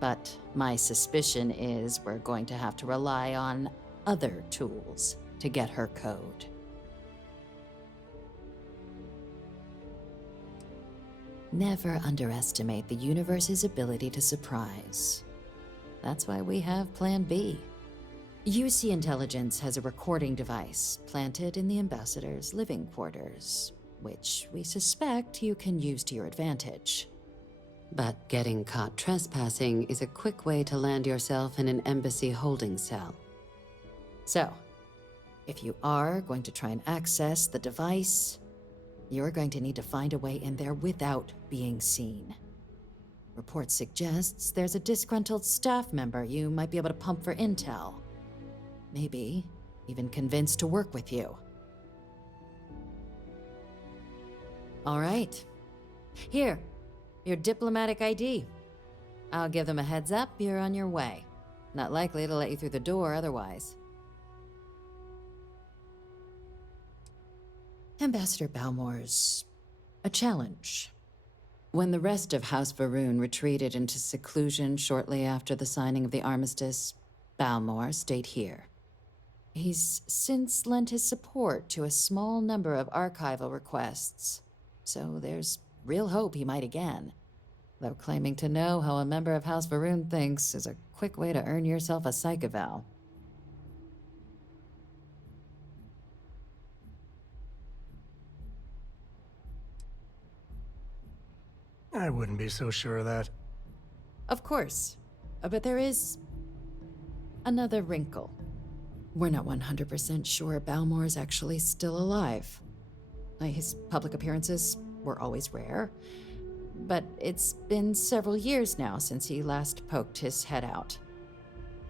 But my suspicion is we're going to have to rely on other tools to get her code. Never underestimate the universe's ability to surprise. That's why we have Plan B. UC Intelligence has a recording device planted in the ambassador's living quarters, which we suspect you can use to your advantage. But getting caught trespassing is a quick way to land yourself in an embassy holding cell. So, if you are going to try and access the device, you're going to need to find a way in there without being seen. Report suggests there's a disgruntled staff member you might be able to pump for intel. Maybe even convince to work with you. All right. Here, your diplomatic ID. I'll give them a heads up, you're on your way. Not likely to let you through the door otherwise. Ambassador Balmore's a challenge. When the rest of House Varun retreated into seclusion shortly after the signing of the armistice, Balmore stayed here. He's since lent his support to a small number of archival requests, so there's real hope he might again. Though claiming to know how a member of House Varun thinks is a quick way to earn yourself a psych eval. I wouldn't be so sure of that. Of course, but there is another wrinkle. We're not 100% sure Balmore's actually still alive. His public appearances were always rare, but it's been several years now since he last poked his head out.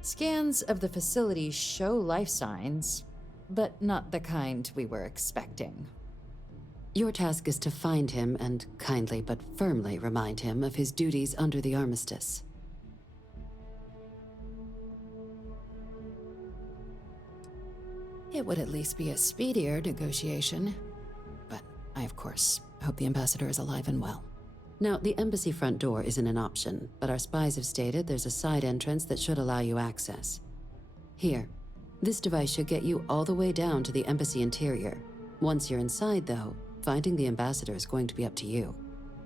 Scans of the facility show life signs, but not the kind we were expecting. Your task is to find him and kindly but firmly remind him of his duties under the armistice. It would at least be a speedier negotiation, but I, of course, hope the ambassador is alive and well. Now, the embassy front door isn't an option, but our spies have stated there's a side entrance that should allow you access. Here, this device should get you all the way down to the embassy interior. Once you're inside, though, finding the ambassador is going to be up to you.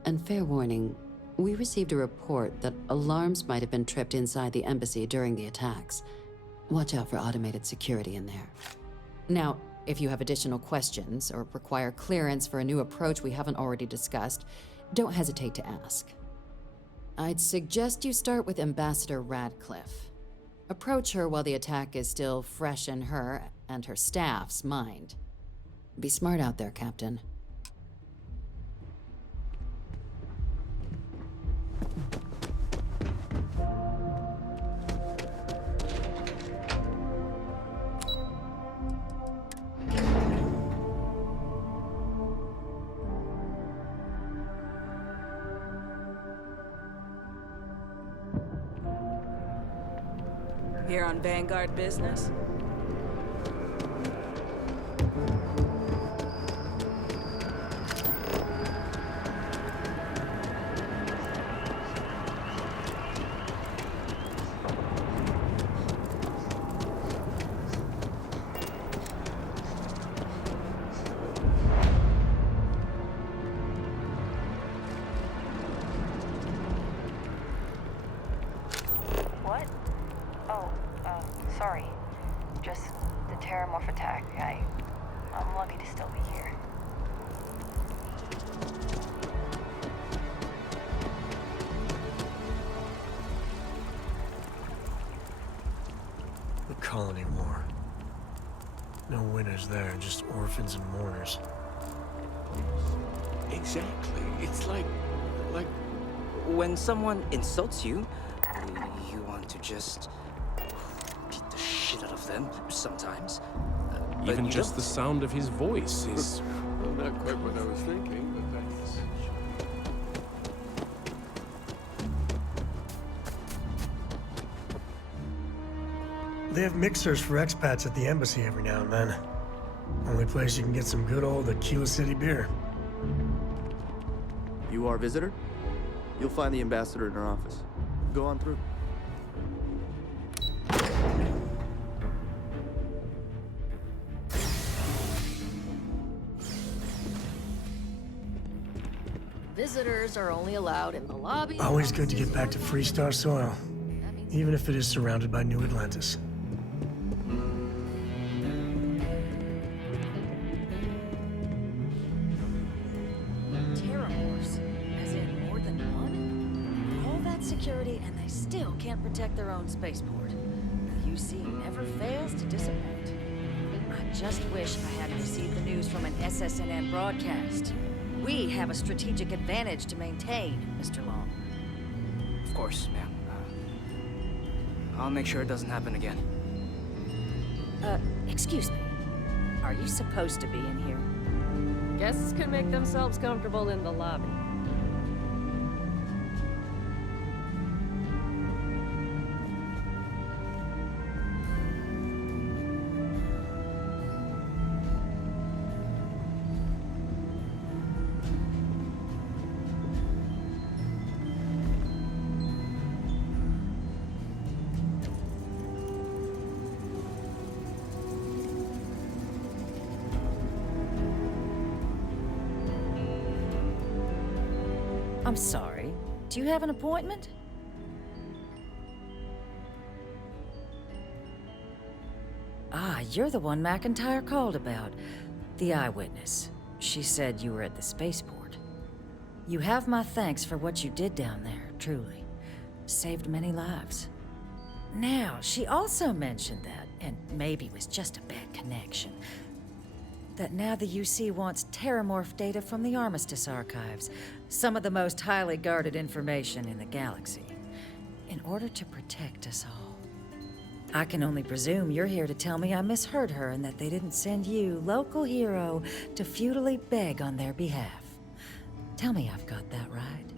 And fair warning, we received a report that alarms might have been tripped inside the embassy during the attacks. Watch out for automated security in there. Now, if you have additional questions or require clearance for a new approach we haven't already discussed, don't hesitate to ask. I'd suggest you start with Ambassador Radcliffe. Approach her while the attack is still fresh in her and her staff's mind. Be smart out there, Captain. Here on Vanguard business? Sorry. Just the terramorph attack. I'm lucky to still be here. The colony war. No winners there, just orphans and mourners. Exactly. It's like when someone insults you, you want to just beat the shit out of them sometimes. Even just the sound of his voice is... Well, not quite what I was thinking, but thanks. They have mixers for expats at the embassy every now and then. Only place you can get some good old Aquila City beer. You are a visitor? You'll find the ambassador in her office. Go on through. Visitors are only allowed in the lobby. Always good to get back to Freestar soil, even if it is surrounded by New Atlantis. Terramorphs, as in more than one? All that security and they still can't protect their own spaceport. The UC never fails to disappoint. I just wish I had received the news from an SSNN broadcast. We have a strategic advantage to maintain, Mr. Long. Of course, ma'am. I'll make sure it doesn't happen again. Excuse me. Are you supposed to be in here? Guests can make themselves comfortable in the lobby. I'm sorry. Do you have an appointment? Ah, you're the one McIntyre called about. The eyewitness. She said you were at the spaceport. You have my thanks for what you did down there, truly. Saved many lives. Now, she also mentioned that, and maybe it was just a bad connection, that now the UC wants Terramorph data from the Armistice archives, some of the most highly guarded information in the galaxy, in order to protect us all. I can only presume you're here to tell me I misheard her and that they didn't send you, local hero, to futilely beg on their behalf. Tell me I've got that right.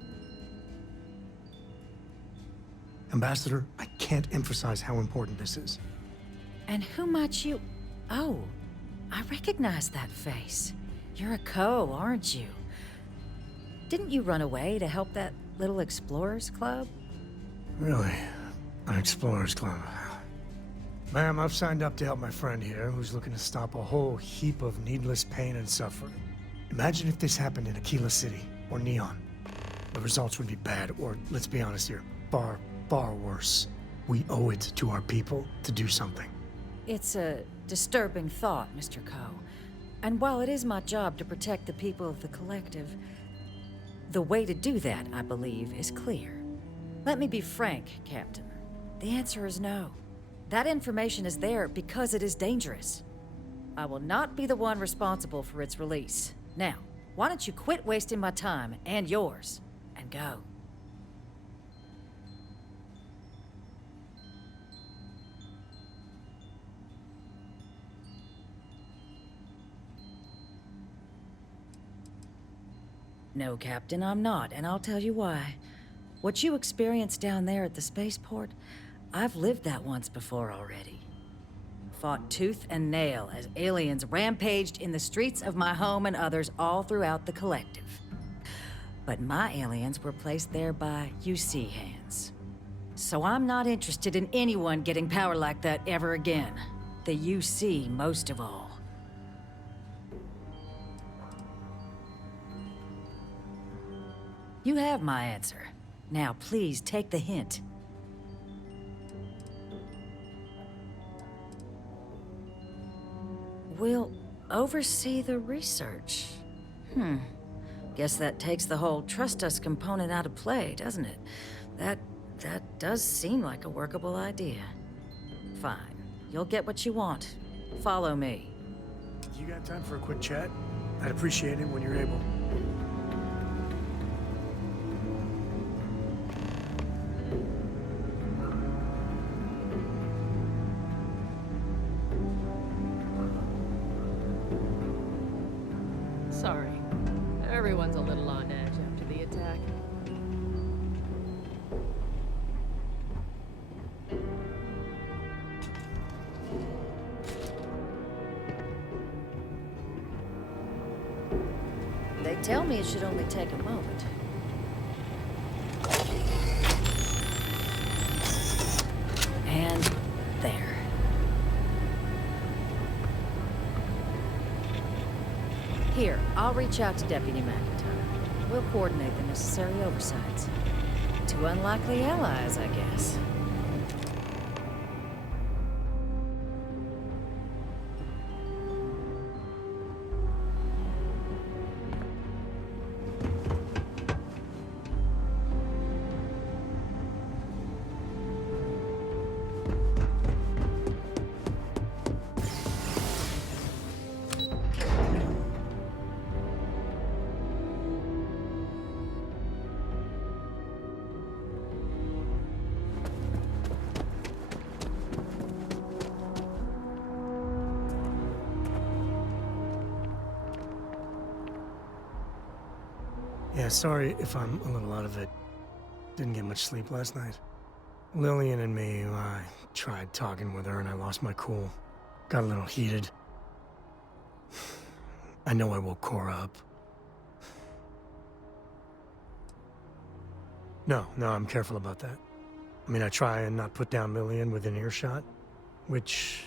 Ambassador, I can't emphasize how important this is. And who might you... Oh, I recognize that face. You're a Co, aren't you? Didn't you run away to help that little Explorers Club? Really? An Explorers Club? Ma'am, I've signed up to help my friend here, who's looking to stop a whole heap of needless pain and suffering. Imagine if this happened in Aquila City, or Neon. The results would be bad, or, let's be honest here, far, far worse. We owe it to our people to do something. It's a disturbing thought, Mr. Co. And while it is my job to protect the people of the Collective, the way to do that, I believe, is clear. Let me be frank, Captain. The answer is no. That information is there because it is dangerous. I will not be the one responsible for its release. Now, why don't you quit wasting my time and yours, and go? No, Captain, I'm not, and I'll tell you why. What you experienced down there at the spaceport, I've lived that once before already. Fought tooth and nail as aliens rampaged in the streets of my home and others all throughout the Collective. But my aliens were placed there by UC hands. So I'm not interested in anyone getting power like that ever again. The UC most of all. You have my answer. Now please take the hint. We'll oversee the research. Guess that takes the whole trust us component out of play, doesn't it? That does seem like a workable idea. Fine. You'll get what you want. Follow me. You got time for a quick chat? I'd appreciate it when you're able. Sorry. Everyone's a little on edge after the attack. They tell me it should only take a moment. And there. Here, I'll reach out to Deputy McIntyre. We'll coordinate the necessary oversights. Two unlikely allies, I guess. Yeah, sorry if I'm a little out of it. Didn't get much sleep last night. Lillian and me, I tried talking with her and I lost my cool. Got a little heated. I know I woke Cora up. No, I'm careful about that. I mean, I try and not put down Lillian within earshot, which,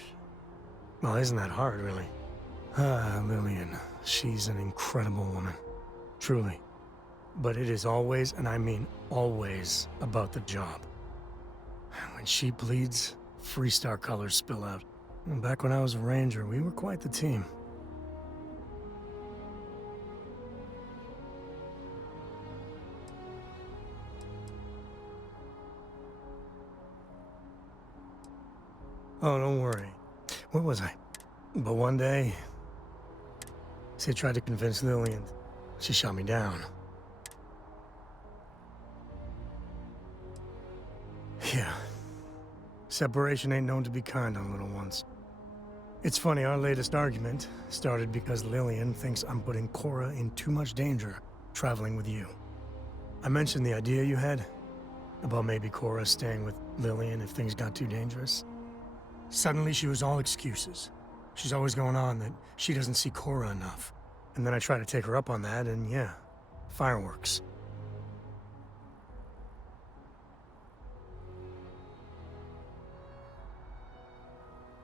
well, isn't that hard, really? Lillian, she's an incredible woman. Truly. But it is always, and I mean always, about the job. When she bleeds, Freestar colors spill out. And back when I was a ranger, we were quite the team. Oh, don't worry. Where was I? But one day, Sid tried to convince Lillian. She shot me down. Yeah. Separation ain't known to be kind on little ones. It's funny, our latest argument started because Lillian thinks I'm putting Cora in too much danger traveling with you. I mentioned the idea you had about maybe Cora staying with Lillian if things got too dangerous. Suddenly she was all excuses. She's always going on that she doesn't see Cora enough. And then I try to take her up on that and yeah, fireworks.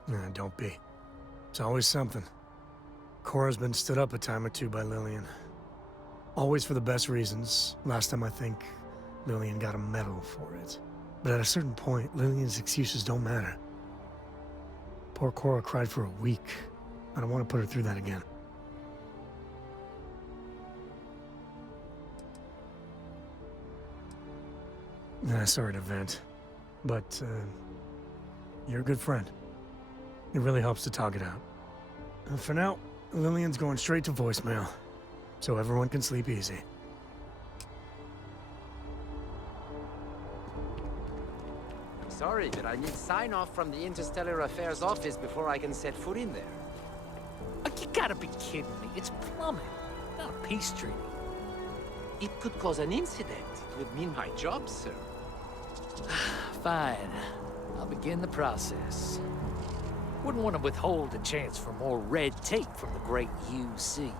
Nah, don't be. It's always something. Cora's been stood up a time or two by Lillian. Always for the best reasons. Last time I think Lillian got a medal for it. But at a certain point, Lillian's excuses don't matter. Poor Cora cried for a week. I don't want to put her through that again. Nah, sorry to vent. But, you're a good friend. It really helps to talk it out. For now, Lillian's going straight to voicemail, so everyone can sleep easy. Sorry, but I need sign-off from the Interstellar Affairs office before I can set foot in there. You gotta be kidding me. It's plumbing, not a peace treaty. It could cause an incident. It would mean my job, sir. Fine. I'll begin the process. Wouldn't want to withhold a chance for more red tape from the great UC.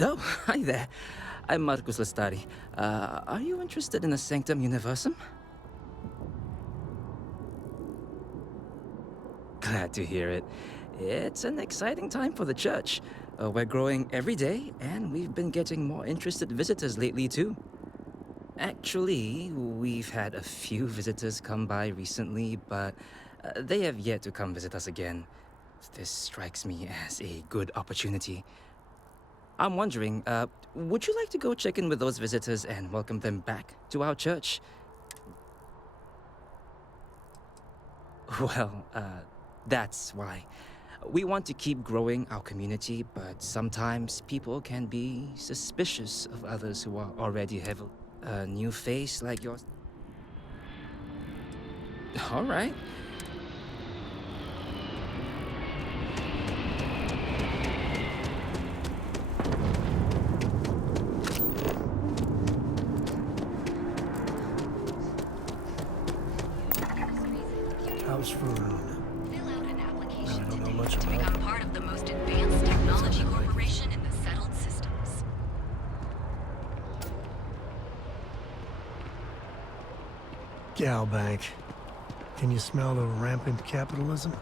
Oh, hi there. I'm Marcus Lestari. Are you interested in the Sanctum Universum? Glad to hear it. It's an exciting time for the church. We're growing every day, and we've been getting more interested visitors lately, too. Actually, we've had a few visitors come by recently, but they have yet to come visit us again. This strikes me as a good opportunity. I'm wondering, would you like to go check in with those visitors and welcome them back to our church? Well, that's why. We want to keep growing our community, but sometimes people can be suspicious of others who are already heavily. A new face like yours. All right. House Faroon. I don't know much to become part of the most advanced technology corporation in the settled systems. Gal Bank. Can you smell the rampant capitalism?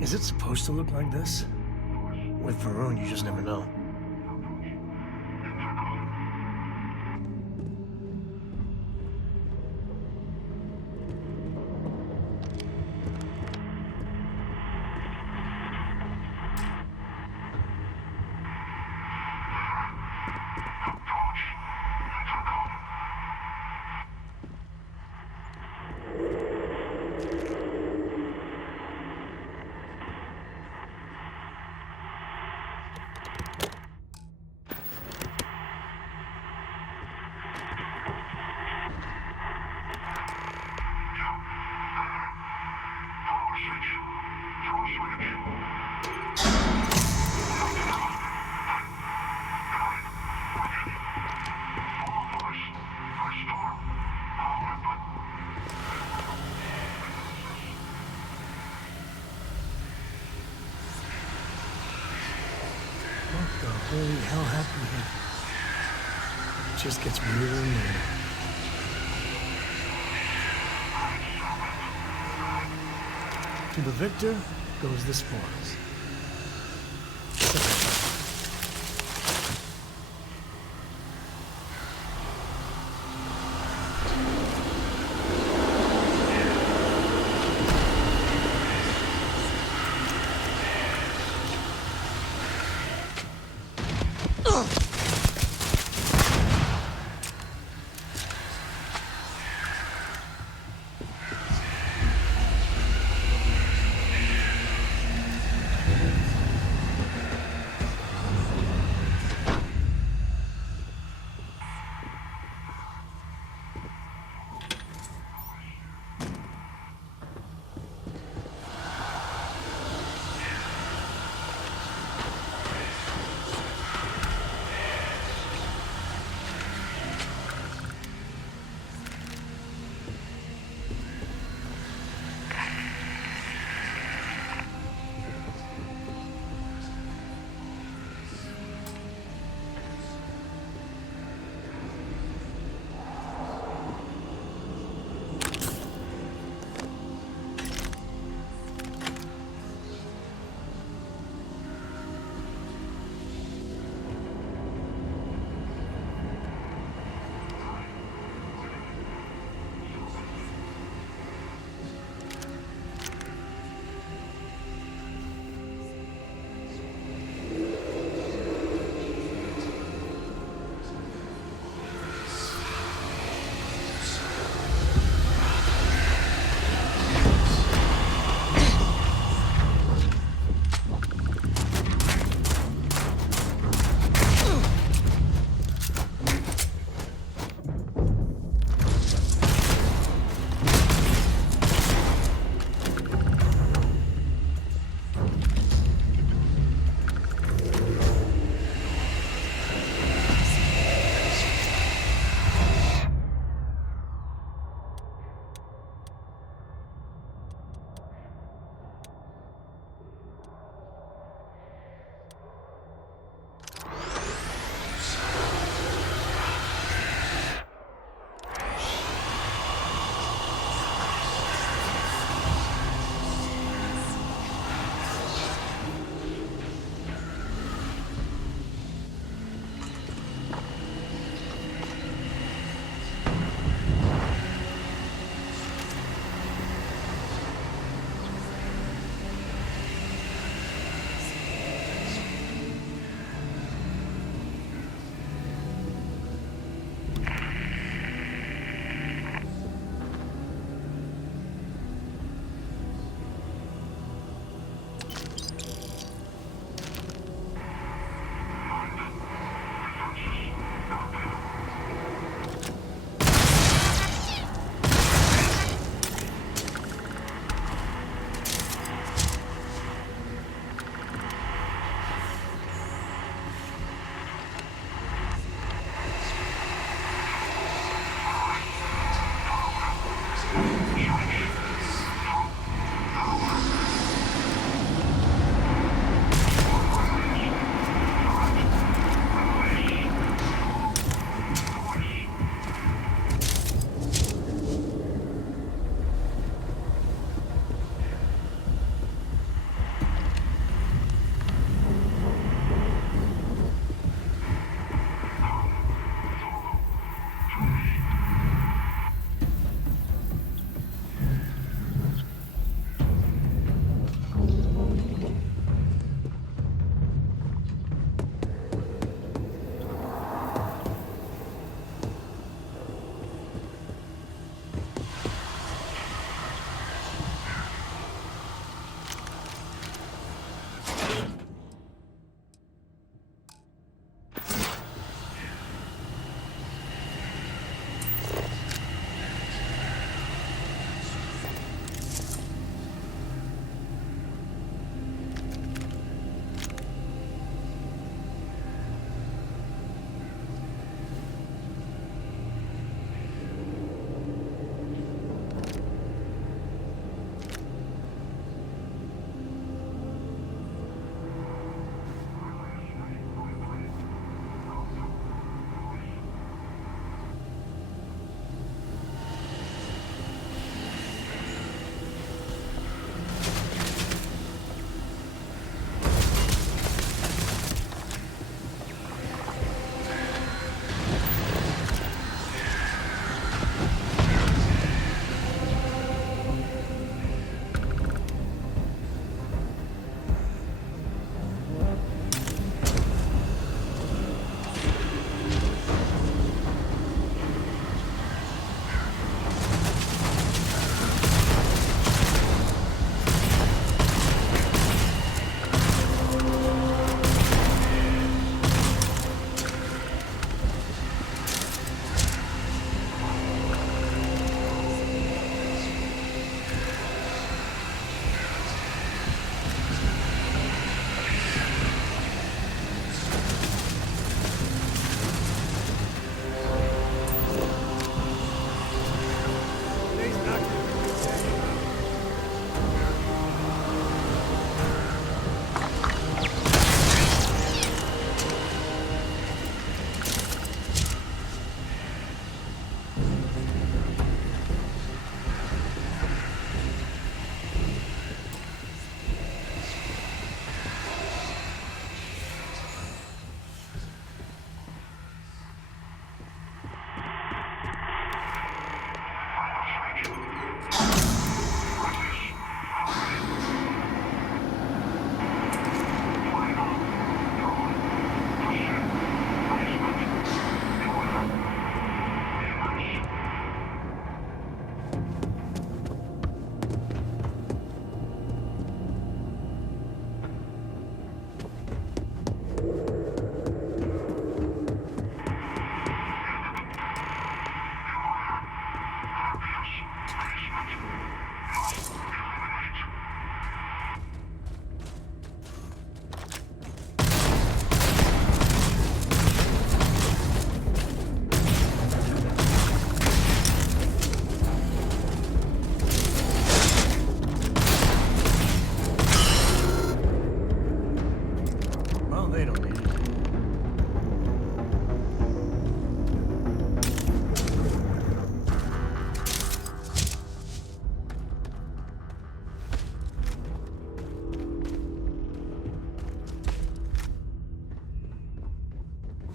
Is it supposed to look like this? With Varun, you just never know. What the holy hell happened here? It just gets weirder and weirder. To the victor goes the spoils.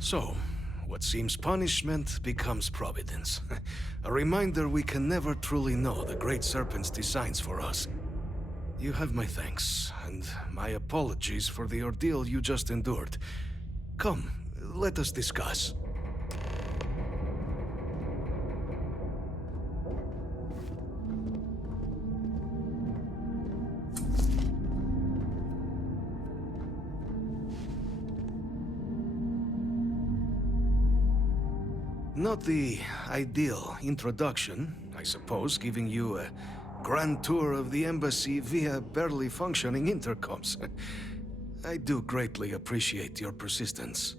So, what seems punishment becomes providence. A reminder we can never truly know the Great Serpent's designs for us. You have my thanks, and my apologies for the ordeal you just endured. Come, let us discuss. Not the ideal introduction, I suppose, giving you a grand tour of the embassy via barely functioning intercoms. I do greatly appreciate your persistence.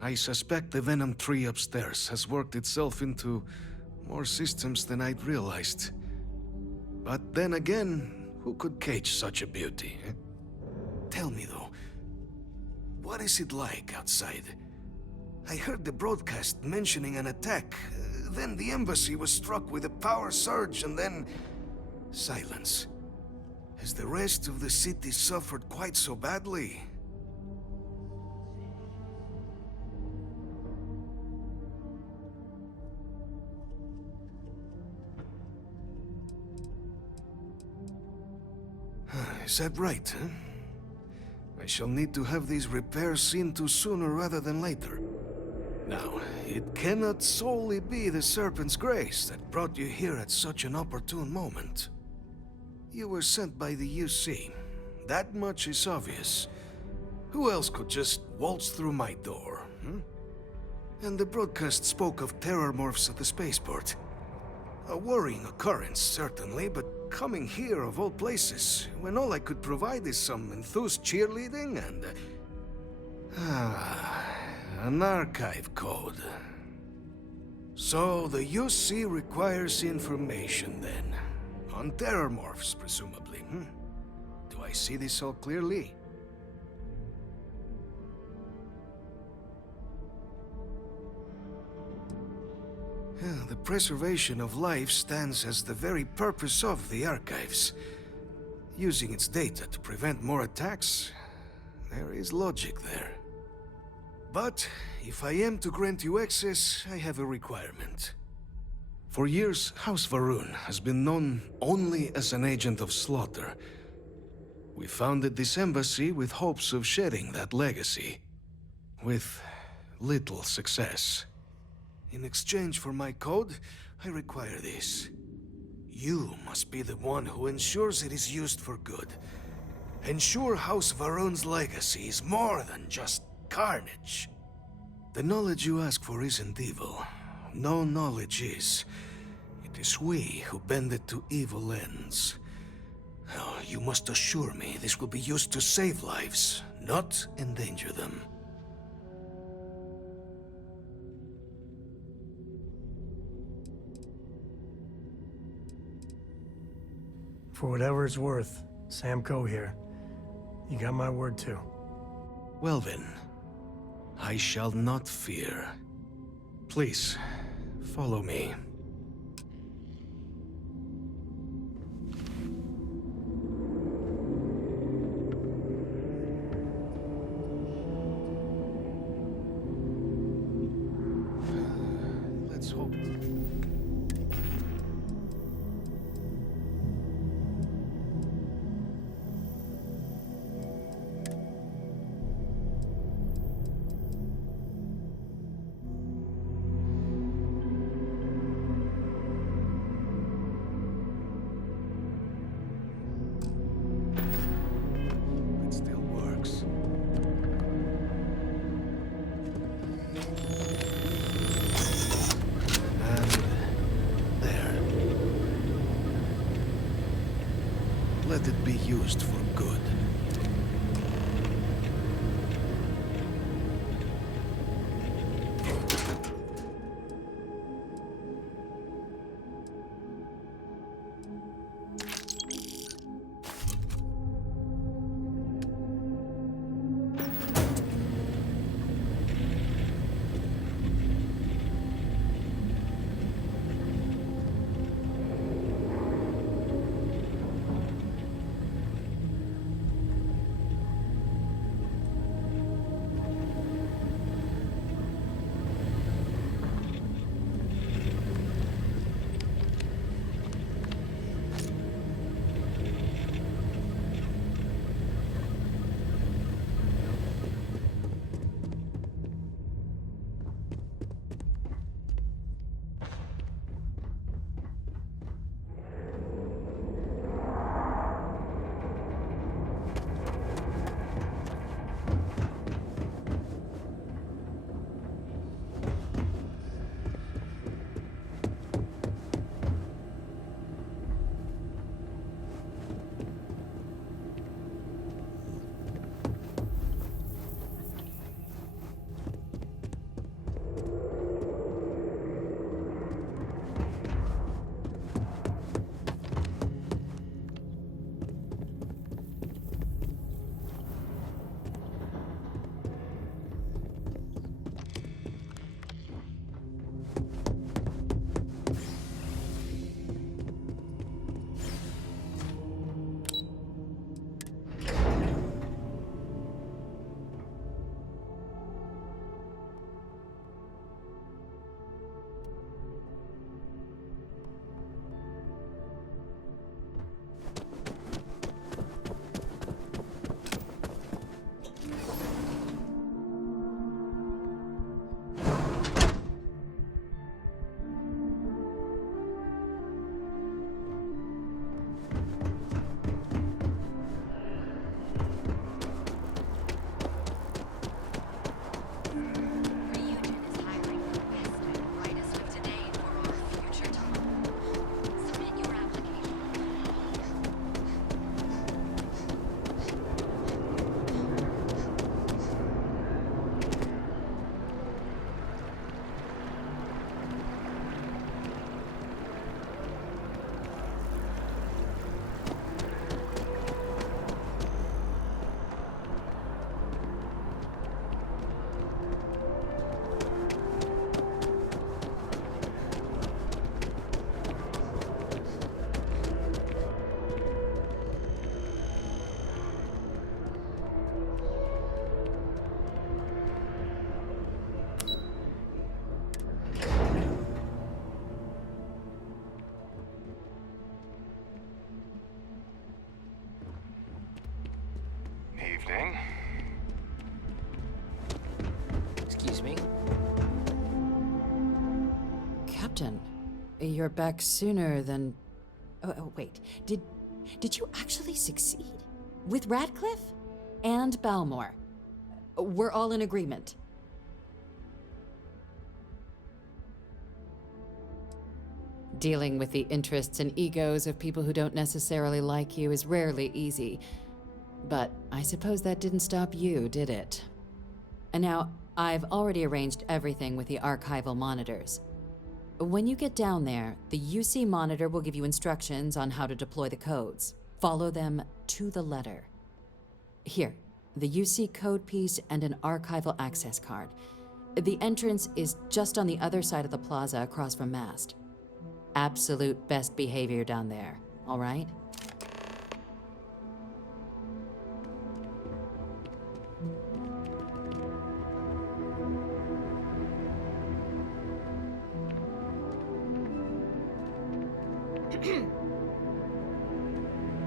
I suspect the Venom tree upstairs has worked itself into more systems than I'd realized. But then again, who could cage such a beauty? Tell me though, what is it like outside? I heard the broadcast mentioning an attack. Then the embassy was struck with a power surge, and then silence. Has the rest of the city suffered quite so badly? Is that right, huh? I shall need to have these repairs seen to sooner rather than later. Now, it cannot solely be the Serpent's grace that brought you here at such an opportune moment. You were sent by the UC. That much is obvious. Who else could just waltz through my door, And the broadcast spoke of terror morphs at the spaceport. A worrying occurrence, certainly, but coming here of all places, when all I could provide is some enthused cheerleading and... an archive code. So the UC requires information then. On terror morphs, presumably, Do I see this all clearly? The preservation of life stands as the very purpose of the archives. Using its data to prevent more attacks, there is logic there. But if I am to grant you access, I have a requirement. For years, House Varun has been known only as an agent of slaughter. We founded this embassy with hopes of shedding that legacy. With little success. In exchange for my code, I require this. You must be the one who ensures it is used for good. Ensure House Varun's legacy is more than just carnage. The knowledge you ask for isn't evil. No knowledge is. It is we who bend it to evil ends. Oh, you must assure me this will be used to save lives, not endanger them. For whatever it's worth, Sam Coe here. You got my word too. Well then, I shall not fear. Please, follow me. Let's hope. Let it be used for good. Ding? Excuse me? Captain, you're back sooner than... Oh, wait. Did you actually succeed? With Radcliffe? And Balmore? We're all in agreement. Dealing with the interests and egos of people who don't necessarily like you is rarely easy. But I suppose that didn't stop you, did it? And now, I've already arranged everything with the archival monitors. When you get down there, the UC monitor will give you instructions on how to deploy the codes. Follow them to the letter. Here, the UC code piece and an archival access card. The entrance is just on the other side of the plaza across from Mast. Absolute best behavior down there, all right?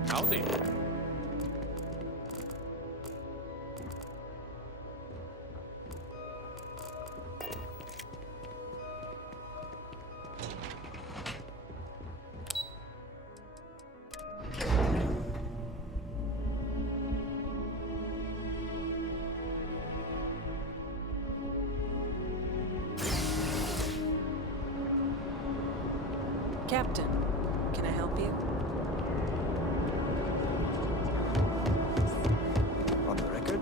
Howdy. Captain, can I help you? On the record?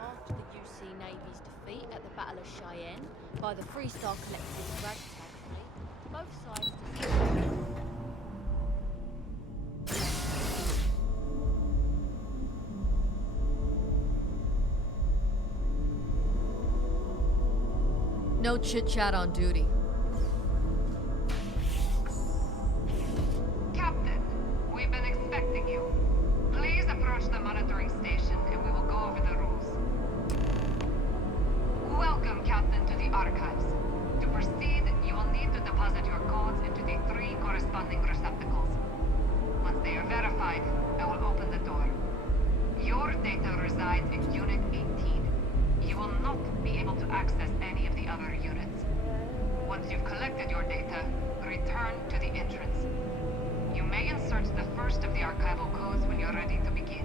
After the UC Navy's defeat at the Battle of Cheyenne by the Freestar Collective's ragtag fleet, both sides decided... No chit-chat on duty. Captain, we've been expecting you. Please approach the monitoring station and we will go over the rules. Welcome, Captain, to the Archives. To proceed, you will need to deposit your codes into the 3 corresponding receptacles. Once they are verified, I will open the door. Your data resides in Unit 18. You will not be able to access any of the other units. Once you've collected your data, return to the entrance. You may insert the first of the archival codes when you're ready to begin.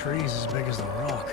tree's as big as the rock.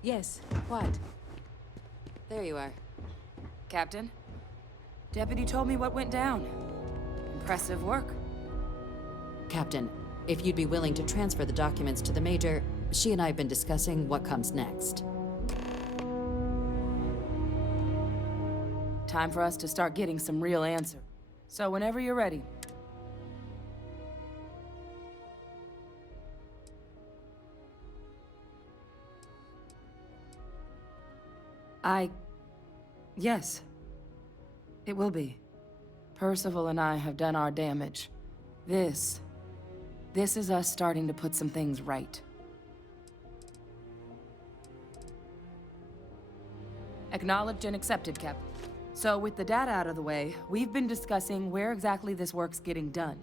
Yes, what? There you are. Captain? Deputy told me what went down. Impressive work. Captain, if you'd be willing to transfer the documents to the Major, she and I have been discussing what comes next. Time for us to start getting some real answers. So whenever you're ready. Yes. It will be. Percival and I have done our damage. This is us starting to put some things right. Acknowledged and accepted, Captain. So with the data out of the way, we've been discussing where exactly this work's getting done.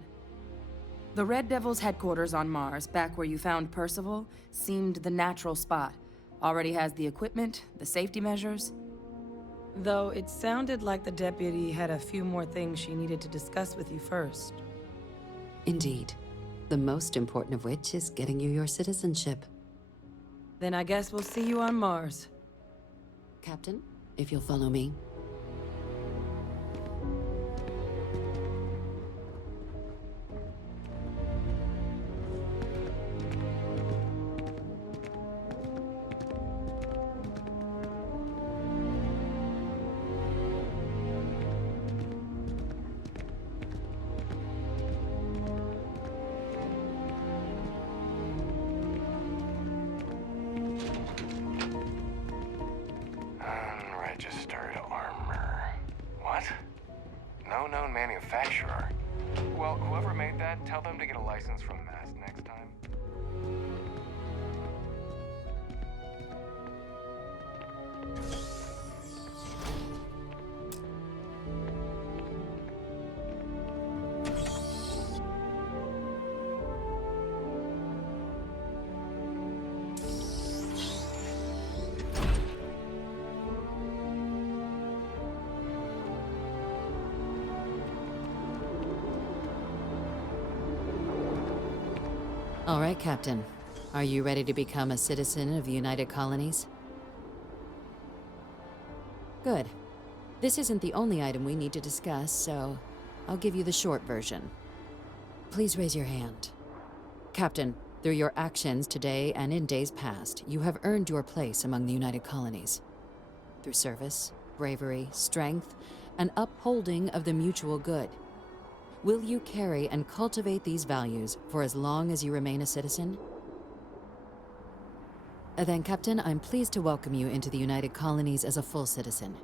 The Red Devil's headquarters on Mars, back where you found Percival, seemed the natural spot. Already has the equipment, the safety measures. Though it sounded like the deputy had a few more things she needed to discuss with you first. Indeed. The most important of which is getting you your citizenship. Then I guess we'll see you on Mars. Captain, if you'll follow me. Unregistered armor. What? No known manufacturer. Well, whoever made that, tell them to get a license from Mass next time. All right, Captain. Are you ready to become a citizen of the United Colonies? Good. This isn't the only item we need to discuss, so I'll give you the short version. Please raise your hand. Captain, through your actions today and in days past, you have earned your place among the United Colonies. Through service, bravery, strength, and upholding of the mutual good. Will you carry and cultivate these values for as long as you remain a citizen? Then, Captain, I'm pleased to welcome you into the United Colonies as a full citizen.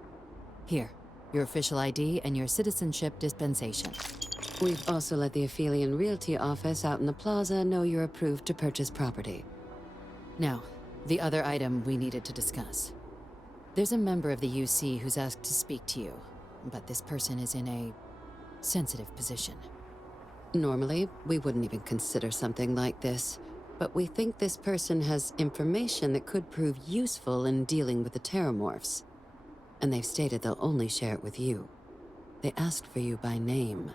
Here, your official ID and your citizenship dispensation. We've also let the Aphelion Realty office out in the plaza know you're approved to purchase property. Now, the other item we needed to discuss. There's a member of the UC who's asked to speak to you, but this person is in a sensitive position. Normally, we wouldn't even consider something like this, but we think this person has information that could prove useful in dealing with the Terramorphs. And they've stated they'll only share it with you. They asked for you by name.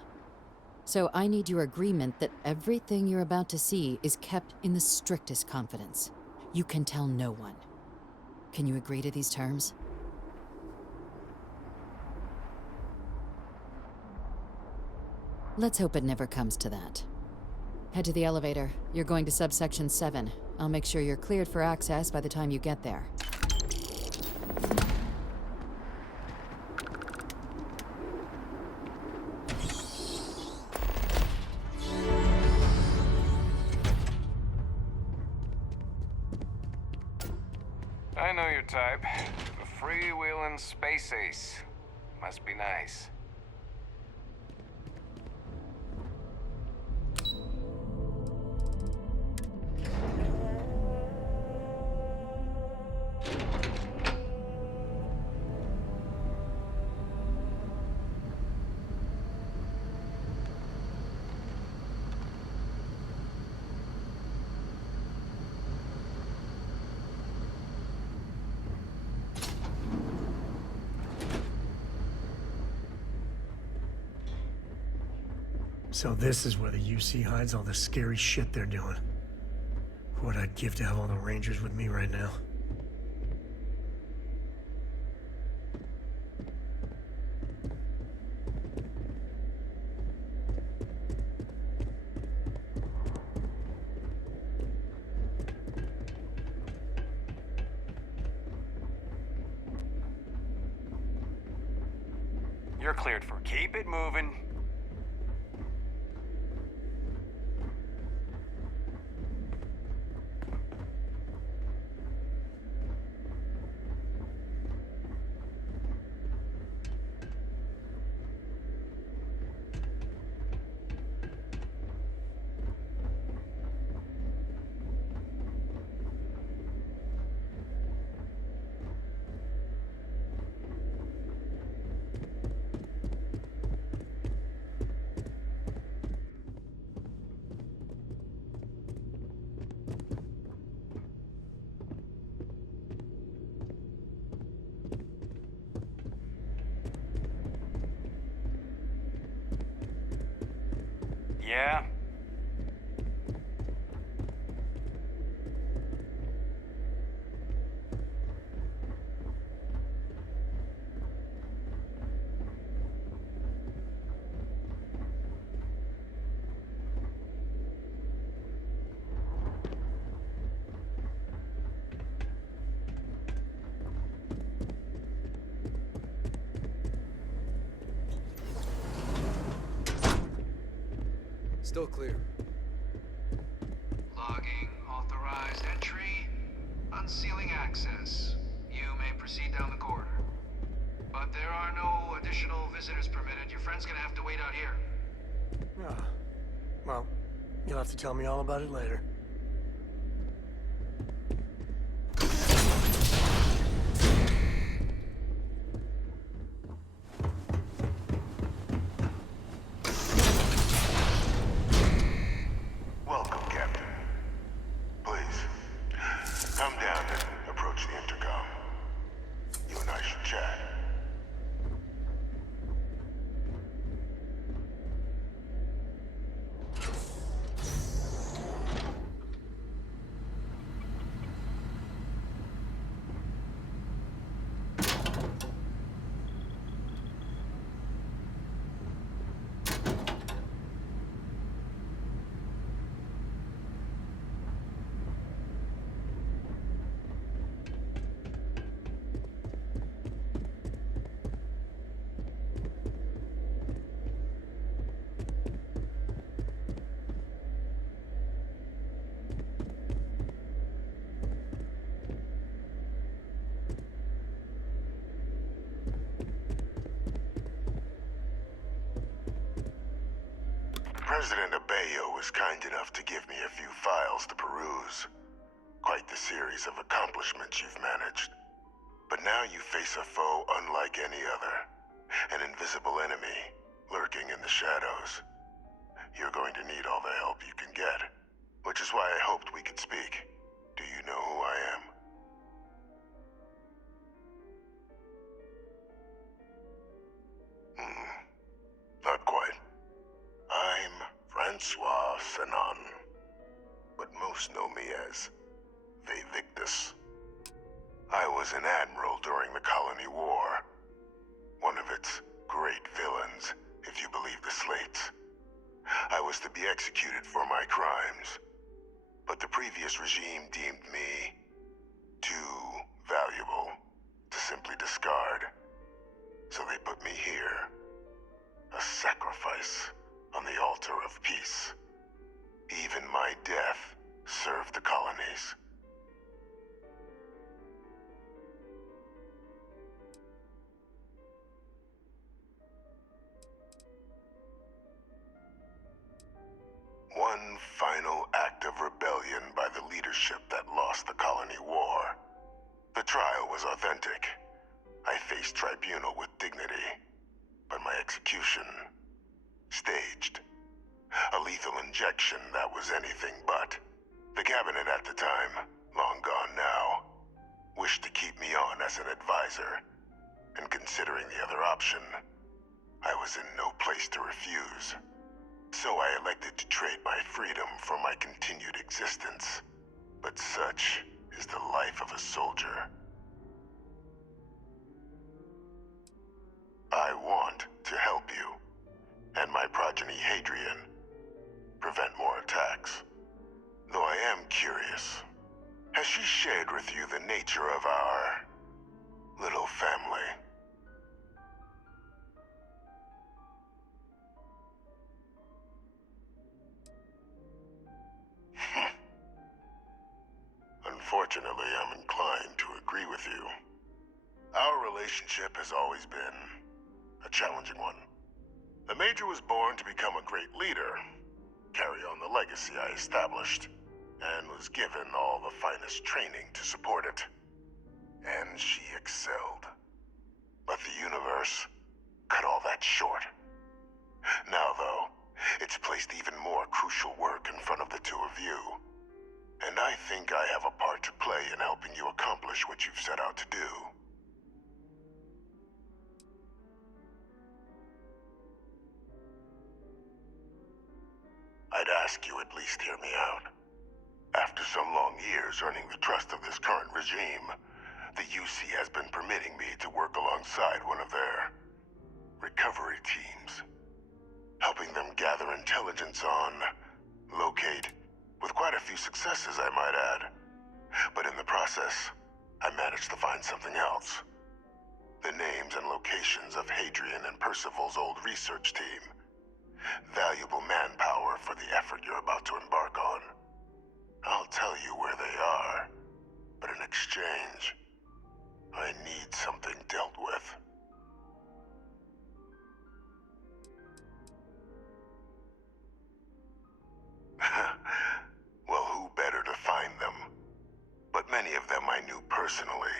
So I need your agreement that everything you're about to see is kept in the strictest confidence. You can tell no one. Can you agree to these terms? Let's hope it never comes to that. Head to the elevator. You're going to subsection 7. I'll make sure you're cleared for access by the time you get there. I know your type. A freewheeling space ace. Must be nice. So this is where the UC hides all the scary shit they're doing. What I'd give to have all the Rangers with me right now. You're cleared for keep it moving. Yeah? Still clear. Logging authorized entry. Unsealing access. You may proceed down the corridor. But there are no additional visitors permitted. Your friend's gonna have to wait out here. Ah. Well, you'll have to tell me all about it later. Welcome, Captain. Please, come down and approach the intercom. You and I should chat. President Abeyo was kind enough to give me a few files to peruse. Quite the series of accomplishments you've managed. But now you face a foe unlike any other. An invisible enemy, lurking in the shadows. You're going to need all the help you can get. Which is why I hoped we could speak. Do you know who I am? Not quite. I'm Francois Sanon, but most know me as Victus. I was an admiral during the Colony War. One of its great villains, if you believe the slates. I was to be executed for my crimes, but the previous regime deemed me too valuable to simply discard. So they put me here, a sacrifice on the altar of peace. Even my death served the colonies. ship that lost the colony war. The trial was authentic. I faced tribunal with dignity, but my execution, staged. A lethal injection that was anything but. The cabinet at the time, long gone now, wished to keep me on as an advisor, and considering the other option, I was in no place to refuse. So I elected to trade my freedom for my continued existence. But such is the life of a soldier. I want to help you, and my progeny Hadrian, prevent more attacks. Though I am curious, has she shared with you the nature of our little family? Unfortunately, I'm inclined to agree with you. Our relationship has always been a challenging one. The Major was born to become a great leader, carry on the legacy I established, and was given all the finest training to support it. And she excelled. But the universe cut all that short. Now, though, it's placed even more crucial work in front of the two of you. And I think I have a part to play in helping you accomplish what you've set out to do. I'd ask you at least hear me out. After some long years earning the trust of this current regime, the UC has been permitting me to work alongside one of their recovery teams, helping them gather intelligence on, locate, with quite a few successes I might add. But in the process, I managed to find something else. The names and locations of Hadrian and Percival's old research team. Valuable manpower for the effort you're about to embark on. I'll tell you where they are, but in exchange, I need something dealt with. Well, who better to find them? But many of them I knew personally,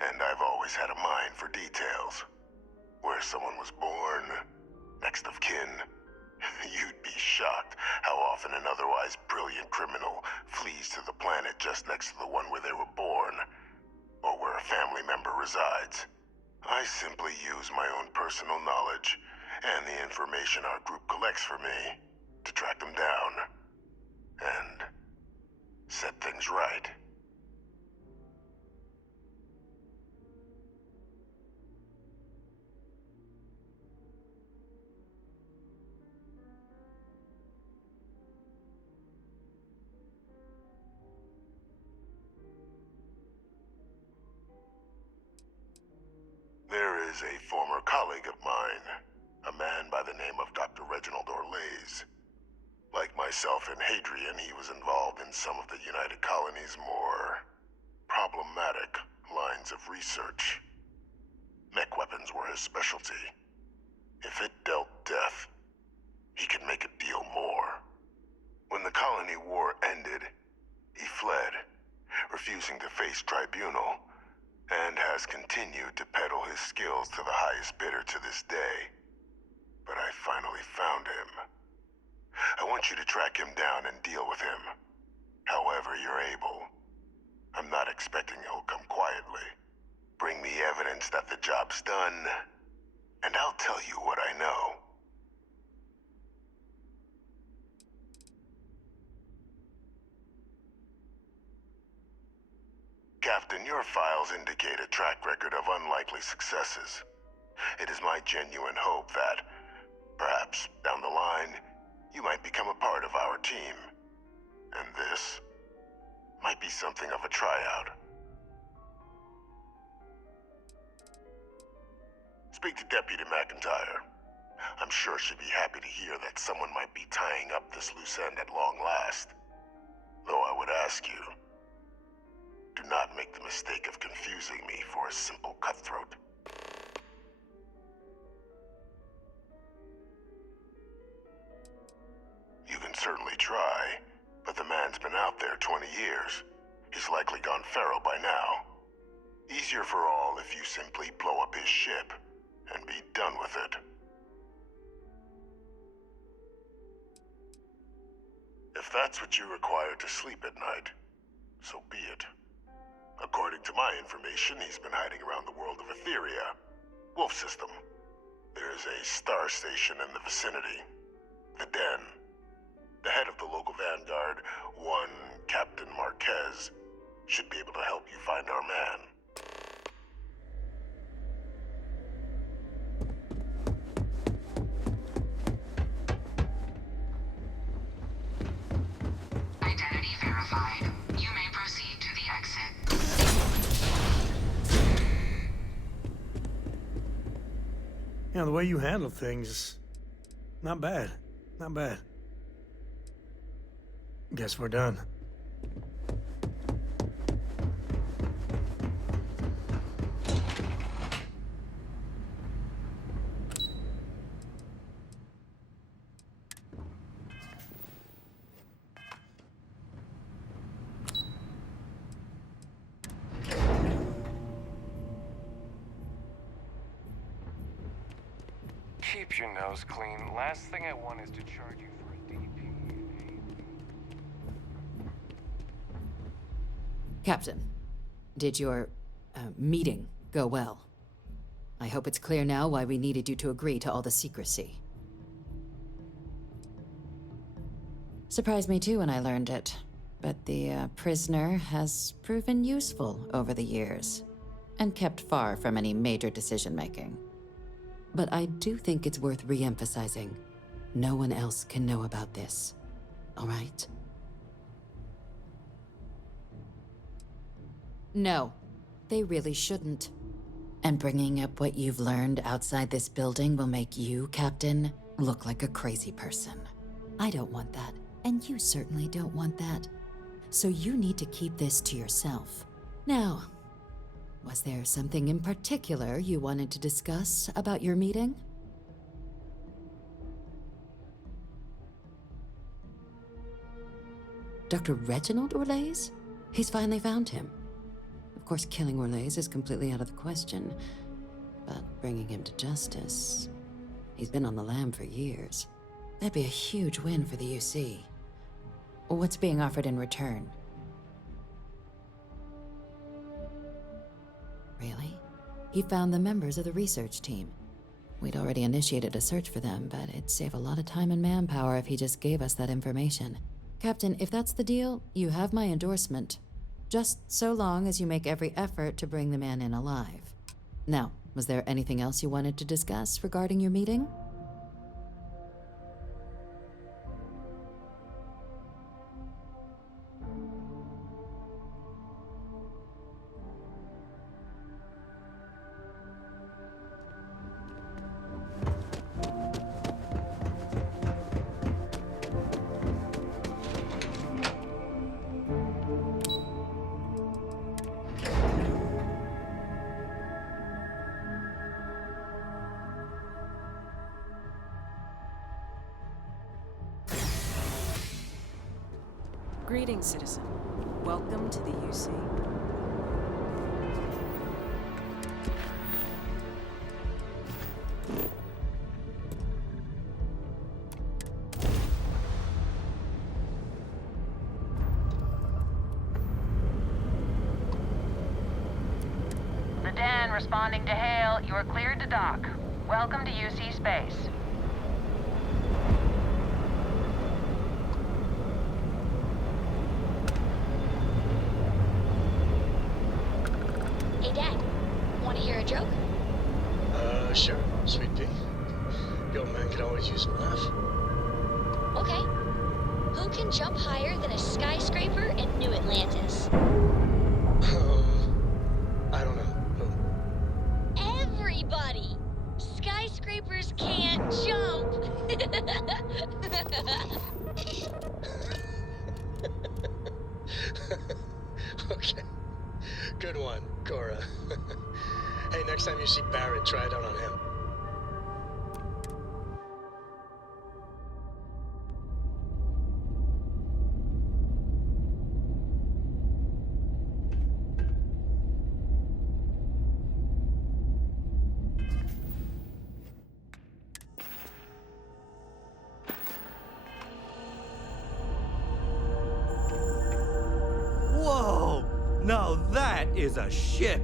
and I've always had a mind for details. Where someone was born, next of kin. You'd be shocked how often an otherwise brilliant criminal flees to the planet just next to the one where they were born, or where a family member resides. I simply use my own personal knowledge and the information our group collects for me to track them down and set things right. There is a former colleague of mine, a man by the name of Dr. Reginald Orlaise. Like myself and Hadrian, he was involved in some of the United Colony's more problematic lines of research. Mech weapons were his specialty. If it dealt death, he could make a deal more. When the colony war ended, he fled, refusing to face tribunal, and has continued to peddle his skills to the highest bidder to this day. But I finally found him. I want you to track him down and deal with him, however you're able. I'm not expecting he'll come quietly. Bring me evidence that the job's done, and I'll tell you what I know. Captain, your files indicate a track record of unlikely successes. It is my genuine hope that, perhaps down the line, you might become a part of our team. And this might be something of a tryout. Speak to Deputy McIntyre. I'm sure she'd be happy to hear that someone might be tying up this loose end at long last. Though I would ask you, do not make the mistake of confusing me for a simple cutthroat. You can certainly try, but the man's man's been out there 20 years. He's likely gone feral by now. Easier for all if you simply blow up his ship and be done with it. If that's what you require to sleep at night, so be it. According to my information, he's been hiding around the world of Etheria, Wolf System. There's a star station in the vicinity, the Den. The head of the local vanguard, one Captain Marquez, should be able to help you find our man. Identity verified. You may proceed to the exit. You know, the way you handle things, not bad. Not bad. Guess we're done. Keep your nose clean. Last thing I want is to charge you for a DP. Captain, did your meeting go well? I hope it's clear now why we needed you to agree to all the secrecy. Surprised me too when I learned it, but the prisoner has proven useful over the years, and kept far from any major decision-making. But I do think it's worth re-emphasizing. No one else can know about this, all right? No, they really shouldn't. And bringing up what you've learned outside this building will make you, Captain, look like a crazy person. I don't want that, and you certainly don't want that. So you need to keep this to yourself. Now, was there something in particular you wanted to discuss about your meeting? Dr. Reginald Orlaise? He's finally found him. Of course, killing Orlaise is completely out of the question, but bringing him to justice... He's been on the lam for years. That'd be a huge win for the UC. What's being offered in return? Really? He found the members of the research team. We'd already initiated a search for them, but it'd save a lot of time and manpower if he just gave us that information. Captain, if that's the deal, you have my endorsement. Just so long as you make every effort to bring the man in alive. Now, was there anything else you wanted to discuss regarding your meeting? Greetings, citizen. Welcome to the UC. The Den responding to hail. You are cleared to dock. Welcome to UC Space. Hey, Dad. Want to hear a joke? Sure, sweet pea. The old man could always use a laugh. Okay. Who can jump higher than a skyscraper in New Atlantis? I don't know. Who? Everybody! Skyscrapers can't jump! Okay. Good one, Cora. Hey, next time you see Barrett, try it out on him. Now that is a ship!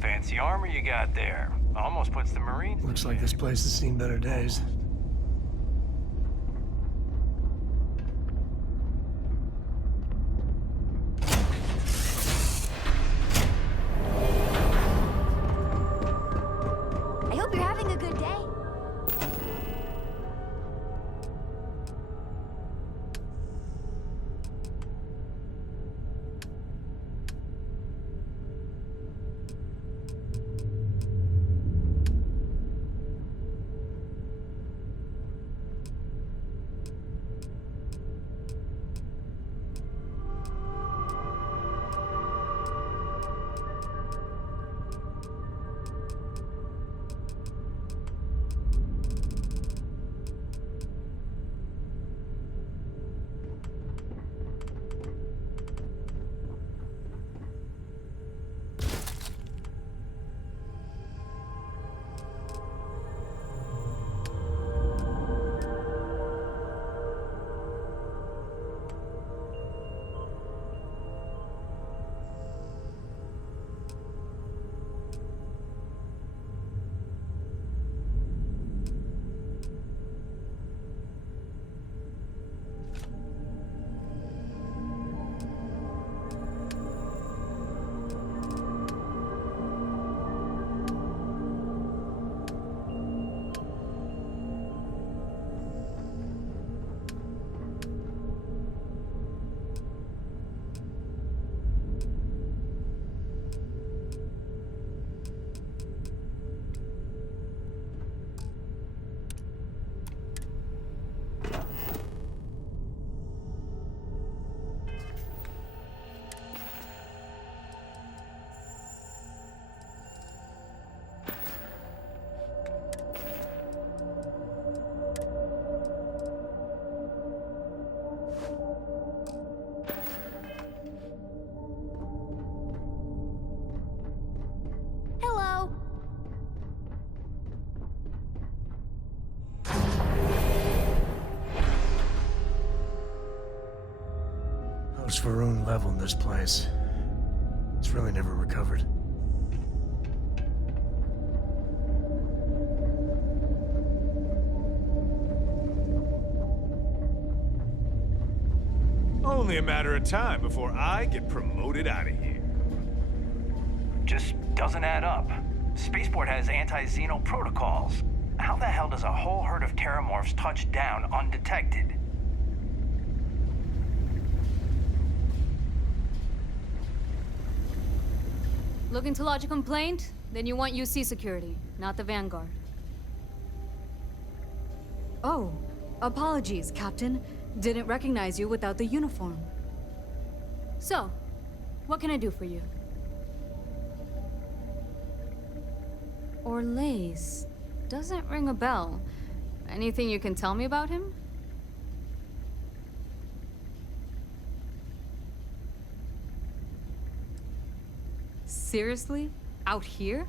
Fancy armor you got there. Almost puts the Marines... Looks like this place has seen better days. I hope you're having a good day. Hello. Host Varun leveled this place. It's really never recovered. Only a matter of time before I get promoted out of here. Just doesn't add up. Spaceport has anti-Xeno protocols. How the hell does a whole herd of terramorphs touch down undetected? Looking to lodge a complaint? Then you want UC security, not the Vanguard. Oh, apologies, Captain. Didn't recognize you without the uniform. So, what can I do for you? Orlaise. Doesn't ring a bell. Anything you can tell me about him? Seriously? Out here?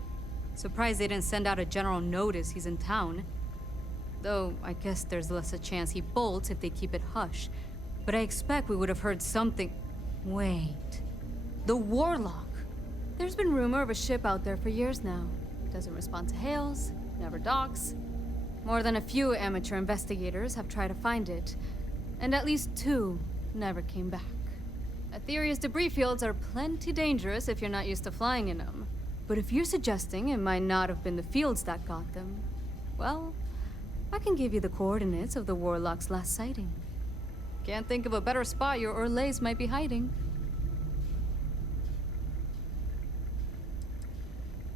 Surprised they didn't send out a general notice he's in town. Though, I guess there's less a chance he bolts if they keep it hush. But I expect we would have heard something... Wait... The Warlock! There's been rumor of a ship out there for years now. Doesn't respond to hails, never docks. More than a few amateur investigators have tried to find it. And at least 2 never came back. Aetheria's debris fields are plenty dangerous if you're not used to flying in them. But if you're suggesting it might not have been the fields that got them, well, I can give you the coordinates of the Warlock's last sighting. Can't think of a better spot your Orlaise might be hiding.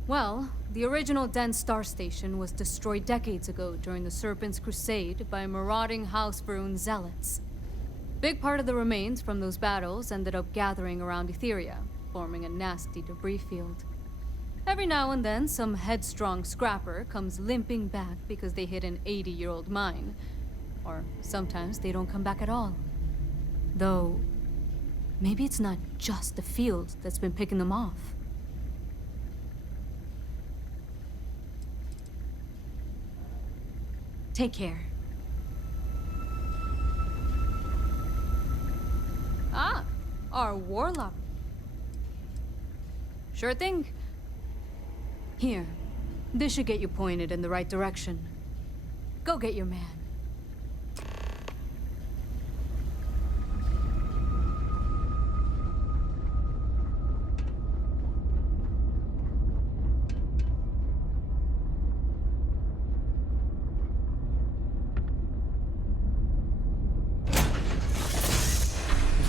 Well, the original Den Star Station was destroyed decades ago during the Serpent's Crusade by marauding House Varun zealots. Big part of the remains from those battles ended up gathering around Aetheria, forming a nasty debris field. Every now and then, some headstrong scrapper comes limping back because they hit an 80-year-old mine. Or sometimes they don't come back at all. Though, maybe it's not just the field that's been picking them off. Take care. Ah, Our warlock. Sure thing. Here. This should get you pointed in the right direction. Go get your man.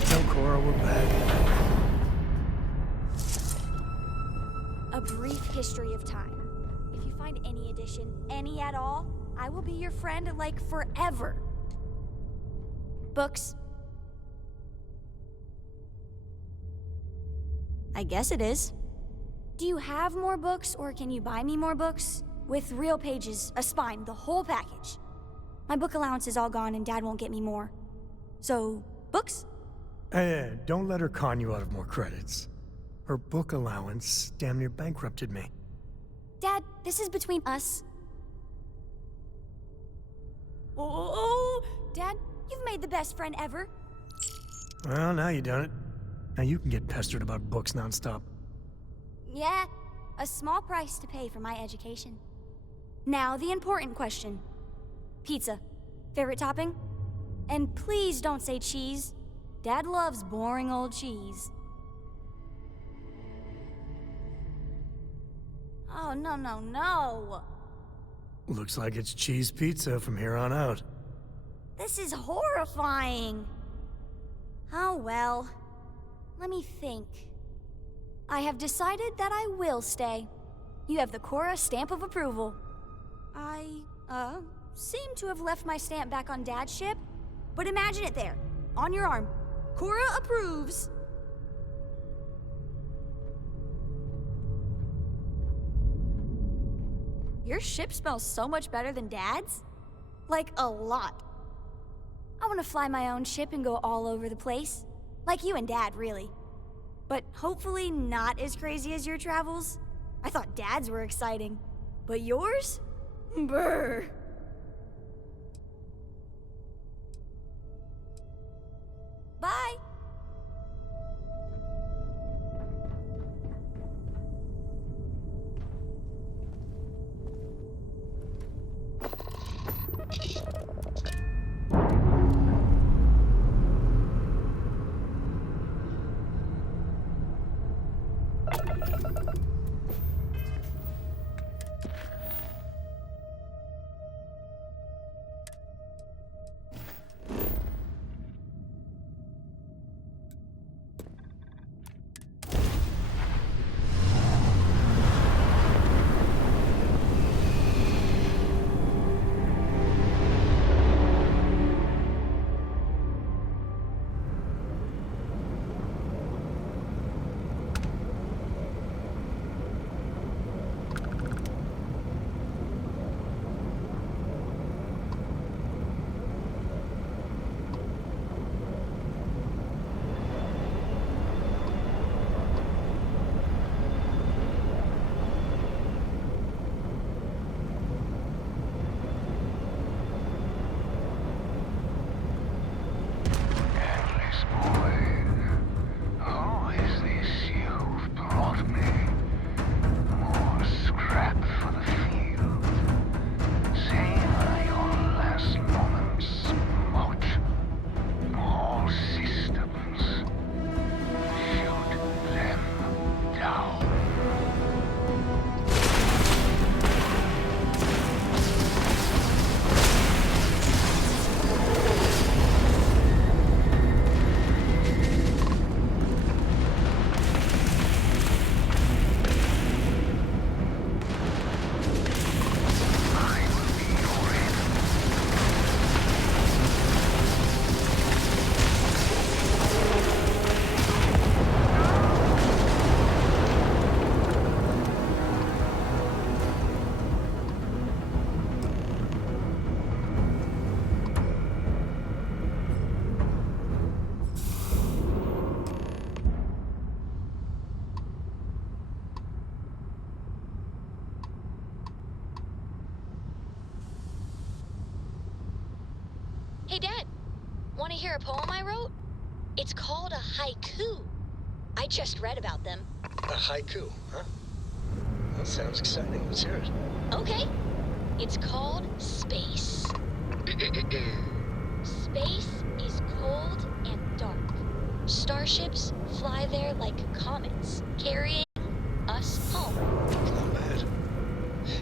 Tell Cora we're back. A brief history of time. If you find any addition, any at all, I will be your friend like forever. Books? I guess it is. Do you have more books, or can you buy me more books? With real pages, a spine, the whole package. My book allowance is all gone and Dad won't get me more. So, books? Hey, don't let her con you out of more credits. Her book allowance damn near bankrupted me. Dad, this is between us. Oh, Dad, you've made the best friend ever. Well, now you done it. Now you can get pestered about books nonstop. Yeah, a small price to pay for my education. Now, the important question. Pizza. Favorite topping? And please don't say cheese. Dad loves boring old cheese. Oh, no, no, no. Looks like it's cheese pizza from here on out. This is horrifying. Oh, well. Let me think. I have decided that I will stay. You have the Cora stamp of approval. I, seem to have left my stamp back on Dad's ship, but imagine it there, on your arm. Cora approves. Your ship smells so much better than Dad's. Like, a lot. I want to fly my own ship and go all over the place. Like you and Dad, really. But hopefully not as crazy as your travels. I thought Dad's were exciting. But yours? Brr. Bye. Hey, Dad. Want to hear a poem I wrote? It's called A haiku. I just read about them. A haiku, huh? That sounds exciting. Let's hear it. Okay. It's called space. Space is cold and dark. Starships fly there like comets, carrying us home. Not bad.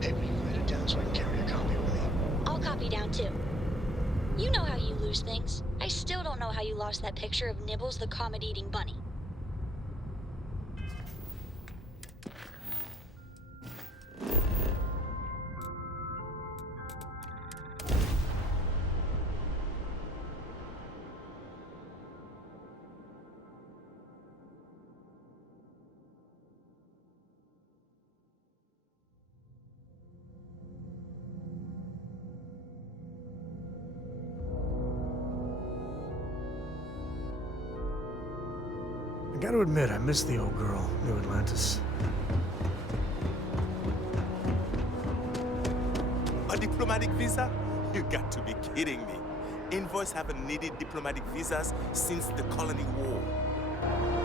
Hey, will you write it down so I can carry a copy with me? I'll copy down too. You know how you lose things. I still don't know how you lost that picture of Nibbles the comet-eating bunny. I gotta admit, I miss the old girl, New Atlantis. A diplomatic visa? You got to be kidding me. Envoys haven't needed diplomatic visas since the Colony War.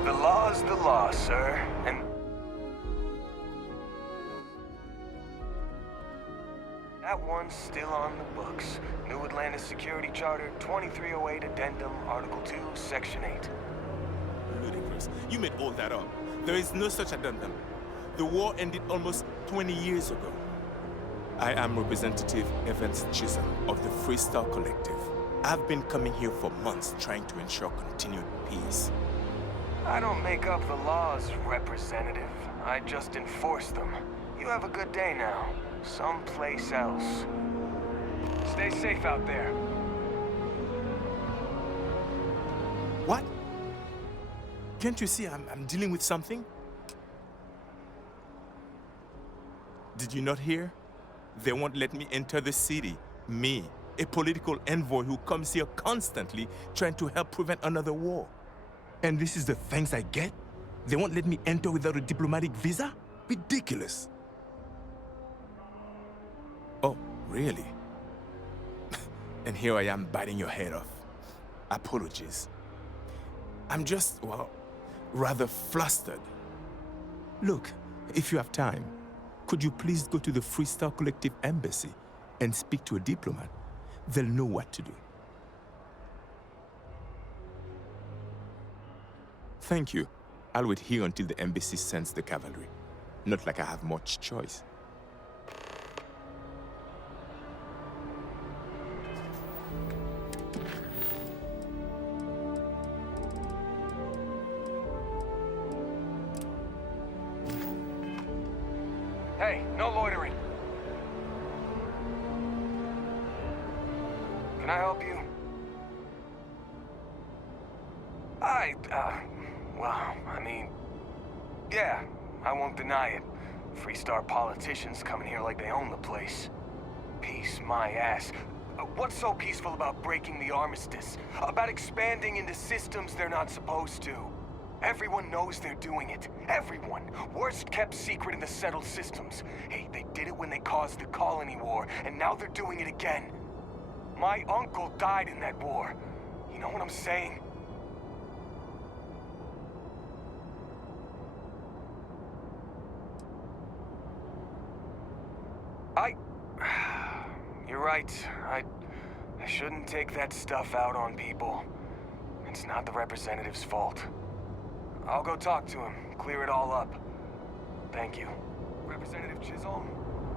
The law's the law, sir, and... That one's still on the books. New Atlantis Security Charter, 2308 Addendum, Article 2, Section 8. Ludicrous. You made all that up. There is no such addendum. The war ended almost 20 years ago. I am Representative Evans Chisholm of the Freestar Collective. I've been coming here for months trying to ensure continued peace. I don't make up the laws, Representative. I just enforce them. You have a good day now. Someplace else. Stay safe out there. What? Can't you see I'm dealing with something? Did you not hear? They won't let me enter the city. Me, a political envoy who comes here constantly trying to help prevent another war. And this is the thanks I get? They won't let me enter without a diplomatic visa? Ridiculous. Oh, really? And here I am biting your head off. Apologies. I'm just, well, rather flustered. Look, if you have time, could you please go to the Freestar Collective Embassy and speak to a diplomat? They'll know what to do. Thank you. I'll wait here until the embassy sends the cavalry. Not like I have much choice. Hey, no loitering. Can I help you? Well, I mean, yeah, I won't deny it. Freestar politicians coming here like they own the place. Peace, my ass. What's so peaceful about breaking the armistice? About expanding into systems they're not supposed to? Everyone knows they're doing it. Everyone. Worst kept secret in the settled systems. Hey, they did it when they caused the Colony War, and now they're doing it again. My uncle died in that war. You know what I'm saying? You're right. I shouldn't take that stuff out on people. It's not the representative's fault. I'll go talk to him, clear it all up. Thank you. Representative Chisholm,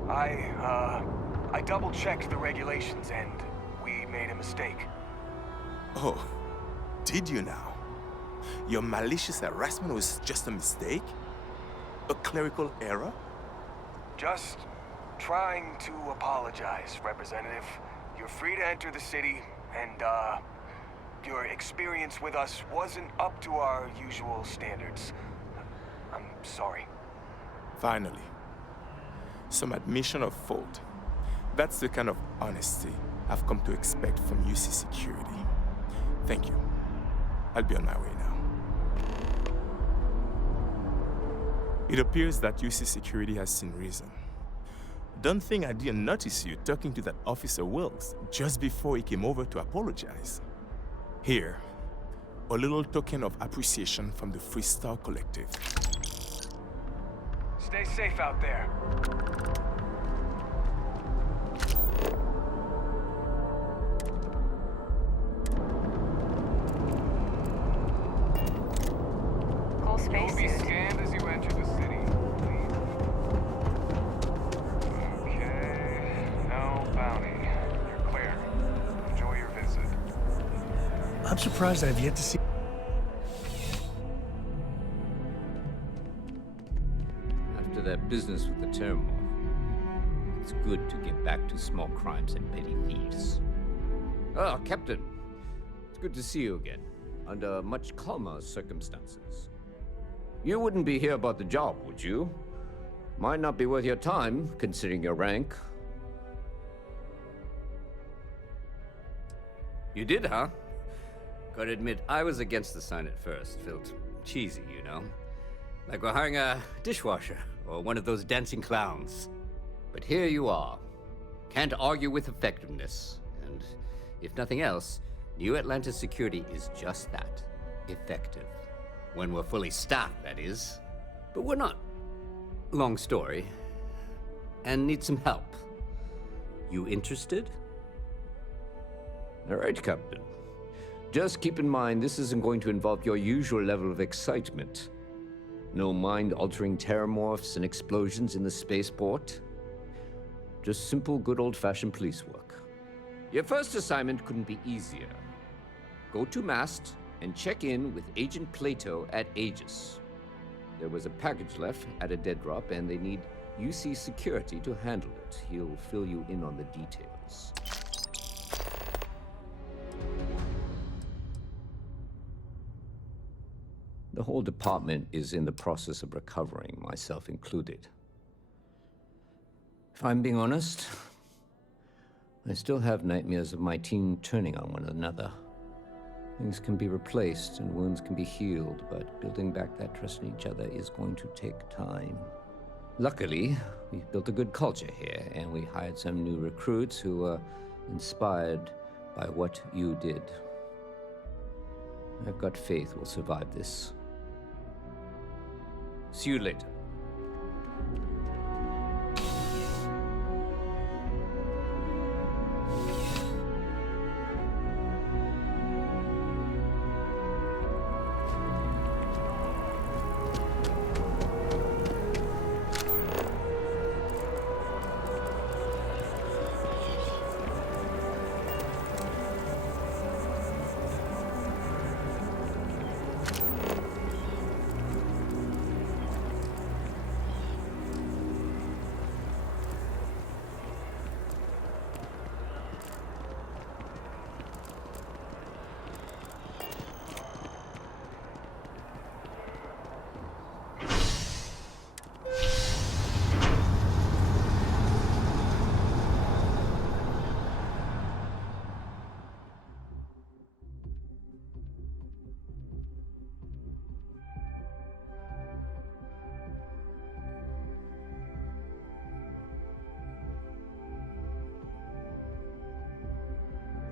I double-checked the regulations and we made a mistake. Oh, did you now? Your malicious harassment was just a mistake? A clerical error? Just trying to apologize, Representative. You're free to enter the city, and, your experience with us wasn't up to our usual standards. I'm sorry. Finally. Some admission of fault. That's the kind of honesty I've come to expect from UC Security. Thank you. I'll be on my way now. It appears that UC Security has seen reason. Don't think I didn't notice you talking to that Officer Wilkes just before he came over to apologize. Here, A little token of appreciation from the Freestar Collective. Stay safe out there. Cool You will be spacesuit. scanned as you enter the city. Okay. No bounty. You're clear. Enjoy your visit. I'm surprised I have yet to see. After that business with the Terramorph, it's good to get back to small crimes and petty thieves. Ah, Captain. It's good to see you again, under much calmer circumstances. You wouldn't be here about the job, would you? Might not be worth your time, considering your rank. You did, huh? Gotta admit, I was against the sign at first. Felt cheesy, you know? Like we're hiring a dishwasher, or one of those dancing clowns. But here you are. Can't argue with effectiveness. And if nothing else, New Atlantis security is just that. Effective. When we're fully staffed, that is. But we're not. Long story. And need some help. You interested? All right, Captain. Just keep in mind, this isn't going to involve your usual level of excitement. No mind-altering terramorphs and explosions in the spaceport. Just simple, good old-fashioned police work. Your first assignment couldn't be easier. Go to Mast and check in with Agent Plato at Aegis. There was a package left at a dead drop, and they need UC security to handle it. He'll fill you in on the details. The whole department is in the process of recovering, myself included. If I'm being honest, I still have nightmares of my team turning on one another. Things can be replaced and wounds can be healed, but building back that trust in each other is going to take time. Luckily, we've built a good culture here, and we hired some new recruits who were inspired by what you did. I've got faith we'll survive this. See you later.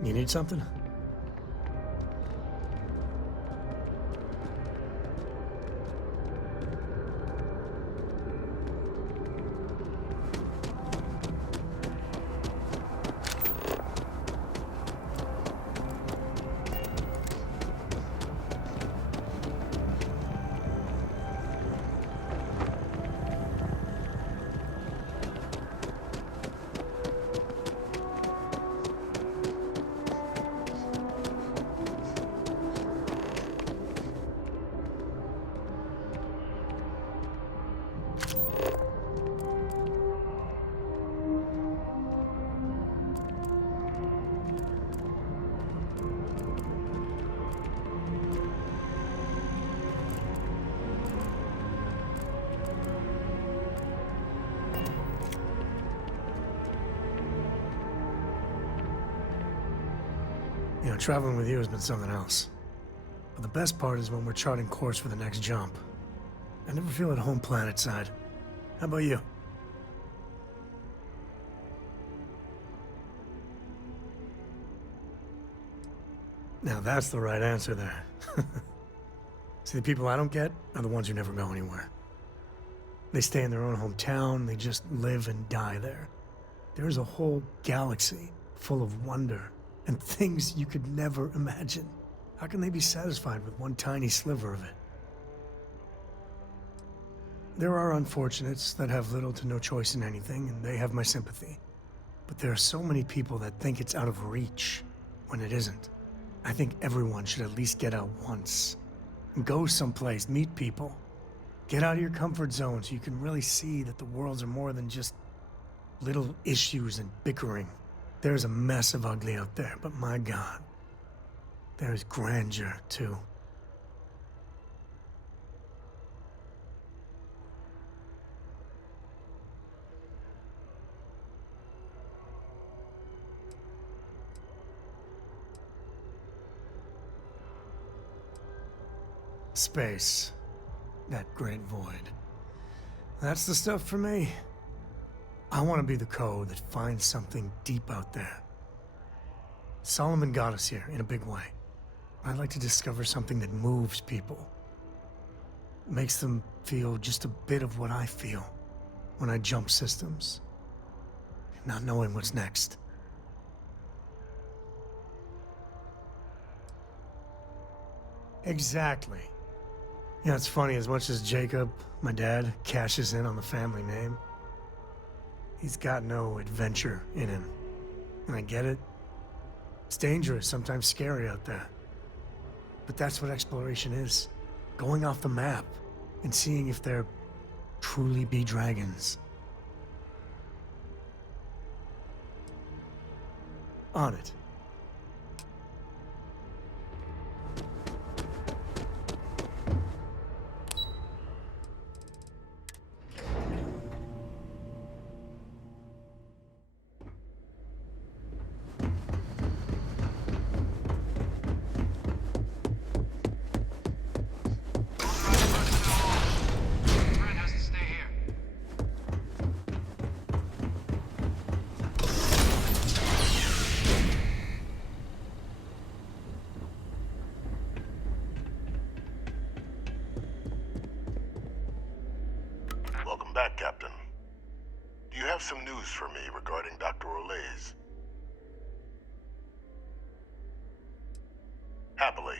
You need something? You know, traveling with you has been something else. But the best part is when we're charting course for the next jump. I never feel at home planetside. How about you? Now that's the right answer there. See, the people I don't get are the ones who never go anywhere. They stay in their own hometown, they just live and die there. There's a whole galaxy full of wonder and things you could never imagine. How can they be satisfied with one tiny sliver of it? There are unfortunates that have little to no choice in anything, and they have my sympathy. But there are so many people that think it's out of reach when it isn't. I think everyone should at least get out once. And go someplace, meet people. Get out of your comfort zone so you can really see that the worlds are more than just little issues and bickering. There's a mess of ugly out there, but my God, there's grandeur too. Space. That great void. That's the stuff for me. I want to be the code that finds something deep out there. Solomon got us here in a big way. I'd like to discover something that moves people. Makes them feel just a bit of what I feel when I jump systems. Not knowing what's next. Exactly. You know, it's funny, as much as Jacob, my dad, cashes in on the family name, he's got no adventure in him. And I get it. It's dangerous, sometimes scary out there. But that's what exploration is. Going off the map and seeing if there truly be dragons. On it. Welcome back, Captain. Do you have some news for me regarding Dr. Olays? Happily.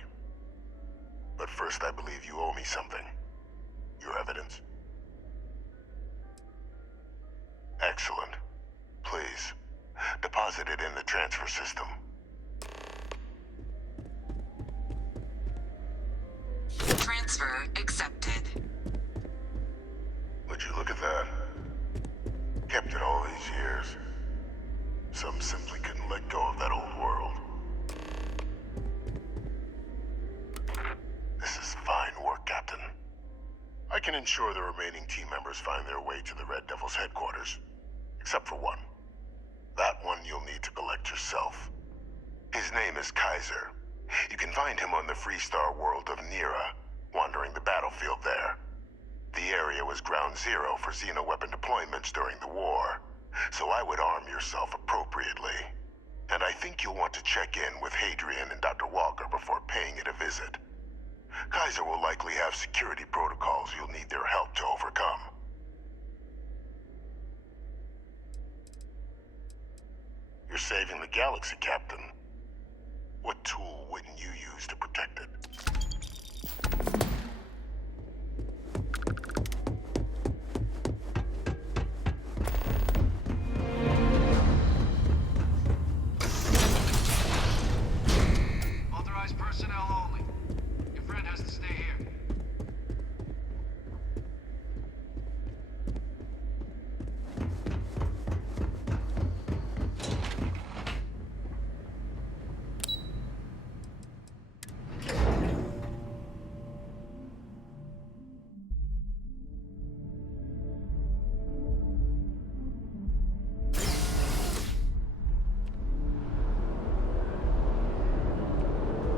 But first, I believe you owe me something. Your evidence? Excellent. Please, deposit it in the transfer system. Transfer accepted. Would you look at that? Kept it all these years. Some simply couldn't let go of that old world. This is fine work, Captain. I can ensure the remaining team members find their way to the Red Devil's headquarters. Except for one. That one you'll need to collect yourself. His name is Kaiser. You can find him on the Freestar world of Nira, wandering the battlefield there. The area was ground zero for xeno-weapon deployments during the war, so I would arm yourself appropriately. And I think you'll want to check in with Hadrian and Dr. Walker before paying it a visit. Kaiser will likely have security protocols you'll need their help to overcome. You're saving the galaxy, Captain. What tool wouldn't you use to protect it? Authorized personnel only. Your friend has to stay here.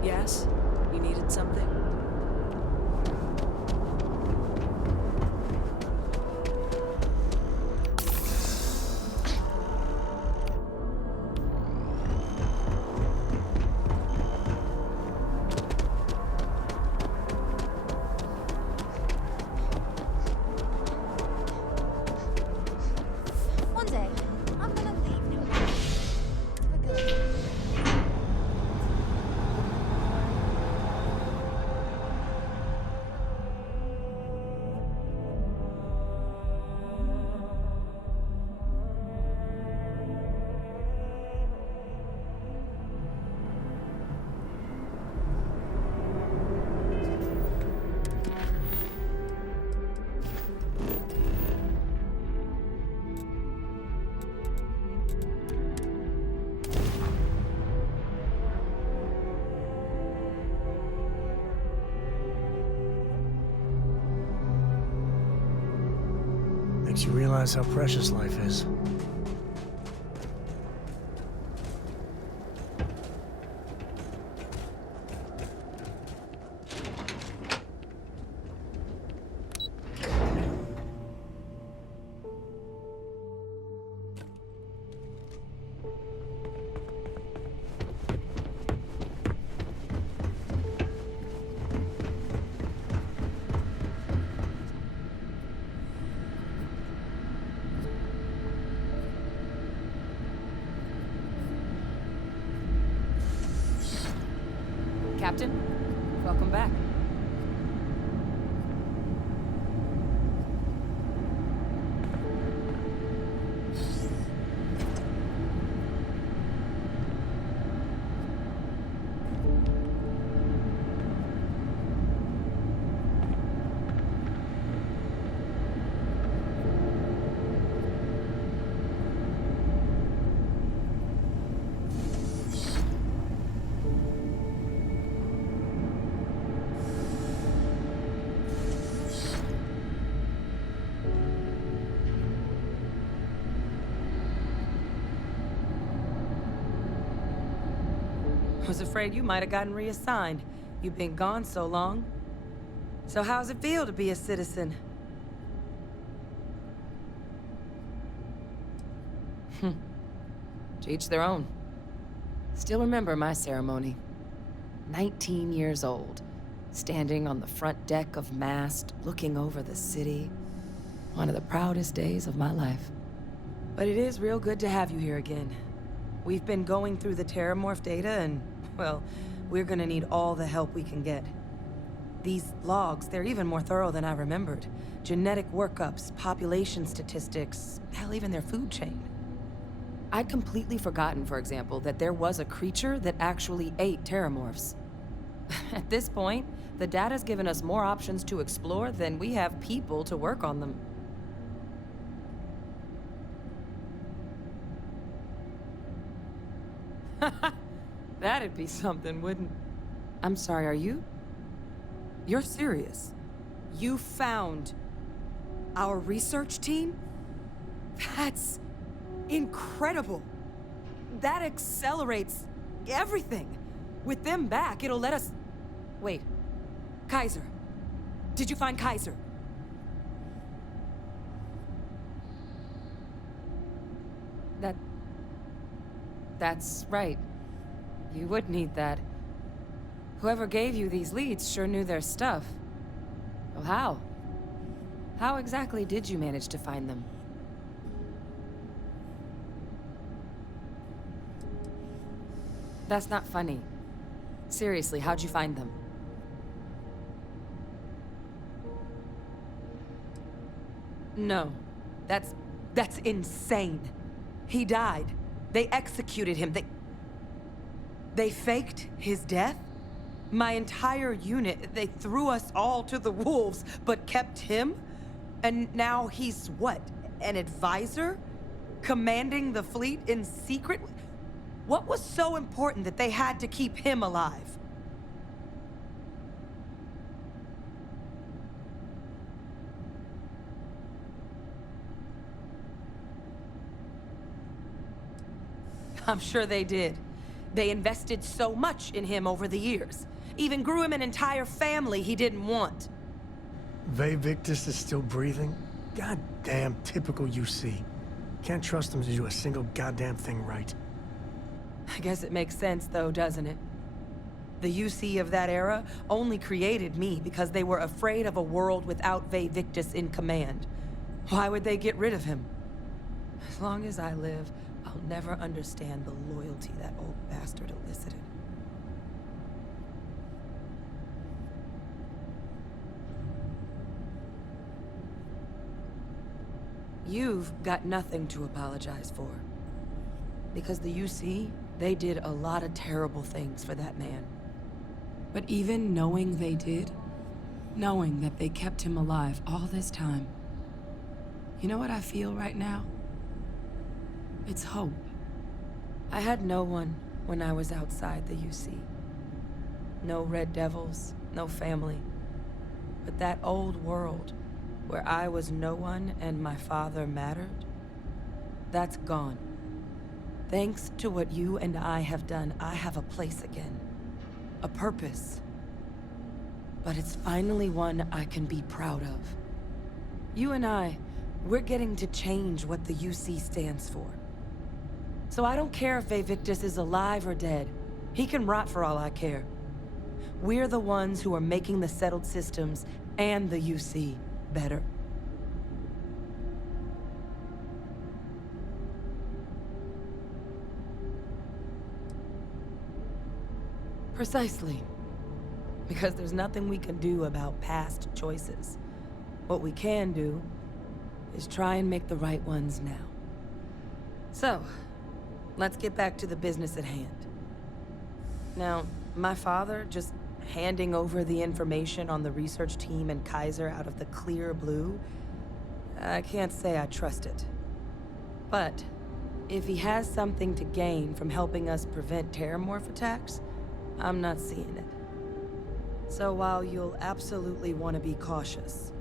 Yes? You needed something? Makes you realize how precious life is. Captain, welcome back. Was afraid you might have gotten reassigned. You've been gone so long. So how's it feel to be a citizen? To each their own. Still remember my ceremony. 19 years old, standing on the front deck of Mast, looking over the city. One of the proudest days of my life. But it is real good to have you here again. We've been going through the Terramorph data and, well, we're gonna need all the help we can get. These logs, they're even more thorough than I remembered. Genetic workups, population statistics, hell, even their food chain. I'd completely forgotten, for example, that there was a creature that actually ate Terramorphs. At this point, the data's given us more options to explore than we have people to work on them. That'd be something, wouldn't... I'm sorry, are you? You're serious? You found our research team? That's incredible. That accelerates everything. With them back, it'll let us... Wait. Kaiser. Did you find Kaiser? That's right. You would need that. Whoever gave you these leads sure knew their stuff. Well, how? How exactly did you manage to find them? That's not funny. Seriously, how'd you find them? No. That's insane. He died. They executed him. They faked his death? My entire unit, they threw us all to the wolves, but kept him? And now he's what? An advisor? Commanding the fleet in secret? What was so important that they had to keep him alive? I'm sure they did. They invested so much in him over the years. Even grew him an entire family he didn't want. Ve Victus is still breathing? Goddamn typical UC. Can't trust him to do a single goddamn thing right. I guess it makes sense though, doesn't it? The UC of that era only created me because they were afraid of a world without Ve Victus in command. Why would they get rid of him? As long as I live, I'll never understand the loyalty that old bastard elicited. You've got nothing to apologize for. Because the UC, they did a lot of terrible things for that man. But even knowing they did, knowing that they kept him alive all this time, you know what I feel right now? It's hope. I had no one when I was outside the UC. No Red Devils, no family. But that old world, where I was no one and my father mattered, that's gone. Thanks to what you and I have done, I have a place again. A purpose. But it's finally one I can be proud of. You and I, we're getting to change what the UC stands for. So I don't care if Victus is alive or dead. He can rot for all I care. We're the ones who are making the settled systems and the UC better. Precisely. Because there's nothing we can do about past choices. What we can do is try and make the right ones now. So, let's get back to the business at hand. Now, my father just handing over the information on the research team and Kaiser out of the clear blue, I can't say I trust it. But if he has something to gain from helping us prevent terramorph attacks, I'm not seeing it. So while you'll absolutely want to be cautious,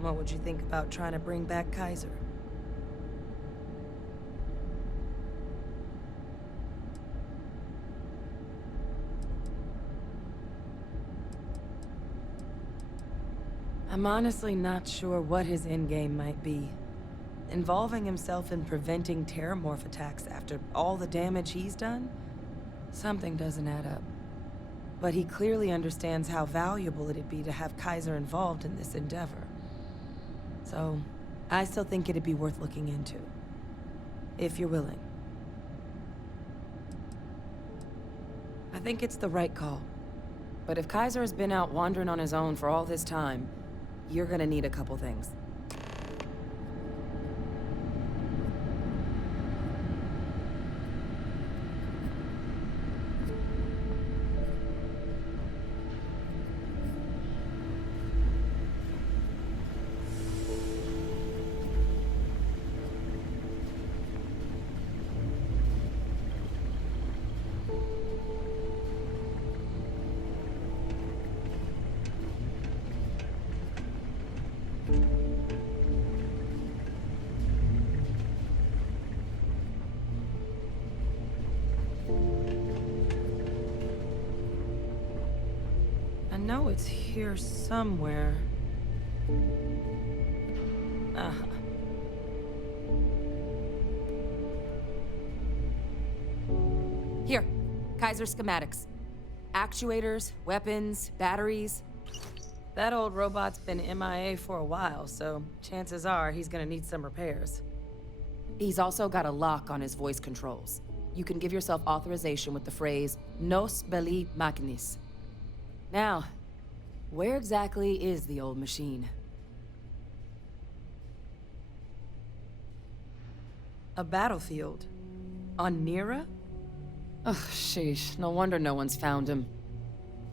what would you think about trying to bring back Kaiser? I'm honestly not sure what his endgame might be. Involving himself in preventing terramorph attacks after all the damage he's done? Something doesn't add up. But he clearly understands how valuable it'd be to have Kaiser involved in this endeavor. So, I still think it'd be worth looking into. If you're willing. I think it's the right call. But if Kaiser has been out wandering on his own for all this time, you're gonna need a couple things. I know it's here somewhere. Uh-huh. Here, Kaiser schematics. Actuators, weapons, batteries. That old robot's been MIA for a while, so chances are he's gonna need some repairs. He's also got a lock on his voice controls. You can give yourself authorization with the phrase, Nos belli machinis. Now, where exactly is the old machine? A battlefield? On Nira? Ugh, sheesh. No wonder no one's found him.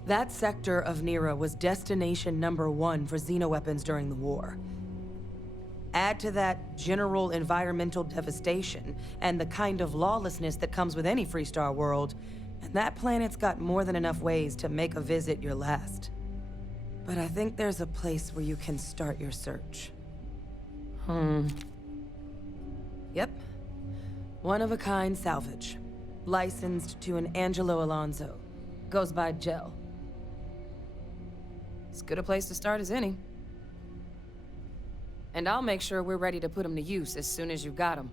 That sector of Nira was destination #1 for xenoweapons during the war. Add to that general environmental devastation and the kind of lawlessness that comes with any Freestar world, and that planet's got more than enough ways to make a visit your last. But I think there's a place where you can start your search. Yep. One-of-a-kind salvage. Licensed to an Angelo Alonso. Goes by Gel. As good a place to start as any. And I'll make sure we're ready to put him to use as soon as you've got him.